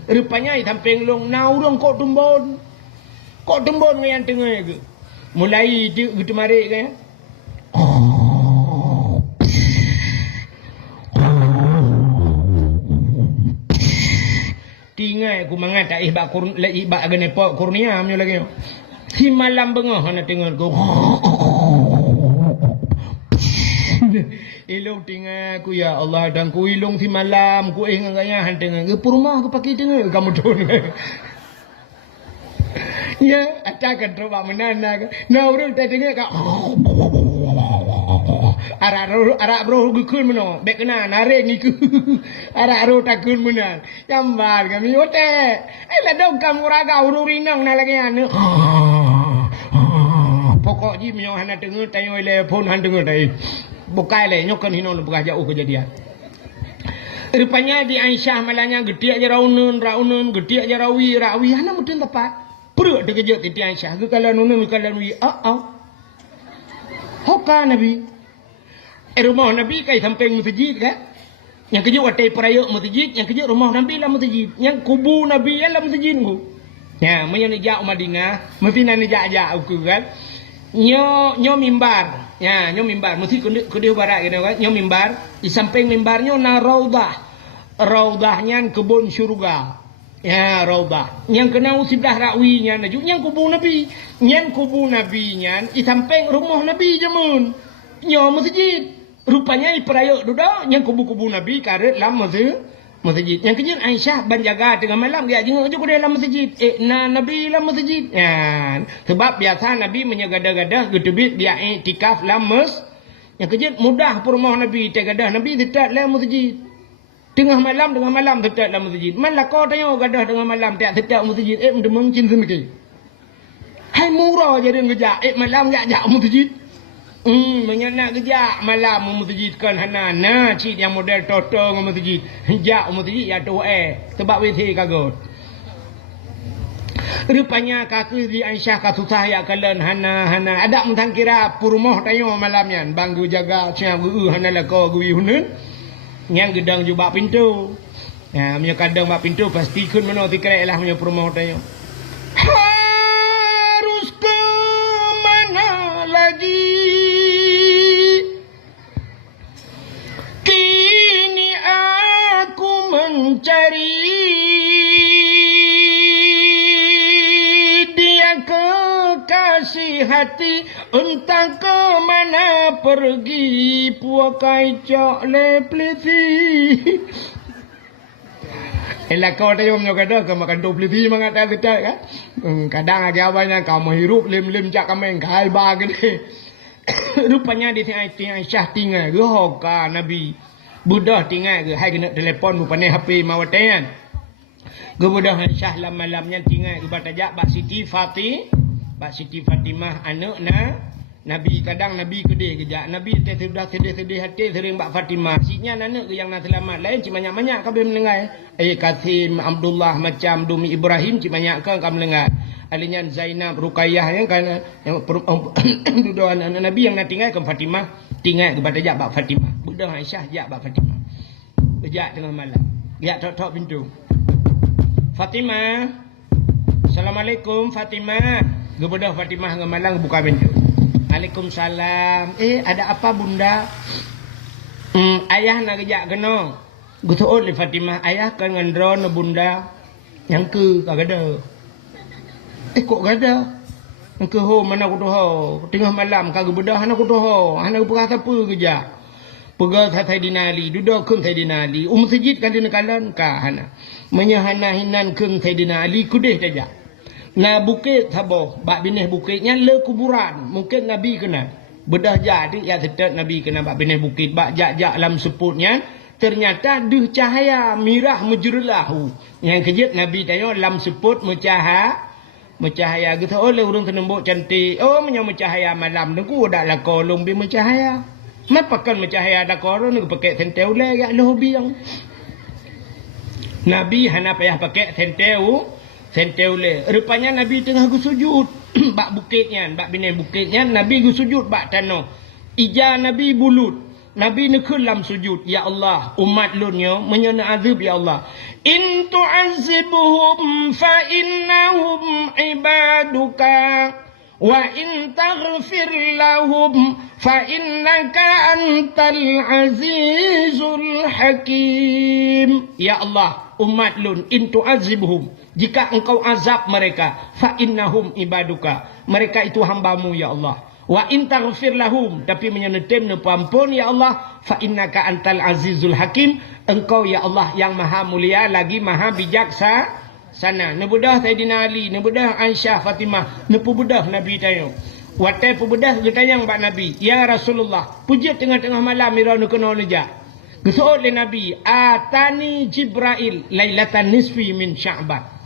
rupanya samping lung nau dong kok tumbon dengan tengah ke mulai gitu mari kan tinggal aku mengata ibak agane pok kurnia amyo lagi si malam bengah ana tengah ku ilung tinggal ku ya Allah dan ku ilung si malam ku ngaya han tengah ke rumah ku pakai tengah kamu tu ya atakan tu bak menana na urang tak tengah ka arak bro gukun meno bek kena nare ni ku arak ro takun menan jambar kami ote la dong kamu raga ururinang na lagi anu pokok ji menyo hana tengah tayo le phone han tengah dai bukai le nyokan hinon buka jauh kejadian rupanya di Aisyah malanya getiak je raunan getiak je rawi hana mutun tepat perut dekejut di Aisyah ke kalau nunun wi hoka Nabi rumah Nabi kai samping masjid kan yang kejut watai perayuk masjid yang kejut rumah Nabi lah masjid yang kubu Nabi lah masjid ku ya menyo nejak Madinah mesti nan nejak aku kan nyo mimbar ya nyo mimbar mesti kudu barat gitu kan nyo mimbar di samping mimbarnya na raudahnya kebun syurga ya raudah yang kena sebelah rakwinya naju yang kubu Nabi nya di samping rumah Nabi jamun nyo masjid rupanya di perayuk duduk yang kubu-kubu Nabi karet lam masjid yang kejut Aisyah banjaga tengah malam dia jenguk juga dalam masjid Nabi dalam masjid ya sebab biasa Nabi menyagadah-gadah getubit dia iktikaf dalam yang kejut mudah rumah Nabi gadah Nabi tetap dalam masjid tengah malam tetap dalam masjid malah kau tanya gadah tengah malam tetap masjid mendemang cinta mesti hai murah jadi ngejak malam jak masjid menyenak kejak malam masjidkan hana cik yang model toto ngam masjid jak masjid ya tu sebab witi kagot rupanya kaki di Aisyah ka susah ya kalian hana ada mentang kira purmoh tayo malamnya banggu jaga cia hana la ko gui hunun yang gedang juga pintu ya punya kadang bak pintu pasti kun meno tikrek lah punya purmoh tayo di hati, entah ke mana pergi, puakai cok lepliti. Elah kau tanya punya kata, kau makan dopliti mengata kita kan? Kadang ada abangnya kau menghirup lim cak kau main kai bagi ni. Rupanya di sini Aisyah tinggal ke hoka Nabi. Buddha tinggal ke, hai kena telefon rupanya HP mawatan. Kemudian Aisyah malamnya tinggal ke batajak Bak Siti Fatimah anak Nabi. Kadang Nabi kedih kejap. Nabi sudah sedih hati sering Bak Fatimah. Siknya anak ke yang nak selamat. Lain cik banyak-banyak kau boleh mendengar. Kasim, Abdullah macam Dumi Ibrahim cik banyak kau mendengar. Alinya Zainab, Ruqayyah yang kan yang duduk anak Nabi yang nak tinggal ke Fatimah. Tinggal ke batajak Bak Fatimah. Budak Aisyah jak Bak Fatimah. Kejap tengah malam. Ya tok pintu. Fatimah. Assalamualaikum Fatimah. Gebedah Fatimah ngemalang buka pintu. Waalaikumsalam. Ada apa bunda? Ayah nak kejak kena. Gutuut li Fatimah. Ayah kan ngandron bunda. Yang ke kagada. Kok gada? Yang ke ho mana aku tuh ho. Tengah malam kagak bedah anak aku tuh ho. Anak perah apa kejak. Pegal Thai Dinali. Duduk kun Thai Dinali. Masjid kan di nekalan ka hana. Menyahana hinan kun Thai Dinali kudih saja. Na bukit thaboh, bak binih bukitnya le kuburan. Mungkin Nabi kena. Bedah jadi ya tetap Nabi kena bak binih bukit. Bak jak-jak alam seputnya. Ternyata duh cahaya mirah mujurlahu. Yang kejut Nabi tanya alam seput mencahaya gitu. Oleh urung tenembok cantik. Oh mencahaya malam. Nunggu dak lah kolong bi mencahaya. Mapakan mencahaya dak kolong nunggu pakai senteu le ya lo biang. Nabi hana payah pakai senteu le. Rupanya Nabi tengah sujud bak bukitnya, bak binai bukitnya Nabi sujud bak tanah. Ija Nabi bulut. Nabi nekul dalam sujud, ya Allah, umat lunyo menyana azab ya Allah. In tu'azzibuhum fa innahum ibaduka wa in taghfir lahum fa innaka antal azizul hakim. Ya Allah, umat lun, in tu'azzibuhum, jika engkau azab mereka, fa innahum ibaduka, mereka itu hambamu ya Allah. Wa in taghfir lahum, tapi menyenetem ne pampun ya Allah, fa innaka antal azizul hakim, engkau ya Allah yang maha mulia lagi maha bijaksana. Nebudah Sayyidina Ali, nebudah Aisyah Fatimah, nepubudah Nabi tayo. Watai pubudah getayang bak Nabi, ya Rasulullah, puji tengah-tengah malam mirau kena nejak. Gesuot le Nabi, atani Jibril lailatan nisfi min Sya'ban.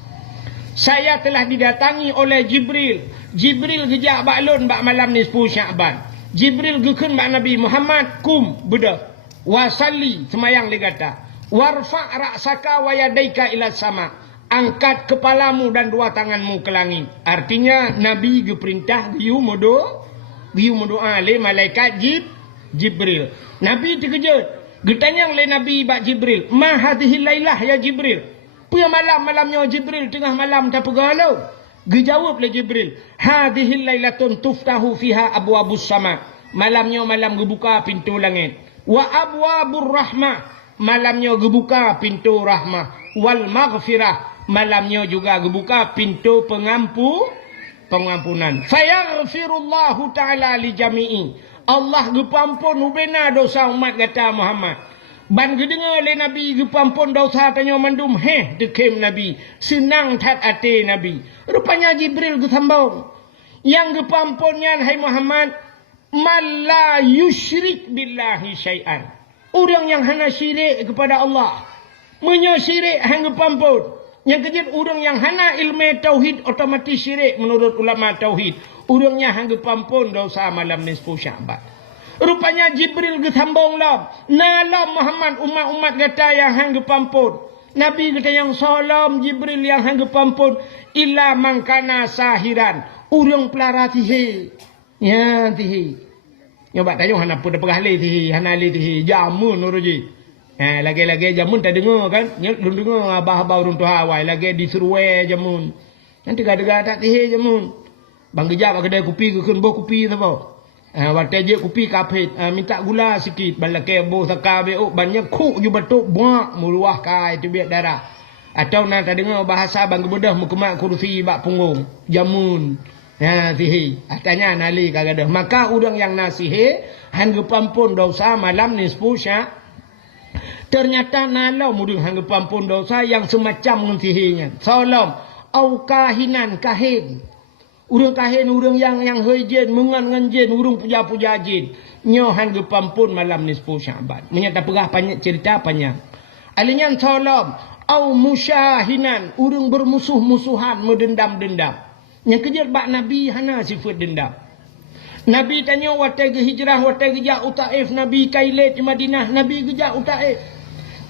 Saya telah didatangi oleh Jibril. Jibril gejak baklun bak malam nisfu Sya'ban. Jibril gekun bak Nabi Muhammad kum budak. Wasalli semayang legata. Warfa' ra'saka wa yadaika ila sama. Angkat kepalamu dan dua tanganmu ke langit. Artinya Nabi geperintah giu doa le malaikat Jibril. Nabi terkejut. Getanyang le Nabi bak Jibril. Ma hadhihi lailah ya Jibril. Puya malamnya Jibril tengah malam tak pegalau. Dijawab le Jibril. Hadhihi lailatun tuftahu fiha abwabus sama. Malamnya malam gebuka pintu langit. Wa abwabur rahmah. Malamnya gebuka pintu rahmah. Wal maghfirah. Malamnya juga gebuka pintu pengampunan. Fayaghfirullahu ta'ala li jami'i. Allah gepampun ubena dosa umat kata Muhammad. Ban gedengar le Nabi gepampun dosa tanya mandum dekem Nabi. Senang tat ate Nabi. Rupanya Jibril gesambung. Yang gepampunnya hai Muhammad, man la yusyrik billahi syai'an. Orang yang hanya syirik kepada Allah. Menyyirik hang gepampun. Yang kejut orang yang hana ilmu tauhid otomatis syirik menurut ulama tauhid. Orangnya hang gepampun dosa malam nisfu Sya'ban. Rupanya Jibril gesambung lam. Nalam Muhammad umat-umat kata yang hang gepampun. Nabi kata yang salam Jibril yang hang gepampun. Illa mangkana sahiran. Urang pelara tihi. Ya tihi. Nyoba tanya hana pun dapegah le tihi. Hana le tihi. Jamun uruji. Lagi-lagi jamun tak dengar kan. Belum dengar abah-abah urung tu hawai. Lagi disuruh jamun. Nanti gada-gada tak tihi jamun. Bang kejap kedai kopi ke kenbo kopi tu apa. Waktu je kopi kapit. Minta gula sikit. Balakai boh sakar beuk. Banyak kuk je batuk. Buak meluah kai tu biar darah. Atau nak tak dengar bahasa bang kebedah mukemak kursi bak punggung. Jamun. Ya, sihir. Tanya nali kagak. Maka orang yang nasihir hangga pampun dosa malam nisfu syak. Ternyata nalau mudeng hangga pampun dosa yang semacam dengan sihirnya. Salam au kahinan kahin. Urang kahin urang yang hejin mengan jin urang puja jin. Nyo hangga pampun malam nisfu Syaban. Menyata perah banyak cerita panjang. Alinyan salam au musyahinan urang bermusuh-musuhan mendendam-dendam. Yang kejar bak Nabi hana sifat dendam. Nabi tanya watai ke hijrah, watai ke jak Taif, Nabi kailet di Madinah, Nabi ke jak Taif.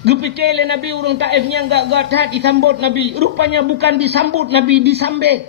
Gepikir Nabi orang Taifnya enggak gatat disambut Nabi. Rupanya bukan disambut Nabi, disambit.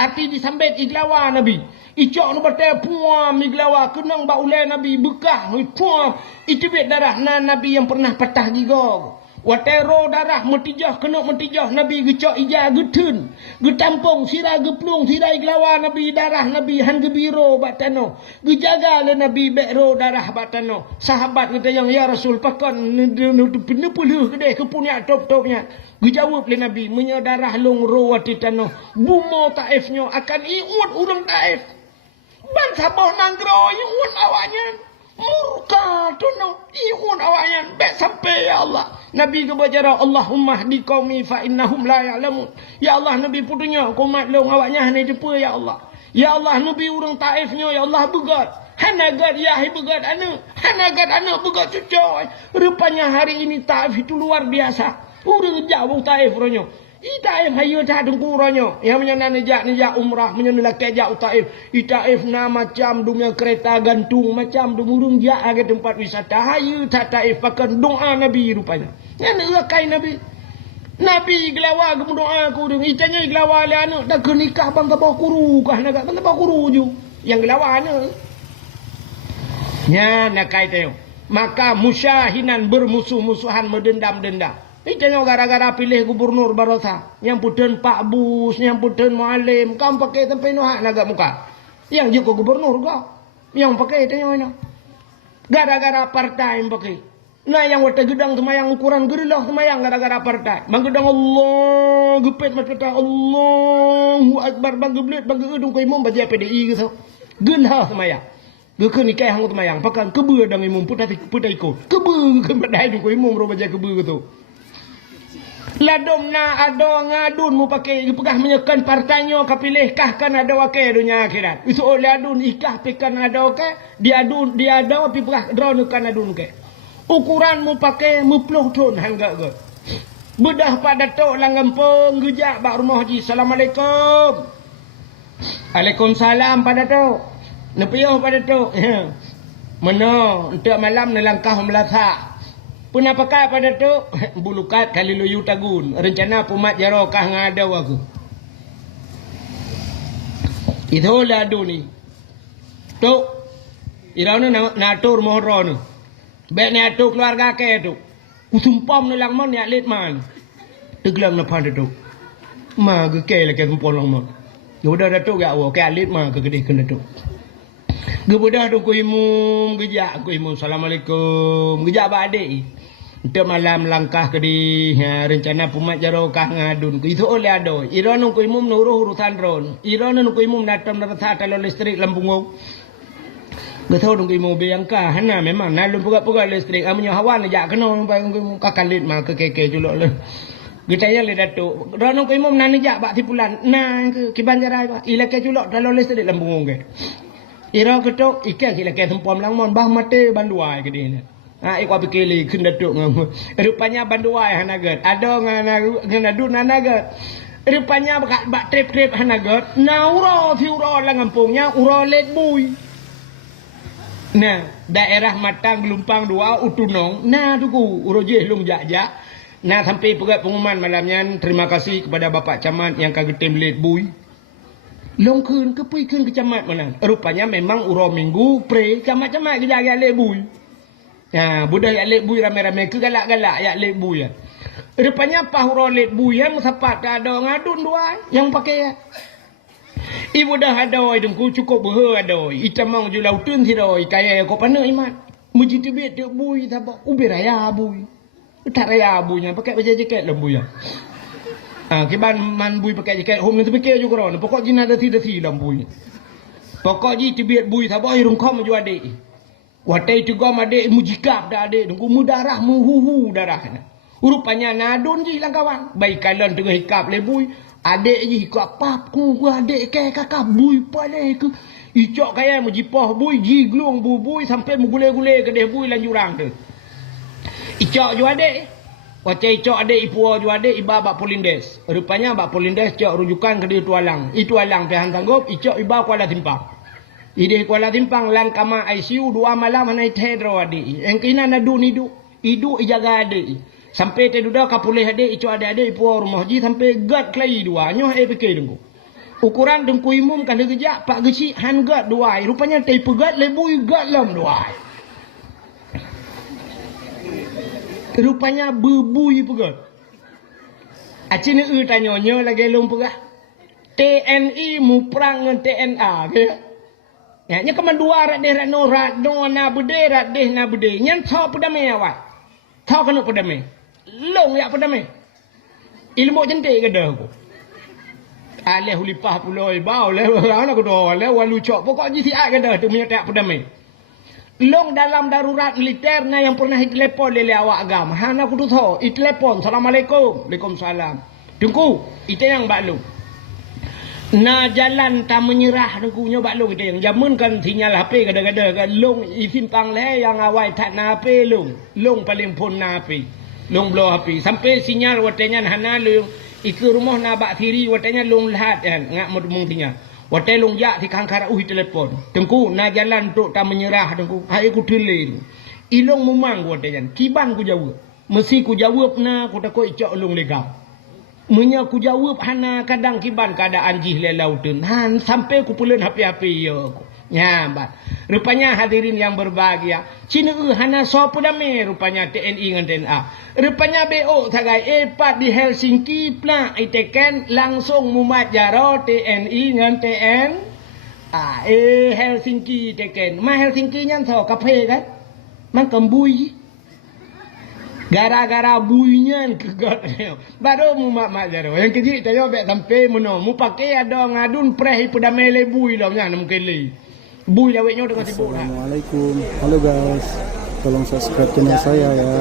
Arti disambit iglawa Nabi. Icok nu batai puam iglawa kenang bak ulai Nabi bekah puam. Itu bet darah Nabi yang pernah patah gigong. Watero darah metijah kena metijah Nabi gecok ija getun getampung sirah geplung sirah iglawa Nabi darah Nabi han gebiro batano gejaga le Nabi bekro darah batano sahabat kata yang ya Rasul pakan nepuluh kedai kepunya top-topnya gejawab le Nabi menyadarah long ro watitano bumo Taifnya akan iut urang Taif ban sabah nanggro iut awaknya murka tuno iun awaknya baik sampai ya Allah Nabi ke bacara Allahumma hdi qaumi fa innahum la ya'lamun ya Allah Nabi putunya kumat long awaknya hanya depa ya Allah ya Allah Nabi urang Taifnya ya Allah begat hanagat ya begat anak begat cucoy rupanya hari ini Taif itu luar biasa urang jauh Taif ronyo Taif hayu tak dengkuranyo yang menyenang nejak umrah menyenang kejak Taif Taif na macam dunia kereta gantung macam dumurung jak ke tempat wisata hayu tak Taif pakai doa Nabi rupanya yang kai Nabi gelawa ke doa ku dong itanya gelawa le anak dah kenikah bang ke bawah kuru kah nak bang ke bawah kuru ju yang gelawa anak nya nak kai teo maka musyahinan bermusuh-musuhan mendendam-dendam. Itanya gara-gara pilih gubernur Barosa. Yang puten Pak Bus, yang puten Mualim. Kamu pakai tempat ini naga muka. Yang juga gubernur kau. Yang pakai itanya ini. Gara-gara partai yang pakai. Nah yang wata gedang semayang ukuran gerilah semayang gara-gara partai. Bang gedang Allah. Gepet macam Allahu Akbar. Bang geblet, bang gedung kau imam baca PDI gitu. Gelah semayang. Geke nikah hang semayang. Pakai kebe dang imam putai ikut. Kebe kebedai dong kau imam baca kebe gitu. Ladom na ada ngadun mu pakai pegah menyekan partainya kapilih kah kan ada wakai dunia akhirat. Isu oleh adun ikah pikan ada wakai dia ada pi pegah drone kan adun ke. Ukuran mu pakai mu puluh ton hangga ke. Bedah pada tok langampung gejak bak rumah haji. Assalamualaikum. Waalaikumsalam pada tok. Nepiyah pada tok. Mana untuk malam nelangkah melasa. Pernah pakai pada tu bulukat kali loyu tagun rencana pumat jarokah ngada aku itulah duni tu irana natur mohron bet natur keluarga ke tu usumpam nelang mon ya lit man teglang na pada tu ma ke ke sumpam lang mon yo dah tu ga wo ke lit ma ke gede kena tu gebudah tu ku imum gejak ku imum assalamualaikum gejak ba adik untuk malam langkah ke di rencana pumat jarokah ngadun ku itu oleh ado iranu ku imum nuruh urusan ron iranu ku imum datang nerasa kalau listrik lampungau betul dong ku imum biangka hana memang nalum puga listrik amunyo hawan jak kena kakalit mah ke keke julok le gitaya le datuk ranu ku imum nani jak bak tipulan nah ke banjarai pak ilake julok kalau listrik lampungau ke ira ketok ikan ilake sempom langmon bah mate banduai ke dia ikut pikirขึ้นdatuk ngamu rupanya banduai hanagat ada nganadun hanagat rupanya bak trip hanagat na uro lang kampungnya uro let bui nah daerah Matang Gelumpang 2 Utunong nah tuku uro jehlung jak nah sampai pengumuman malamnya terima kasih kepada Bapak Camat yang kagetem let bui long keun ke camat mana rupanya memang uro minggu pre camat-camat gejaga let bui. Ya, budak yak lek bui rame-rame ke galak-galak yak lek bui ya. Rupanya pahuro lek bui yang sapat ada ngadun dua yang pakai ya. Ibu dah ada dengku cukup behe ada. Itamang ju lautun si doi kaya ko pana imat. Muji tibet dek bui tabak ubi raya bui. Tak raya buinya pakai baju jaket lembu ya. Kiban man bui pakai jaket home ni terfikir juga orang. Pokok jina dati dalam bui. Pokok ji tibiat bui sabai rungkom ju adik. Watai tu gom adik mujikap dah adik. Tunggu mudarah muhuhu darah. Rupanya nadun ji lang kawan. Baik kalian tengah hikap le bui. Adik ji hikap papu ku adik ke kakak bui pale ke. Icok kaya mujipah bui ji glung bui sampai mugule-gule ke deh bui lan jurang tu. Icok ju adik. Watai icok adik ipuo ju adik iba bak Polindes. Rupanya bak Polindes cok rujukan ke dia Tualang. Itu alang pihan sanggup icok iba Kuala Timpang. Ide Kuala Timpang lan kama ICU 2 malam anai tedro adik. Engkina nadun idu ijaga adik. Sampai teduda kapulih adik icok adik-adik ipuo rumah ji sampai gad kelai dua. Nyoh fikir dengku. Ukuran dengku imum kan dia kejak pak geci han gad dua. Rupanya tei pegat lebui gad lam dua. Rupanya bebui pegat. Acini tanya nyo lagi lum pegah. TNI mu perang dengan TNA ke? Ya, nya keman dua rat deh rat no na bude rat deh na bude. Nyan tho pedame awak. Tho kanu pedame. Long ya pedame. Ilmu jentik ke dah aku. Aleh hulipah puloi bau le ana ko do le walu cok pokok ji siat ke dah tu punya tak pedame. Long dalam darurat militer na yang pernah telepon lele awak agam. Hana aku tu tho, telepon. Assalamualaikum. Waalaikumsalam. Tunggu, itu yang baklung. Na jalan tak menyerah dengku nyo baklung itu yang jamun kan sinyal HP kadang-kadang kan long isimpang le yang awai tak na HP long paling pun na HP. Long blow HP sampai sinyal watenya hana long iku rumah na bak thiri watenya long lahat kan ngak mung sinyal. Watai long jak di kangkara telepon. Tengku na jalan tok tak menyerah tengku. Hai ku tele. Ilong memang watenya. Kiban ku jawab. Mesti ku jawab na ku takut icok long legam. Menya ku jawab hana kadang kiban keadaan jih le lautun. Han sampai ku pulen HP ya aku. Nyambat. Rupanya hadirin yang berbahagia. Cina hana sopo dame rupanya TNI dengan TNA. Rupanya BO tagai epat di Helsinki pla iteken langsung mumat jaro TNI dengan TN. Helsinki teken. Ma Helsinki nyan so kape kan. Man kembui. Gara-gara buinya kegat. Baru mumat jaro. Yang kecil tayo bek sampai muno. Mu pakai ada ngadun preh ipudame le bui lah nya mungkin le. Bui laweknya dengan sibuk lah. Assalamualaikum. Halo guys. Tolong subscribe channel saya ya.